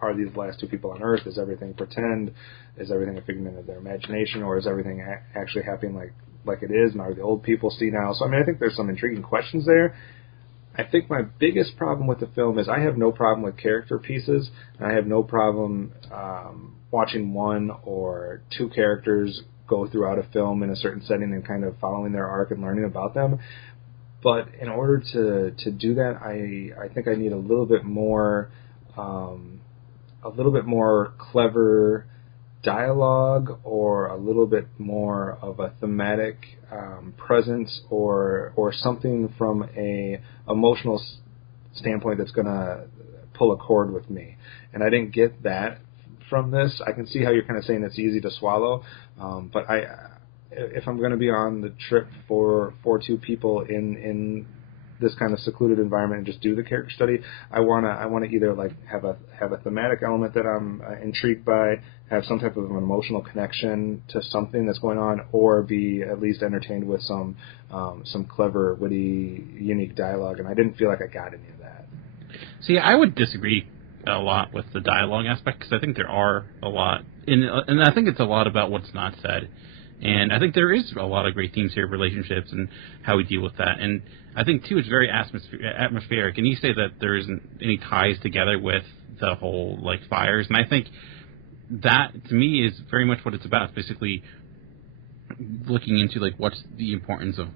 are these last two people on Earth? Is everything pretend? Is everything a figment of their imagination? Or is everything actually happening like it is? And are the old people senile? So, I mean, I think there's some intriguing questions there. I think my biggest problem with the film is I have no problem with character pieces, and I have no problem watching one or two characters go throughout a film in a certain setting and kind of following their arc and learning about them. But in order to do that, I think I need a little bit more clever dialogue, or a little bit more of a thematic presence, or something from a emotional standpoint that's going to pull a chord with me. And I didn't get that from this. I can see how you're kind of saying it's easy to swallow, but if I'm going to be on the trip for two people in this kind of secluded environment and just do the character study, I want to either have a thematic element that I'm intrigued by, have some type of an emotional connection to something that's going on, or be at least entertained with some clever, witty, unique dialogue. And I didn't feel like I got any of that. See, I would disagree a lot with the dialogue aspect, because I think there are a lot, and I think it's a lot about what's not said. And I think there is a lot of great themes here, relationships and how we deal with that. And I think, too, it's very atmospheric. And you say that there isn't any ties together with the whole, fires. And I think that, to me, is very much what it's about. It's basically looking into, what's the importance of,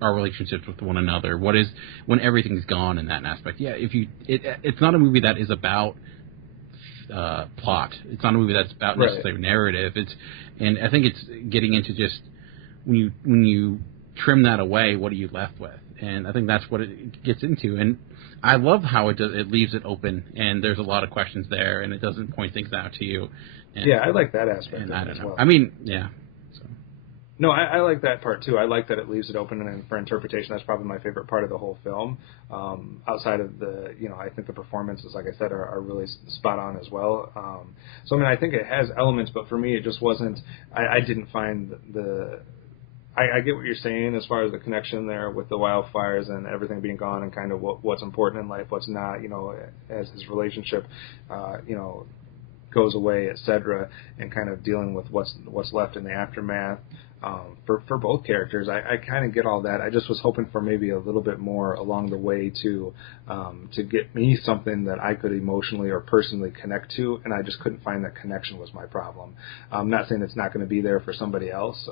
our relationships with one another. What is when everything's gone in that aspect. Yeah, it's not a movie that is about plot. It's not a movie that's about necessarily narrative. And I think it's getting into just when you trim that away, what are you left with? And I think that's what it gets into. And I love how it leaves it open, and there's a lot of questions there, and it doesn't point things out to you. And, yeah, I like that aspect. And I don't know. well. I mean, yeah. So. No, I like that part too. I like that it leaves it open and for interpretation. That's probably my favorite part of the whole film. Outside of the, I think the performances, like I said, are really spot on as well. So I mean, I think it has elements, but for me, it just wasn't. I didn't find I get what you're saying as far as the connection there with the wildfires and everything being gone and kind of what's important in life, what's not. As his relationship, goes away, etc., and kind of dealing with what's left in the aftermath. For both characters, I kind of get all that. I just was hoping for maybe a little bit more along the way to get me something that I could emotionally or personally connect to, and I just couldn't find that connection was my problem. I'm not saying it's not going to be there for somebody else.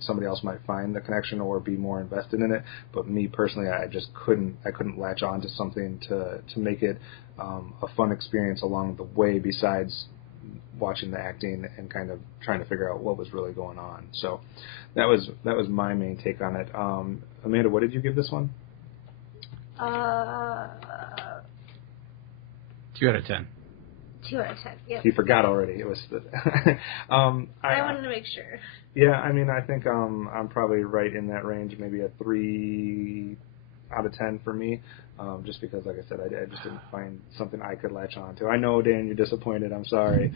Somebody else might find the connection or be more invested in it, but me personally, I just couldn't latch on to something to make it a fun experience along the way besides watching the acting and kind of trying to figure out what was really going on. So that was my main take on it. Amanda, what did you give this one? 2 out of 10. 2 out of 10. Yep. You forgot already. It was. I wanted to make sure. Yeah, I mean, I think I'm probably right in that range. Maybe a 3 out of 10 for me. Just because, like I said, I just didn't find something I could latch on to. I know, Dan, you're disappointed. I'm sorry.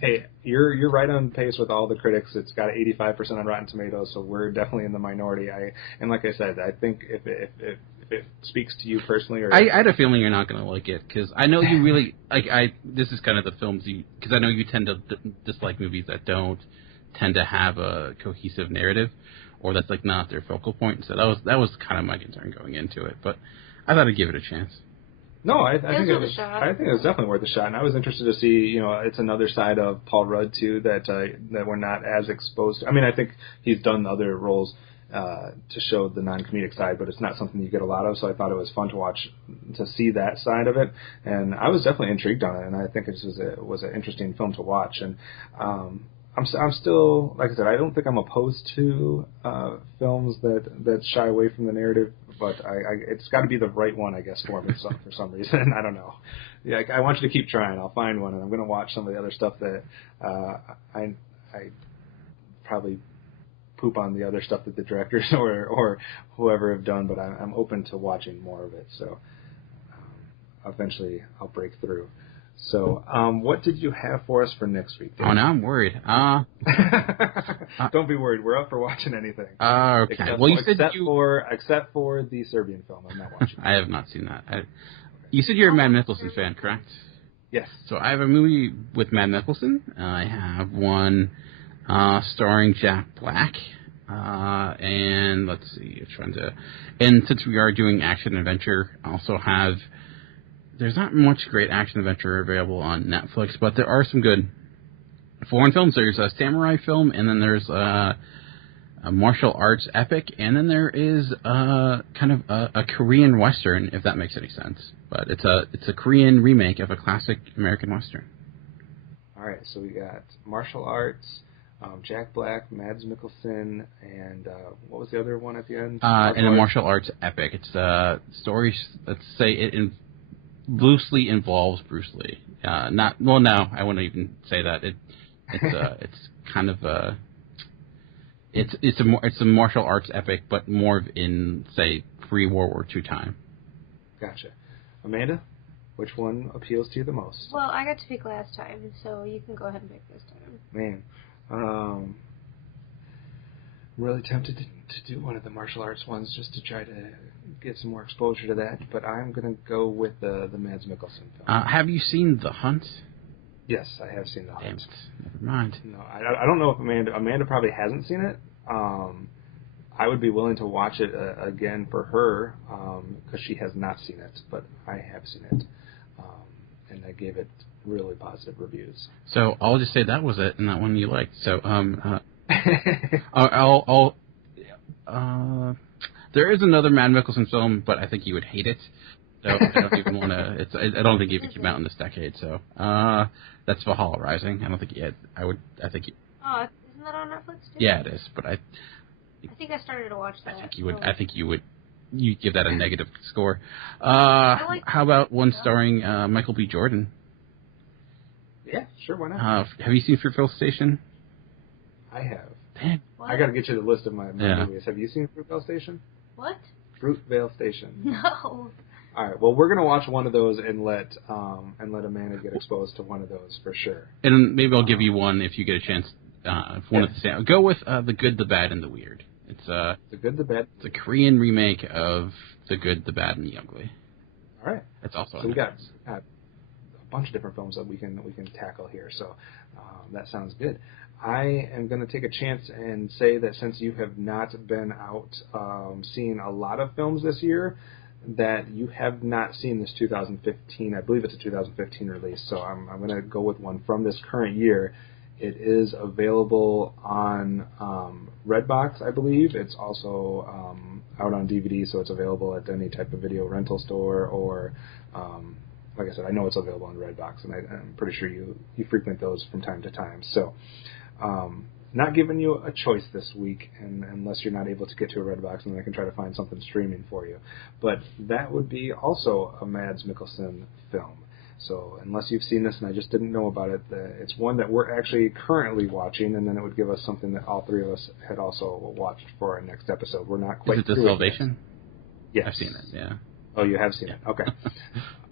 Hey, you're right on pace with all the critics. It's got 85% on Rotten Tomatoes, so we're definitely in the minority. And like I said, I think if it speaks to you personally, or I had a feeling you're not going to like it because I know you really like. This is kind of the films because I know you tend to dislike movies that don't tend to have a cohesive narrative, or that's like not their focal point. So that was kind of my concern going into it, but I thought I'd give it a chance. No, I think it was definitely worth a shot, and I was interested to see. It's another side of Paul Rudd too that we're not as exposed to. I mean, I think he's done other roles to show the non-comedic side, but it's not something you get a lot of. So I thought it was fun to watch, to see that side of it, and I was definitely intrigued on it. And I think it was an interesting film to watch. And I'm still, like I said, I don't think I'm opposed to films that shy away from the narrative, but it's got to be the right one, I guess, for me for some reason. I don't know. Yeah, I want you to keep trying. I'll find one, and I'm going to watch some of the other stuff that I probably poop on the other stuff that the directors or whoever have done, but I'm open to watching more of it. So eventually I'll break through. So, what did you have for us for next week, Dave? Oh, now I'm worried. Don't be worried. We're up for watching anything. Okay. Except for the Serbian film. I'm not watching. I have not seen that. You said you're a Matt Nicholson fan, correct? Yes. So I have a movie with Matt Nicholson. I have one starring Jack Black. And let's see, and since we are doing action adventure, I also have. There's not much great action adventure available on Netflix, but there are some good foreign films. There's a samurai film, and then there's a martial arts epic, and then there is kind of a Korean Western, if that makes any sense. But it's a Korean remake of a classic American Western. All right, so we got martial arts, Jack Black, Mads Mikkelsen, and what was the other one at the end? And a martial arts epic. It's stories. Let's say it loosely involves Bruce Lee. No, I wouldn't even say that. It's kind of it's a martial arts epic, but more in say pre-World War II time. Gotcha. Amanda, which one appeals to you the most? Well, I got to pick last time, so you can go ahead and pick this time. Man, I'm really tempted to do one of the martial arts ones just to try to get some more exposure to that, but I'm going to go with the Mads Mikkelsen film. Have you seen The Hunt? Yes, I have seen The Hunt. Damn it. Never mind. No, I don't know if Amanda probably hasn't seen it. I would be willing to watch it again for her because she has not seen it, but I have seen it, and I gave it really positive reviews. So I'll just say that was it, and that one you liked. So there is another Matt Mikkelsen film, but I think you would hate it. So I don't even want to. I don't think it even came out in this decade. So that's Valhalla Rising. I don't think you had. I think. Oh, isn't that on Netflix too? Yeah, it is. But I think I started to watch that. I think you would. You give that a negative score. How about one starring Michael B. Jordan? Yeah, sure. Why not? Have you seen Fruitvale Station? I have. Damn. What? I got to get you the list of my movies. Have you seen Fruitvale Station? What? Fruitvale Station. No. All right. Well, we're gonna watch one of those and let Amanda get exposed to one of those for sure. And maybe I'll give you one if you get a chance. One of the same. Go with The Good, the Bad, and the Weird. It's The Good, the Bad. It's a Korean remake of The Good, the Bad, and the Ugly. All right. It's also. So we got a bunch of different films that we can tackle here. So that sounds good. I am going to take a chance and say that since you have not been out seeing a lot of films this year, that you have not seen this 2015. I believe it's a 2015 release. So I'm going to go with one from this current year. It is available on Redbox, I believe. It's also out on DVD, so it's available at any type of video rental store or, like I said, I know it's available on Redbox, and I'm pretty sure you frequent those from time to time. So not giving you a choice this week, and unless you're not able to get to a Redbox, and then I can try to find something streaming for you. But that would be also a Mads Mikkelsen film. So unless you've seen this and I just didn't know about it, it's one that we're actually currently watching, and then it would give us something that all three of us had also watched for our next episode. We're not quite. Is it The Salvation? Yes. I've seen it, yeah. Oh, you have seen it. Okay.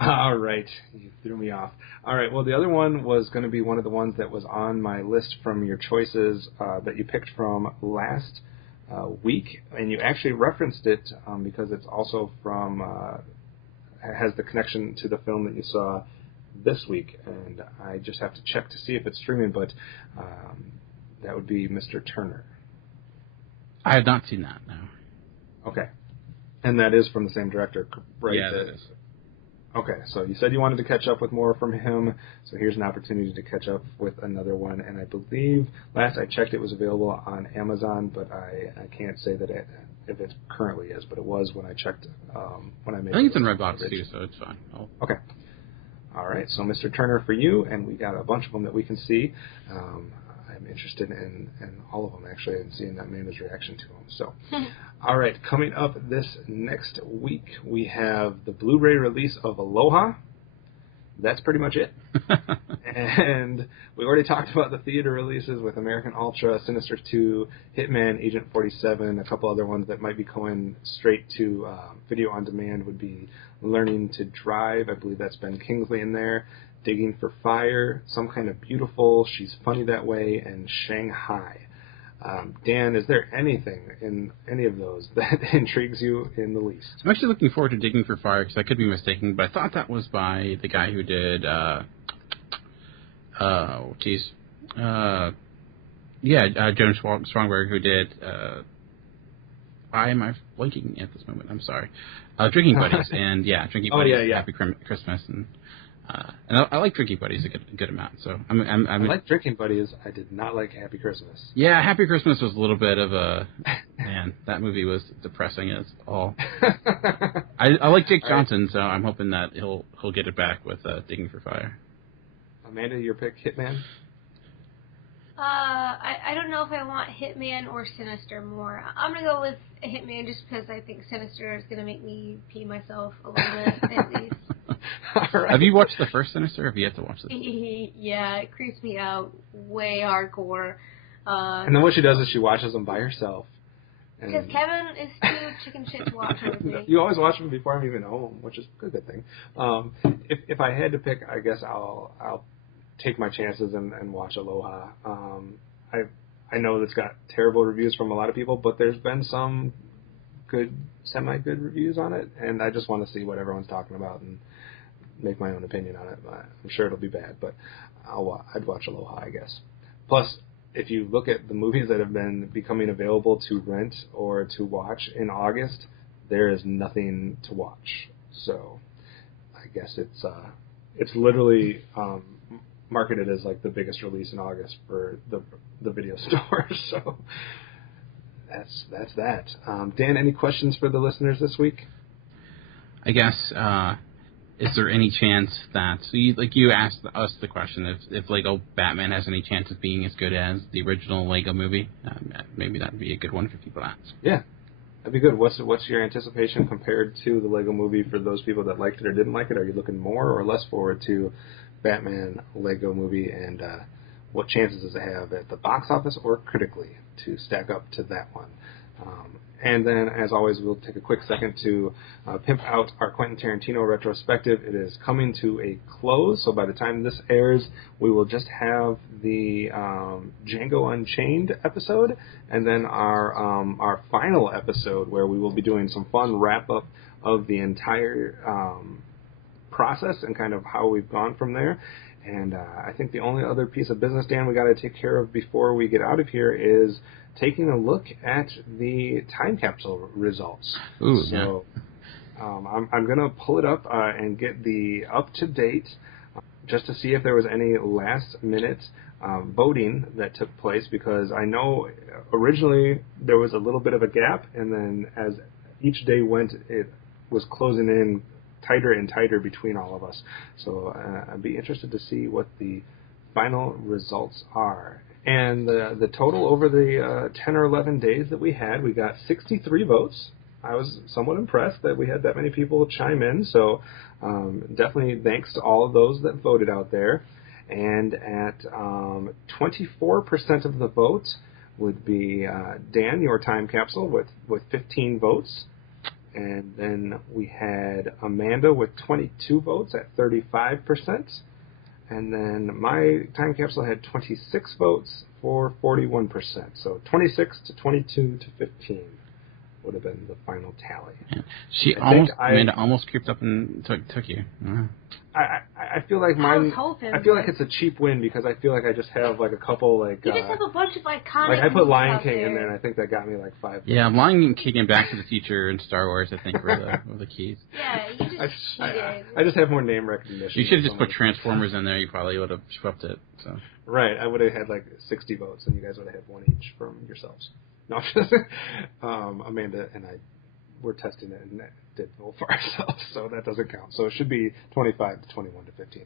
All right. You threw me off. All right. Well, the other one was going to be one of the ones that was on my list from your choices that you picked from last week, and you actually referenced it because it's also from has the connection to the film that you saw this week, and I just have to check to see if it's streaming, but that would be Mr. Turner. I have not seen that, no. Okay. And that is from the same director, right? Yeah, that is. Okay, so you said you wanted to catch up with more from him, so here's an opportunity to catch up with another one, and I believe last I checked it was available on Amazon, but I can't say that if it currently is, but it was when I checked when I made it. I think it's in Redbox too, so it's fine. Okay. All right, so Mr. Turner for you, and we got a bunch of them that we can see. I'm interested in all of them, actually, and seeing Amanda's reaction to them. So, all right, coming up this next week, we have the Blu-ray release of Aloha. That's pretty much it. And we already talked about the theater releases with American Ultra, Sinister 2, Hitman, Agent 47, a couple other ones that might be going straight to video on demand would be Learning to Drive. I believe that's Ben Kingsley in there. Digging for Fire, Some Kind of Beautiful, She's Funny That Way, and Shanghai. Dan, is there anything in any of those that intrigues you in the least? I'm actually looking forward to Digging for Fire, because I could be mistaken, but I thought that was by the guy who did, Joan Stromberg, who did, why am I blanking at this moment? I'm sorry. Drinking Buddies, and Drinking Buddies, Happy Christmas, and I like Drinking Buddies a good amount. So I like Drinking Buddies. I did not like Happy Christmas. Yeah, Happy Christmas was a little bit of a man. That movie was depressing as all. I like Jake Johnson, so I'm hoping that he'll get it back with Digging for Fire. Amanda, your pick, Hitman. I don't know if I want Hitman or Sinister more. I'm going to go with Hitman just because I think Sinister is going to make me pee myself a little bit, at least. Right. Have you watched the first Sinister, or have you yet to watch this? Yeah, it creeps me out way hardcore. And then what she does is she watches them by herself. Because Kevin is too chicken shit to watch with me. You always watch them before I'm even home, which is a good thing. If I had to pick, I guess I'll take my chances and watch Aloha. I know it's got terrible reviews from a lot of people, but there's been some good, semi-good reviews on it, and I just want to see what everyone's talking about and make my own opinion on it. I'm sure it'll be bad, but I'd watch Aloha, I guess. Plus, if you look at the movies that have been becoming available to rent or to watch in August, there is nothing to watch. So I guess it's literally marketed as like the biggest release in August for the video stores. So that's that. Dan, any questions for the listeners this week? I guess, is there any chance that, so you asked us the question, if Lego Batman has any chance of being as good as the original Lego movie? Maybe that would be a good one for people to ask. Yeah, that'd be good. What's your anticipation compared to the Lego movie for those people that liked it or didn't like it? Are you looking more or less forward to Batman Lego movie, and what chances does it have at the box office or critically to stack up to that one. And then, as always, we'll take a quick second to pimp out our Quentin Tarantino retrospective. It is coming to a close, so by the time this airs, we will just have the Django Unchained episode, and then our final episode where we will be doing some fun wrap-up of the entire process and kind of how we've gone from there. And I think the only other piece of business, Dan, we got to take care of before we get out of here is taking a look at the time capsule results. Ooh, so I'm going to pull it up and get the up-to-date just to see if there was any last-minute voting that took place, because I know originally there was a little bit of a gap, and then as each day went, it was closing in tighter and tighter between all of us. So I'd be interested to see what the final results are. And the total over the 10 or 11 days that we had, we got 63 votes. I was somewhat impressed that we had that many people chime in, so definitely thanks to all of those that voted out there. And at 24% of the votes would be Dan, your time capsule, with 15 votes. And then we had Amanda with 22 votes at 35%. And then my time capsule had 26 votes for 41%. So 26 to 22 to 15 would have been the final tally. Yeah. Amanda almost creeped up and took you. I feel like mine. I feel like it's a cheap win because I feel like I just have like a couple like. You just have a bunch of iconic. Like I put Lion movies out King there. in there, and I think that got me like 5. Yeah, Lion King and Back to the Future and Star Wars, I think, were the keys. Yeah, you just cheated. I just have more name recognition. You should have just put Transformers in there. You probably would have swept it. So. Right, I would have had like 60 votes, and you guys would have had one each from yourselves. No, Amanda and I were testing it and did vote for ourselves, so that doesn't count. So it should be 25 to 21 to 15.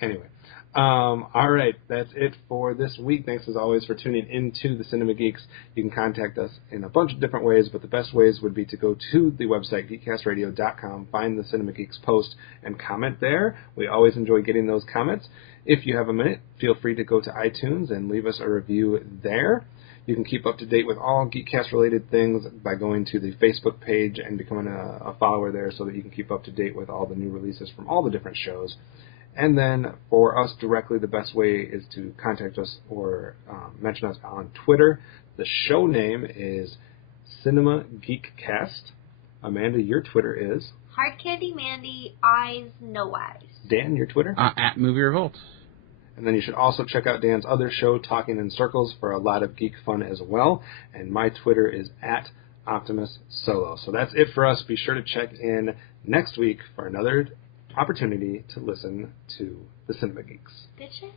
Anyway, all right, that's it for this week. Thanks as always for tuning into the Cinema Geeks. You can contact us in a bunch of different ways, but the best ways would be to go to the website geekcastradio.com, find the Cinema Geeks post, and comment there. We always enjoy getting those comments. If you have a minute, feel free to go to iTunes and leave us a review there. You can keep up to date with all Geekcast-related things by going to the Facebook page and becoming a follower there so that you can keep up to date with all the new releases from all the different shows. And then for us directly, the best way is to contact us or mention us on Twitter. The show name is Cinema Geekcast. Amanda, your Twitter is? Hard Candy Mandy, Eyes, No Eyes. Dan, your Twitter? At Movie Revolt. And then you should also check out Dan's other show, Talking in Circles, for a lot of geek fun as well. And my Twitter is at Optimus Solo. So that's it for us. Be sure to check in next week for another opportunity to listen to the Cinema Geeks. Bitches.